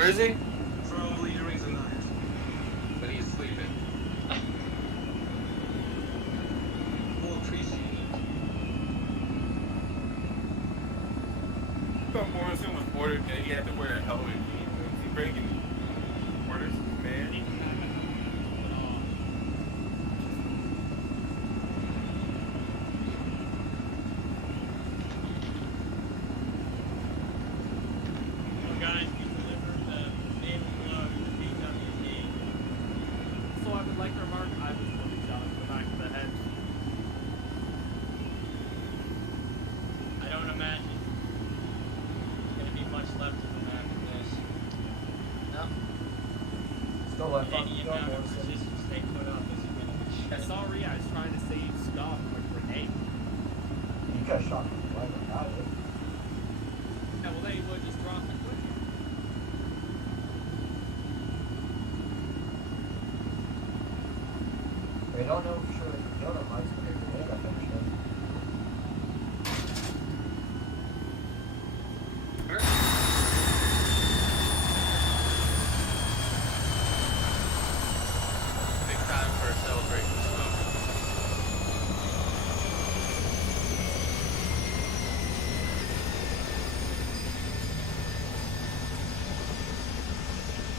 Where is he? Probably during the night. When he's sleeping. We'll appreciate it. But Morrison was ordered that he had to wear a helmet. Is he breaking orders, man? Well, guys, we delivered the daily load to BWD. So I would like to remark I was fully shot in the back of the head. I don't imagine there's going to be much left of the map of this. No. Still left on Any the amount of Morrison. resistance they put up isn't going to be shit. Sorry, I was trying to save Scott from a grenade. You got shot from the right, got it. Yeah, well, then he would just drop it, wouldn't he? We don't know for sure that you killed him. I just put a grenade up and shit. Big time for a celebration smoke.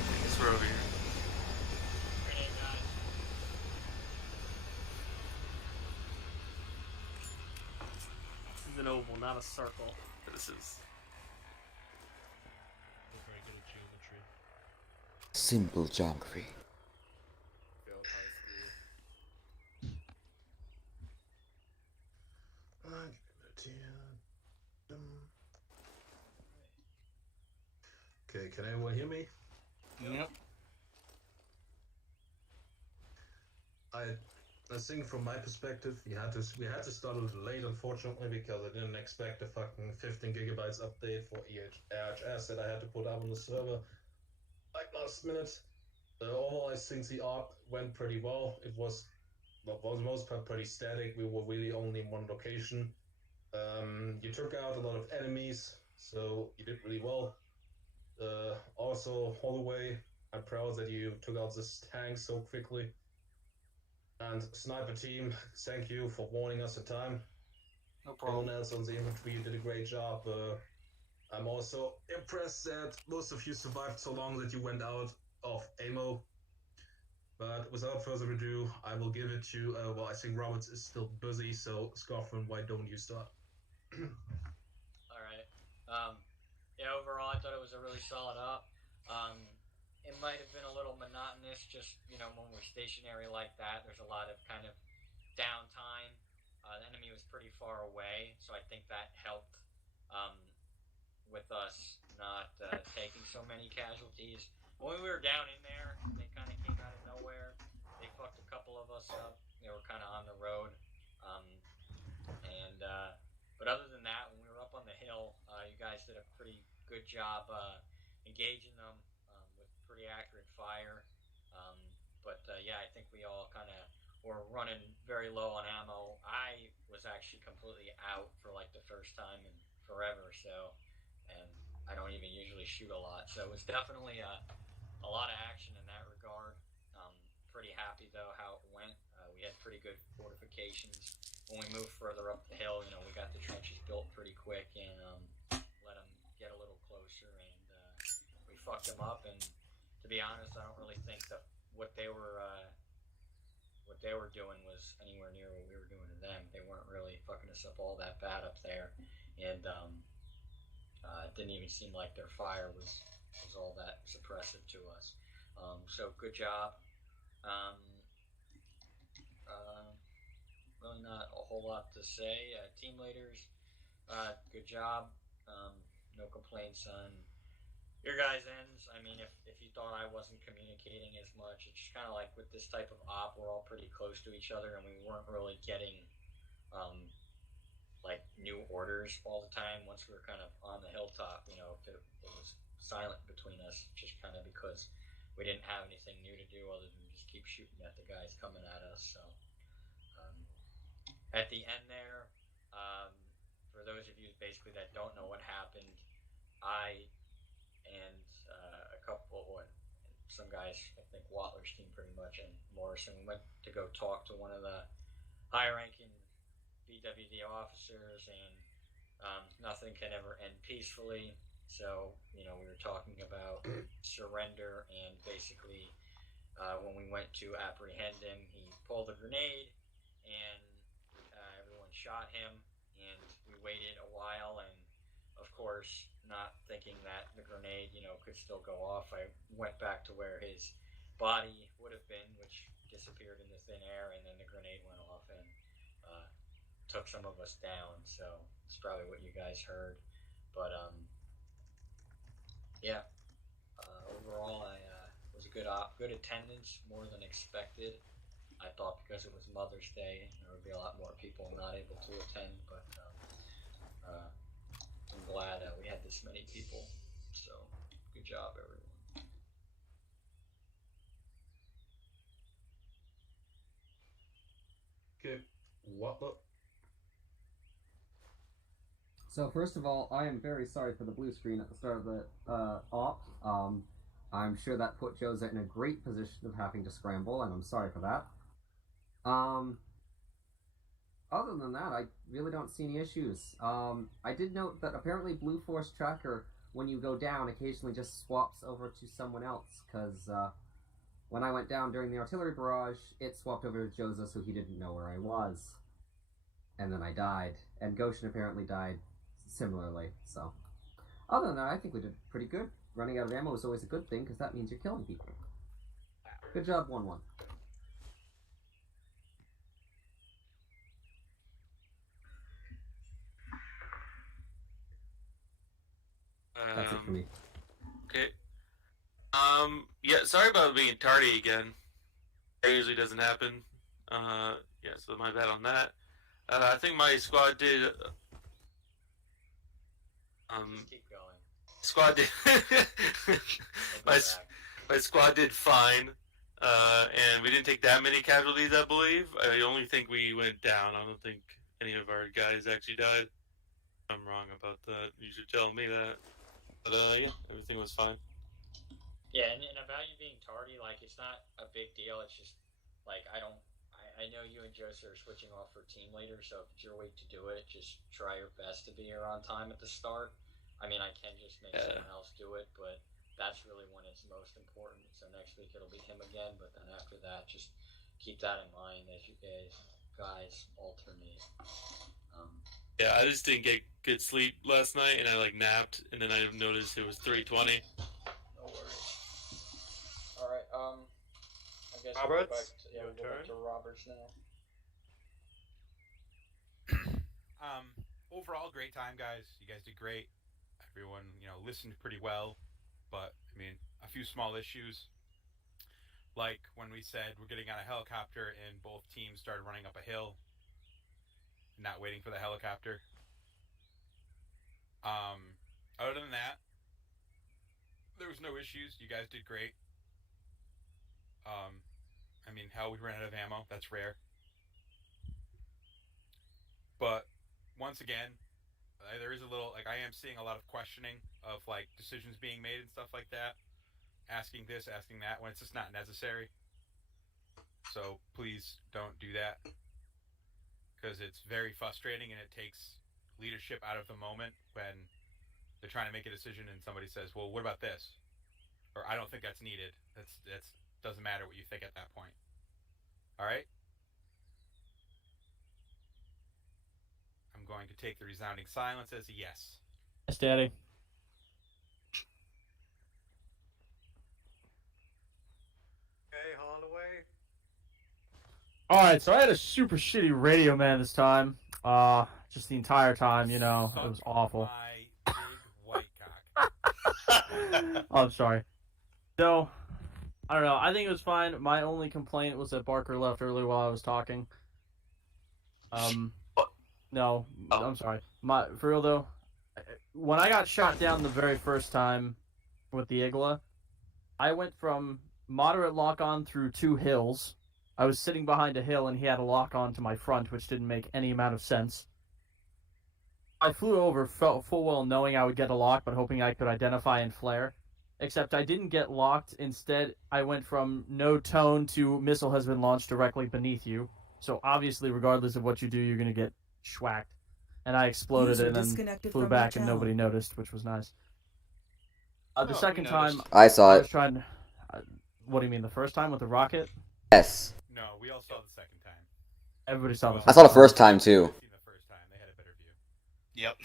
I guess we're over here. Grenade, guys. This is an oval, not a circle. This is. We're very good at geometry. Simple geography. Failed high school. Okay, can anyone hear me? Yep. I think from my perspective, we had to start a little late, unfortunately, because I didn't expect the fucking 15 gigabytes update for AHS that I had to put up on the server like last minute. Overall, I think the ARP went pretty well. It was, well, for the most part, pretty static. We were really only in one location. You took out a lot of enemies, so you did really well. Also, Holloway, I'm proud that you took out this tank so quickly. And Sniper Team, thank you for warning us in time. No Everyone problem. else on the infantry, you did a great job. I'm also impressed that most of you survived so long that you went out of ammo. But without further ado, I will give it to, well, I think Roberts is still busy, so Scoffman, why don't you start? Alright. Yeah, overall, I thought it was a really solid op. It might have been a little monotonous, just, you know, when we're stationary like that, there's a lot of kind of downtime. The enemy was pretty far away, so I think that helped with us not taking so many casualties. When we were down in there, they kind of came out of nowhere. They fucked a couple of us up. They were kind of on the road. But other than that, when we were up on the hill, you guys did a pretty good job engaging them with pretty accurate fire. Yeah, I think we all kind of were running very low on ammo. I was actually completely out for like the first time in forever, and I don't even usually shoot a lot, so it was definitely a lot of action in that regard. Pretty happy though how it went. We had pretty good fortifications. When we moved further up the hill, you know, we got the trenches built pretty quick and let them get a little closer, and we fucked them up. And to be honest, I don't really think that what they were doing was anywhere near what we were doing to them. They weren't really fucking us up all that bad up there, and it didn't even seem like their fire was all that suppressive to us. So good job. Really not a whole lot to say. Team leaders, good job. No complaints on your guys' ends. I mean, if you thought I wasn't communicating as much, it's just kind of like with this type of op, we're all pretty close to each other, and we weren't really getting like new orders all the time. Once we were kind of on the hilltop, you know, it was silent between us, just kind of because we didn't have anything new to do other than just keep shooting at the guys coming at us. So at the end there, for those of you basically that don't know what happened, I and a couple some guys, I think Watler's team pretty much, and Morrison. We went to go talk to one of the high-ranking BWD officers, and nothing can ever end peacefully. So, we were talking about surrender, and basically, when we went to apprehend him, he pulled a grenade, and everyone shot him, and we waited a while, and of course, not thinking that the grenade, could still go off, I went back to where his body would have been, which disappeared into thin air, and then the grenade went off and took some of us down. So it's probably what you guys heard. But yeah, overall, I was a good attendance, more than expected. I thought because it was Mother's Day, there would be a lot more people not able to attend, but I'm glad we had this many people. So good job, everyone. Okay, what? So first of all, I am very sorry for the blue screen at the start of the op. I'm sure that put Jose in a great position of having to scramble, and I'm sorry for that. Other than that, I really don't see any issues. I did note that apparently Blue Force Tracker, when you go down, occasionally just swaps over to someone else, because when I went down during the artillery barrage, it swapped over to Jose, so he didn't know where I was. And then I died. And Goshen apparently died similarly, so. Other than that, I think we did pretty good. Running out of ammo is always a good thing, because that means you're killing people. Good job, 1-1. That's it for me. Okay. Yeah, sorry about being tardy again. That usually doesn't happen. Yeah, so my bad on that. I think my squad did. Just keep going. Squad did. my squad did fine, and we didn't take that many casualties. I believe. I only think we went down. I don't think any of our guys actually died. I'm wrong about that. You should tell me that. But yeah, everything was fine. Yeah, and about you being tardy, it's not a big deal. It's just, I know you and Joseph are switching off for team leader, so if it's your week to do it, just try your best to be here on time at the start. I mean, I can just make someone else do it, but that's really when it's most important. So next week it'll be him again, but then after that, just keep that in mind as you guys alternate. Yeah, I just didn't get good sleep last night, and I napped, and then I noticed it was 3:20. No worries. All right. I guess Roberts, we'll go back to Roberts now. Overall, great time, guys. You guys did great. Everyone, listened pretty well, but I mean, a few small issues. Like when we said we're getting on a helicopter, and both teams started running up a hill, not waiting for the helicopter. Other than that, there was no issues. You guys did great. I mean, hell, we ran out of ammo. That's rare. But once again, there is a little, I am seeing a lot of questioning of, decisions being made and stuff like that. Asking this, asking that, when it's just not necessary. So please don't do that. Because it's very frustrating, and it takes leadership out of the moment when they're trying to make a decision and somebody says, well, what about this? Or I don't think that's needed. That's doesn't matter what you think at that point. All right? I'm going to take the resounding silence as a yes. Yes, Daddy. Okay, Holloway. Alright, so I had a super shitty radio man this time. Just the entire time, it was awful. My big white cock. I'm sorry. So, I don't know. I think it was fine. My only complaint was that Barker left early while I was talking. No, I'm sorry. For real though, when I got shot down the very first time with the Igla, I went from moderate lock-on through 2 hills. I was sitting behind a hill and he had a lock-on to my front, which didn't make any amount of sense. I flew over full well knowing I would get a lock, but hoping I could identify and flare. except I didn't get locked. Instead, I went from no tone to missile has been launched directly beneath you. So obviously, regardless of what you do, you're going to get schwacked. And I exploded User and then disconnected flew from your back and nobody channel. noticed, which was nice. The we second time, noticed. I saw I it. was trying... what do you mean, the first time with the rocket? Yes. No, we all saw the second time. Everybody saw the I first saw the time. first time too. Seen the first time. They had a better view. Yep.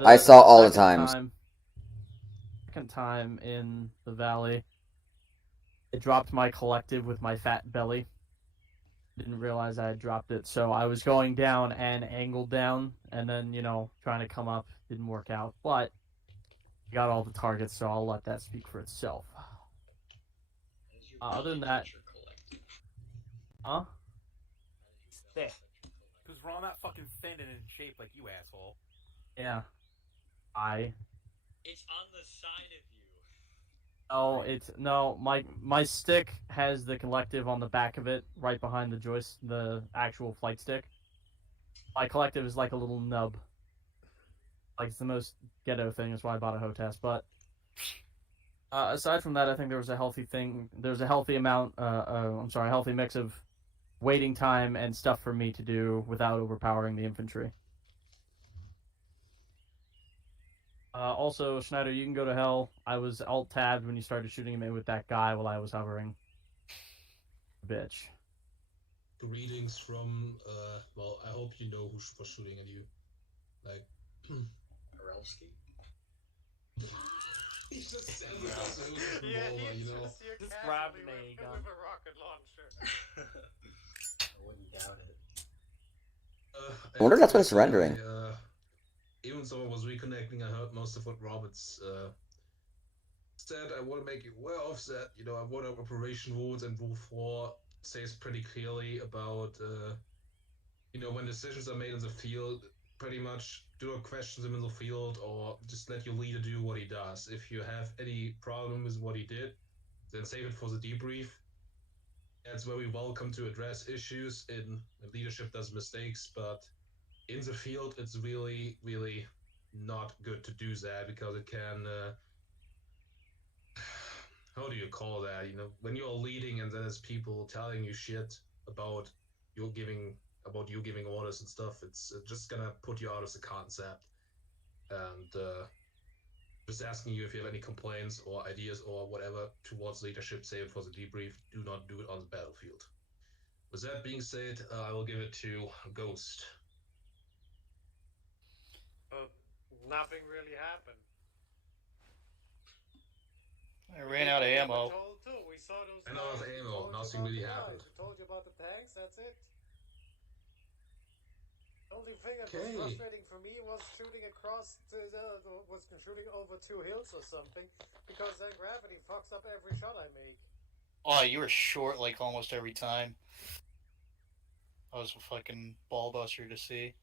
The I saw all the second times. Second time in the valley, I dropped my collective with my fat belly. Didn't realize I had dropped it, so I was going down and angled down, and then, trying to come up. Didn't work out, but I got all the targets, so I'll let that speak for itself. Other than that... Huh? Sick. Because we're all not fucking thin and in shape like you, asshole. Yeah. It's on the side of you. Oh, no. My stick has the collective on the back of it, right behind the joist, the actual flight stick. My collective is like a little nub. Like, it's the most ghetto thing. That's why I bought a HOTAS. But aside from that, I think there was a healthy thing. There's a healthy amount. A healthy mix of waiting time and stuff for me to do without overpowering the infantry. Also, Schneider, you can go to hell. I was alt-tabbed when you started shooting me with that guy while I was hovering. Bitch. Greetings from, well, I hope you know who was shooting at you. Like, Arelsky? He just said it as it was a revolver, you know? Just grab an A gun. With a rocket launcher. I wouldn't doubt it. I wonder if that's what it's actually, rendering. Even though I was reconnecting, I heard most of what Roberts said. I want to make you aware of that. I want Operation Rules, and Rule 4 says pretty clearly about, when decisions are made in the field, pretty much do not question them in the field or just let your leader do what he does. If you have any problem with what he did, then save it for the debrief. That's very welcome to address issues in leadership does mistakes, but in the field, it's really, really not good to do that because it can, how do you call that? When you're leading and then there's people telling you shit about you giving orders and stuff, it's just gonna put you out as a concept. And just asking you if you have any complaints or ideas or whatever towards leadership, save it for the debrief. Do not do it on the battlefield. With that being said, I will give it to Ghost. Nothing really happened. I ran out of ammo. We saw those I know of ammo, nothing really happened. We told you about the tanks, that's it. The only thing that Okay. was frustrating for me was shooting across shooting over 2 hills or something, because then gravity fucks up every shot I make. Oh, you were short like almost every time. I was a fucking ball buster to see.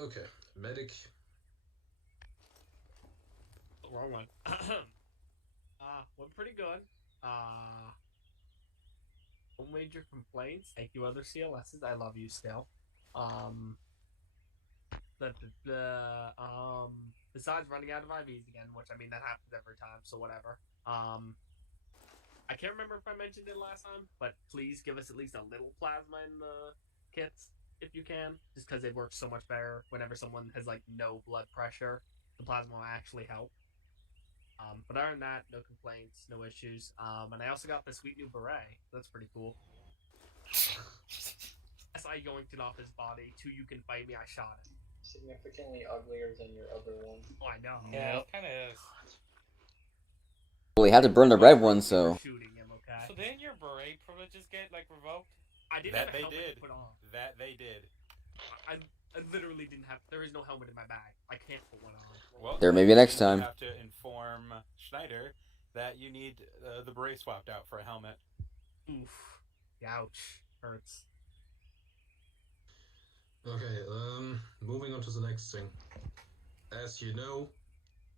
Okay, medic. Wrong one. Went pretty good. No major complaints. Thank you, other CLSs. I love you still. Besides running out of IVs again, which I mean that happens every time, so whatever. I can't remember if I mentioned it last time, but please give us at least a little plasma in the kits if you can, just because it works so much better whenever someone has like no blood pressure. The plasma will actually help. But other than that, no complaints, no issues. And I also got the sweet new beret. That's pretty cool. As I yoinked it off his body. 2, you can fight me. I shot it. Significantly uglier than your other one. Oh, I know. Yeah. It kind of is. Well, he had to burn the red one, so... Shooting him, okay? So didn't your beret privileges get revoked? I didn't That have a they helmet did. to put on. That they did. I literally didn't have. There is no helmet in my bag. I can't put one on. Well, There may be next you time. have to inform Schneider that you need the beret swapped out for a helmet. Oof. Ouch. Hurts. Okay, moving on to the next thing. As you know,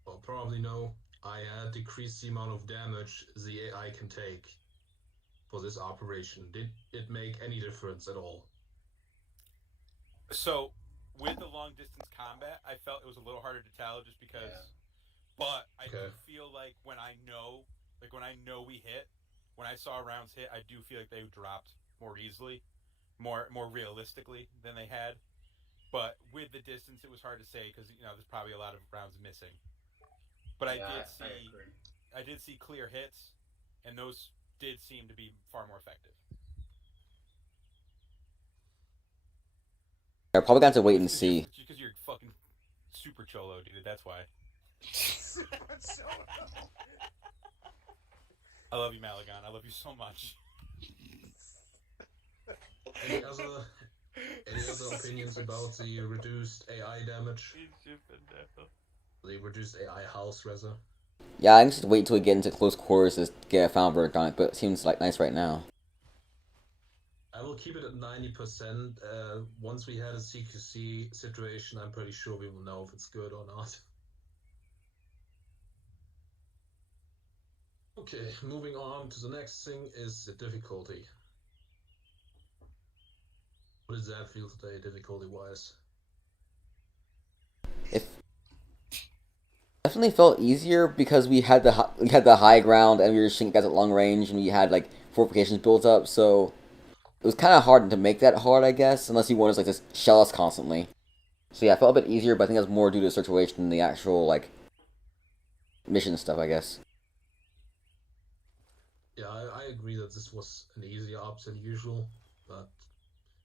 or probably know, I had decreased the amount of damage the AI can take for this operation. Did it make any difference at all? So, with the long distance combat, I felt it was a little harder to tell just because. Yeah. But I do feel like when I know we hit, when I saw rounds hit, I do feel like they dropped more easily, more realistically than they had. But with the distance, it was hard to say because there's probably a lot of rounds missing. But I did see clear hits, and those did seem to be far more effective. They're probably going to wait and see. Because you're fucking super cholo, dude. That's why. I love you, Malagon. I love you so much. Any other opinions about the reduced AI damage? The reduced AI house, rather? Yeah, I can just wait till we get into close quarters to get a final verdict on it, but it seems like nice right now. I will keep it at 90%. Once we had a CQC situation, I'm pretty sure we will know if it's good or not. Okay, moving on to the next thing is the difficulty. What does that feel today, difficulty-wise? It definitely felt easier because we had the high ground and we were shooting guys at long range and we had like fortifications built up, so it was kind of hard to make that hard, I guess, unless you wanted to like just shell us constantly. So yeah, it felt a bit easier, but I think that's more due to the situation than the actual like mission stuff, I guess. Yeah, I agree that this was an easier op than usual, but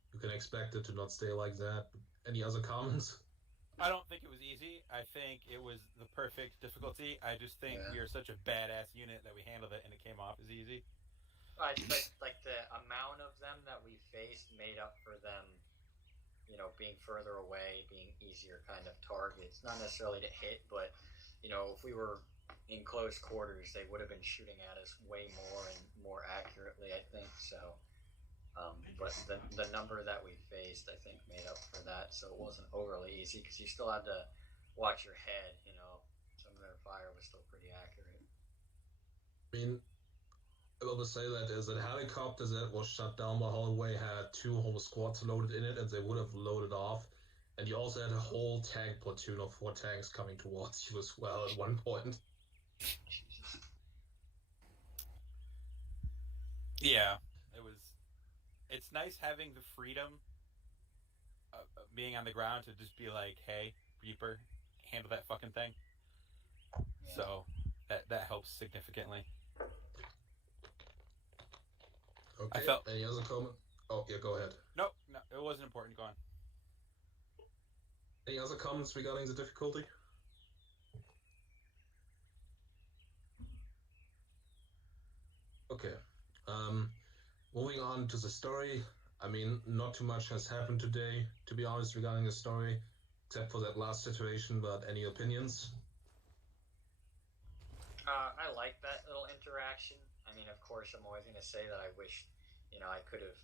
you can expect it to not stay like that. Any other comments? I don't think it was easy. I think it was the perfect difficulty. I just think we are such a badass unit that we handled it and it came off as easy. I think like the amount of them that we faced made up for them, being further away, being easier kind of targets. Not necessarily to hit, but if we were in close quarters, they would have been shooting at us way more and more accurately, I think. So, but the number that we faced, I think, made up for that. So it wasn't overly easy because you still had to watch your head. Some of their fire was still pretty accurate. I mean, I will say that is that helicopter that was shut down by Holloway had 2 whole squads loaded in it, and they would have loaded off. And you also had a whole tank platoon of 4 tanks coming towards you as well at one point. Yeah, it's nice having the freedom of being on the ground to just be like, hey, Reaper, handle that fucking thing. Yeah. So that helps significantly. Okay, any other comment? Oh, yeah, go ahead. No, it wasn't important. Go on. Any other comments regarding the difficulty? Okay. Moving on to the story. I mean, not too much has happened today, to be honest, regarding the story, except for that last situation, but any opinions? I like that little interaction. I mean, of course, I'm always going to say that I wish, I could have,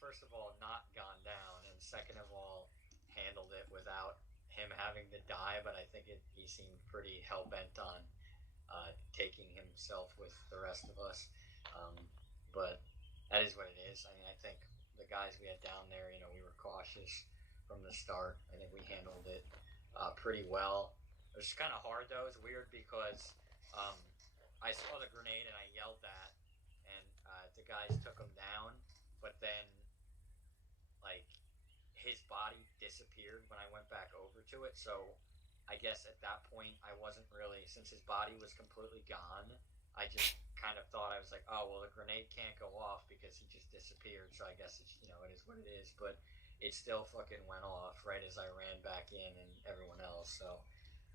first of all, not gone down, and second of all, handled it without him having to die, but I think he seemed pretty hell-bent on taking himself with the rest of us. But that is what it is. I mean, I think the guys we had down there, we were cautious from the start. I think we handled it pretty well. It was kind of hard, though. It was weird because I saw the grenade and I yelled that, and the guys took him down, but then, his body disappeared when I went back over to it, so I guess at that point I wasn't really, since his body was completely gone, I just kind of thought, I was like, oh, well, the grenade can't go off because he just disappeared, so I guess it's, it is what it is, but it still fucking went off right as I ran back in and everyone else, so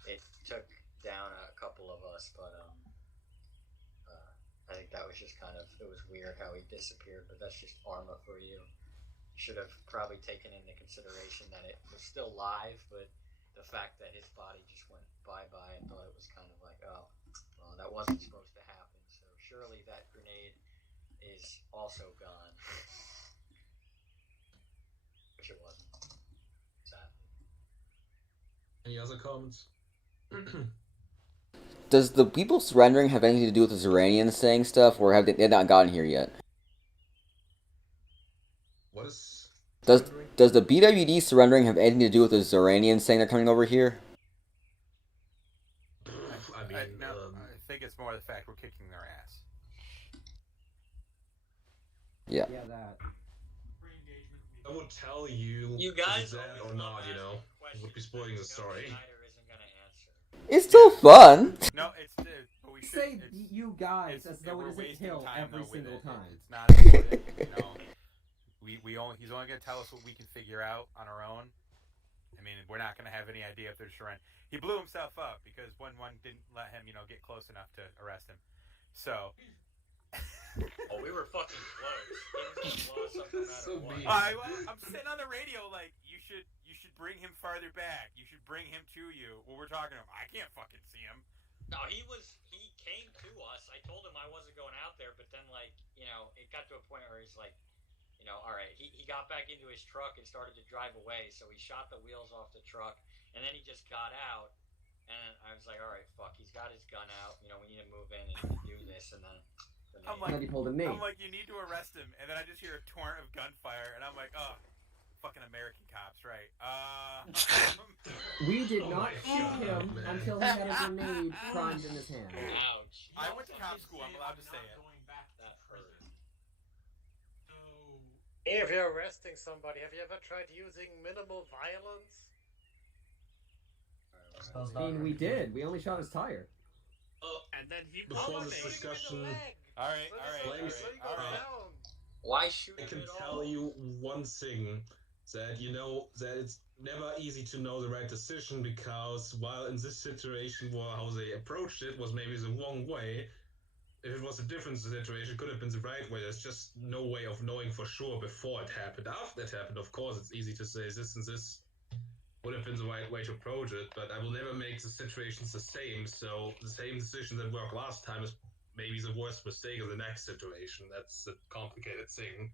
it took down a couple of us, but I think that was just kind of, it was weird how he disappeared, but that's just Arma for you. Should have probably taken into consideration that it was still live, but the fact that his body just went bye-bye, I thought it was kind of like, oh, well, that wasn't supposed to happen, so surely that grenade is also gone. Which it wasn't. Sadly. Any other comments? Does the people surrendering have anything to do with the Savorians saying stuff, or have they not gotten here yet? What is Does surrendering? does the BWD surrendering have anything to do with the Zoranians saying they're coming over here? I mean, I think it's more the fact we're kicking their ass. Yeah. Yeah, that. I would tell you, You guys is it that or not, you know? It would be spoiling the story. Isn't gonna answer. It's still fun. No, it's but we should Say you guys as though it isn't wasting Hill time, every though, with single it. time. It's not important, you know. He's only gonna tell us what we can figure out on our own. I mean, we're not gonna have any idea if they're surrender. He blew himself up because one didn't let him, get close enough to arrest him. So. Oh, we were fucking close. He was gonna blow us up no matter what. I'm sitting on the radio like you should bring him farther back. You should bring him to you. Well, we're talking to him. I can't fucking see him. No, he came to us. I told him I wasn't going out there, but then it got to a point where he's like, all right. He got back into his truck and started to drive away. So he shot the wheels off the truck, and then he just got out. And I was like, all right, fuck. He's got his gun out. We need to move in and do this, and then. And then he pulled a name. I'm like, you need to arrest him, and then I just hear a torrent of gunfire, and I'm like, oh, fucking American cops, right? We did not shoot him until he had a grenade primed in his hand. Ouch. I went to cop school. I'm allowed to say it. That hurt. If you're arresting somebody, have you ever tried using minimal violence? I mean, we did. We only shot his tire. And then he before this discussion. All right. Why shoot I him can at tell all? you one thing, that that it's never easy to know the right decision, because while in this situation, how they approached it was maybe the wrong way, if it was a different situation, it could have been the right way. There's just no way of knowing for sure before it happened. After it happened, of course, it's easy to say this and this would have been the right way to approach it, but I will never make the situations the same, so the same decision that worked last time is maybe the worst mistake of the next situation. That's a complicated thing.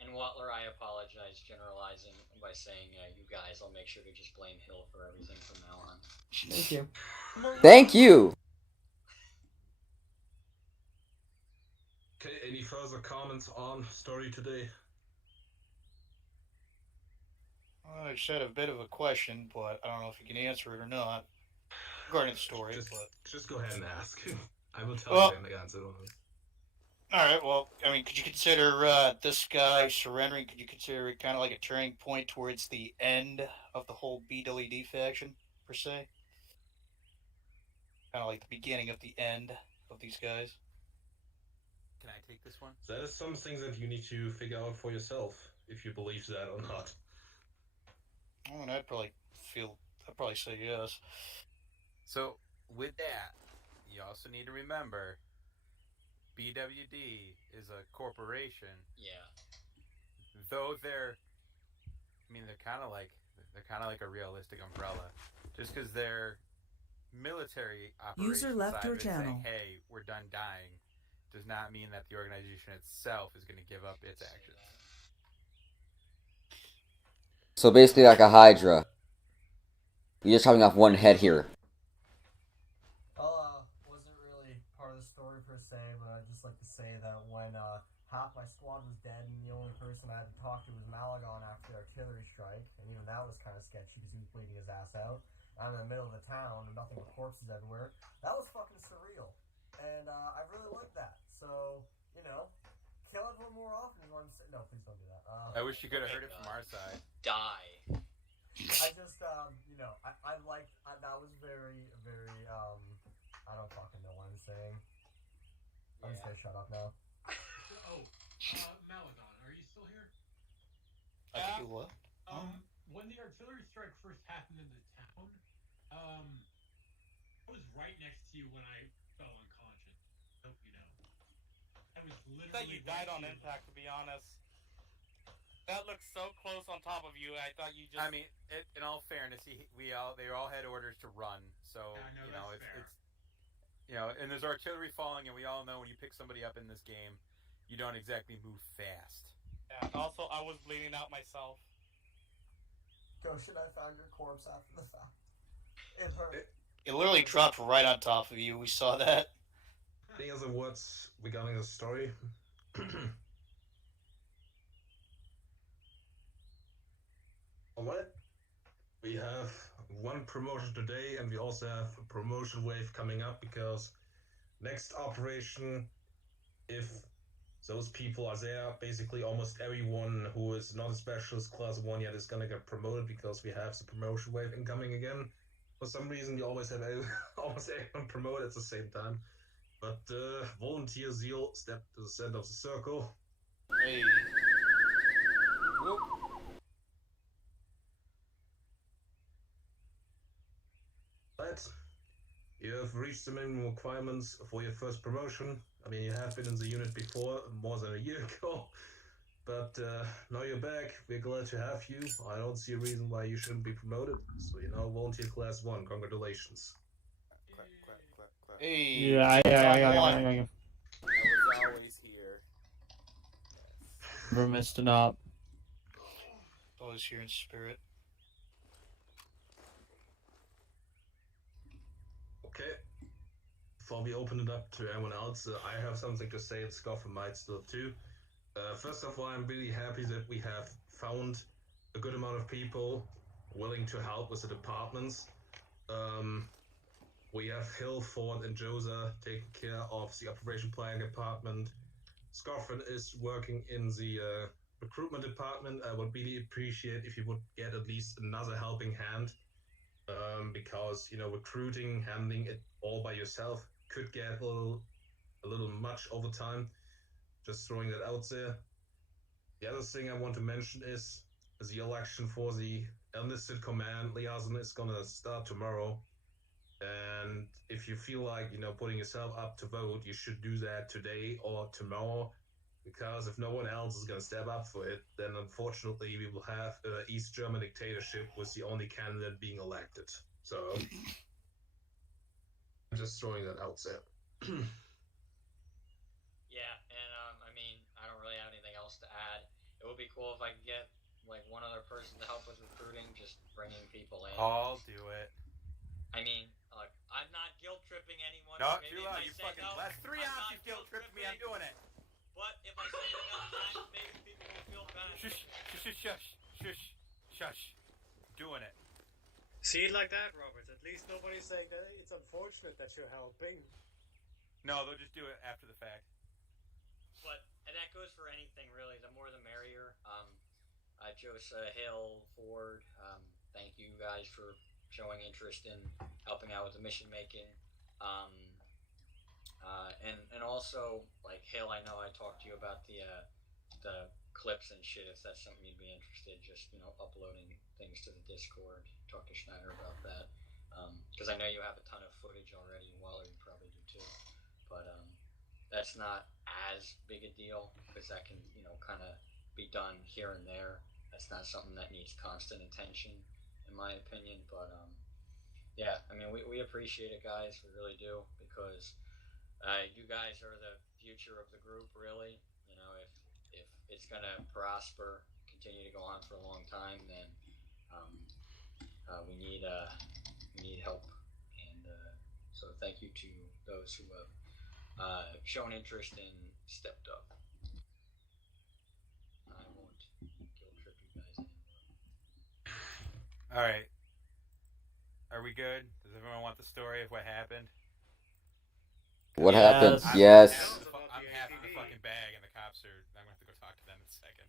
And Watler, I apologize generalizing by saying you guys. I'll make sure to just blame Hill for everything from now on. Thank you. Thank you. Okay, any further comments on story today? I just had a bit of a question, but I don't know if you can answer it or not. Regarding the story, just go ahead and ask. I will tell you the answer. Alright, well, I mean, could you consider this guy surrendering, could you consider it kind of like a turning point towards the end of the whole BWD faction, per se? Kind of like the beginning of the end of these guys? Can I take this one? That is something that you need to figure out for yourself, if you believe that or not. I mean, I'd probably say yes. So, with that, you also need to remember, BWD is a corporation. Yeah. Though they're kind of like a realistic umbrella. Just because they're military operations User left side your of it saying, channel. hey, we're done dying, does not mean that the organization itself is going to give up its actions. So basically like a Hydra. You're just chopping off one head here. Wasn't really part of the story per se, but I'd just like to say that when half my squad was dead and the only person I had to talk to was Malagon after the artillery strike, and even that was kind of sketchy because he was bleeding his ass out. I'm in the middle of the town and nothing but corpses everywhere. That was fucking surreal, and I really liked that. So, kill everyone more often is what I'm saying. No, please don't do that. I wish you could have heard it from our side. Die. I just, I liked, that was very, very, I don't fucking know what I'm saying. I'm just gonna shut up now. Malagon, are you still here? I think you what? When the artillery strike first happened in the town, I was right next to you when I fell unconscious. Hope you know. I was literally. I thought you died on impact, to be honest. That looked so close on top of you. I thought you just. I mean, in all fairness, they all had orders to run. So it's and there's artillery falling, and we all know when you pick somebody up in this game, you don't exactly move fast. Yeah. Also, I was bleeding out myself. Goshen, I found your corpse after the fact. It hurt. It literally dropped right on top of you. We saw that. Any other words regarding the story? Alright. We have one promotion today, and we also have a promotion wave coming up because next operation, if those people are there, basically almost everyone who is not a specialist class 1 yet is gonna get promoted because we have the promotion wave incoming again. For some reason, we always have almost everyone promoted at the same time. But Volunteer Zeal stepped to the center of the circle. Hey. Whoop. Right. You have reached the minimum requirements for your first promotion. I mean, you have been in the unit before, more than a year ago. But now you're back. We're glad to have you. I don't see a reason why you shouldn't be promoted. So you're now Volunteer Class 1. Congratulations. Clap, clap, clap, clap. Yeah. I was always here. Never missed an op. Always here in spirit. Okay. Before we open it up to everyone else, I have something to say, and Scoffer might still too. First of all, I'm really happy that we have found a good amount of people willing to help with the departments. We have Hill, Ford, and Josa taking care of the operation planning department. Scoffin is working in the recruitment department. I would really appreciate if you would get at least another helping hand, because recruiting, handling it all by yourself could get a little much over time. Just throwing that out there. The other thing I want to mention is the election for the enlisted command liaison is gonna start tomorrow. And if you feel like putting yourself up to vote, you should do that today or tomorrow, because if no one else is gonna step up for it, then unfortunately we will have East German dictatorship with the only candidate being elected. So I'm just throwing that out there. Yeah, and I mean, I don't really have anything else to add. It would be cool if I could get like one other person to help with recruiting, just bringing people in. I'll do it. I mean, look, I'm not guilt tripping anyone. No, Maybe too if loud. I You say fucking no, last 3 I'm hours not you guilt tripped me. I'm doing it. But if I say it enough times, maybe people will feel bad. Shush, shush, shush, shush, shush. Doing it. See it like that, Robert. At least nobody's saying that it's unfortunate that you're helping. No, they'll just do it after the fact. And that goes for anything really. The more the merrier. Josa, Hill, Ford, thank you guys for showing interest in helping out with the mission making. And also, like Hill, I know I talked to you about the clips and shit. If that's something you'd be interested, just uploading things to the Discord. Talk to Schneider about that, because I know you have a ton of footage already, and Waller you probably do too. But that's not as big a deal because that can kind of be done here and there. That's not something that needs constant attention, in my opinion. But yeah, I mean, we appreciate it, guys. We really do, because you guys are the future of the group, really. If it's gonna prosper, continue to go on for a long time, then we need help. And so thank you to those who have shown interest and stepped up. I won't guilt trip you guys anymore. All right. Are we good? Does everyone want the story of what happened? What happened? I'm Yes. half in the fucking bag, and the cops are. I'm gonna have to go talk to them in a second.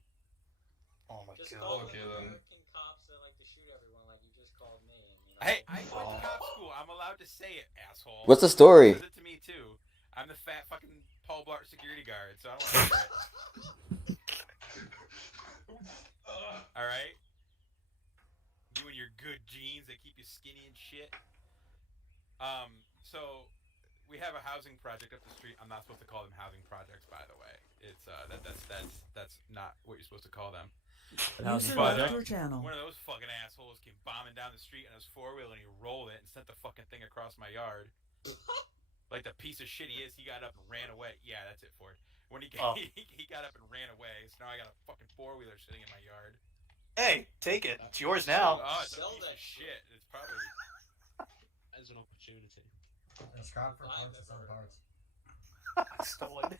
Oh my Just god. call Okay, the then. American cops that like to shoot everyone, like you just called me. Hey, I went to cop school. I'm allowed to say it, asshole. What's the story? Says it to me too. I'm the fat fucking Paul Blart security guard, so I don't want to hear it. All right. You and your good genes that keep you skinny and shit. So we have a housing project up the street. I'm not supposed to call them housing projects, by the way. It's that's not what you're supposed to call them. User But left your channel. one of those fucking assholes came bombing down the street on his 4-wheeler and he rolled it and sent the fucking thing across my yard. Like the piece of shit he is, he got up and ran away. Yeah, that's it for it. When he he got up and ran away, so now I got a fucking 4-wheeler sitting in my yard. Hey, take it. It's yours now. Oh, it's a piece of shit. It's probably as an opportunity. Scrap for parts and sell the parts. Stolen.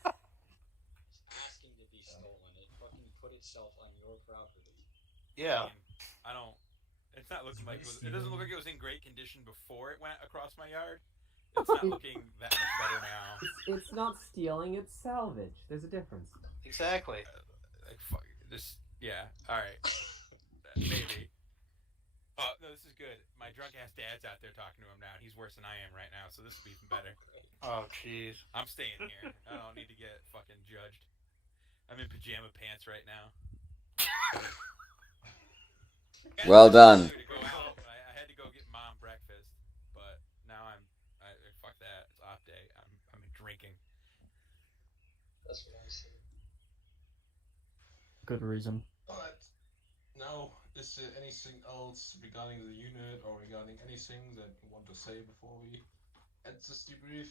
Asking to be stolen. It fucking put itself on your property. Yeah. I don't It's not looking like it was. It doesn't look like it was in great condition before it went across my yard. It's not looking that much better now. It's not stealing, it's salvage. There's a difference. Exactly. Like fuck. This. Yeah. All right. Maybe. Oh no, this is good. My drunk ass dad's out there talking to him now. He's worse than I am right now, so this will be even better. Oh jeez. I'm staying here. I don't need to get fucking judged. I'm in pajama pants right now. Well done. I had to go get mom breakfast, but now fuck that. It's off day. I'm drinking. That's what I said. Good reason. Alright. Now, is there anything else regarding the unit or regarding anything that you want to say before we end this debrief?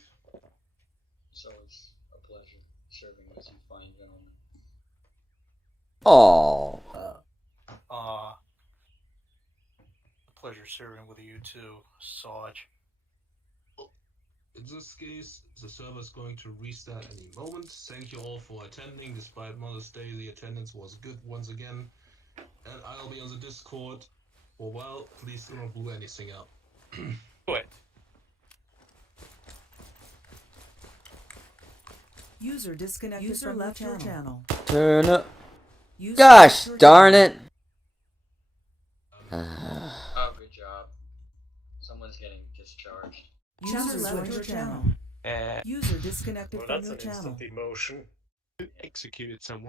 It's always a pleasure serving with you fine gentlemen. Oh. Pleasure serving with you too, Sarge. In this case, the server is going to restart any moment. Thank you all for attending. Despite Mother's Day, the attendance was good once again. And I'll be on the Discord for a while. Please do not blow anything up. Do it. User disconnected User from left your your channel. Turn up. User Gosh left your darn channel. it. Oh, good job. Someone's getting discharged. User left your channel. User disconnected Well, from that's your an channel. instant demotion. Executed someone.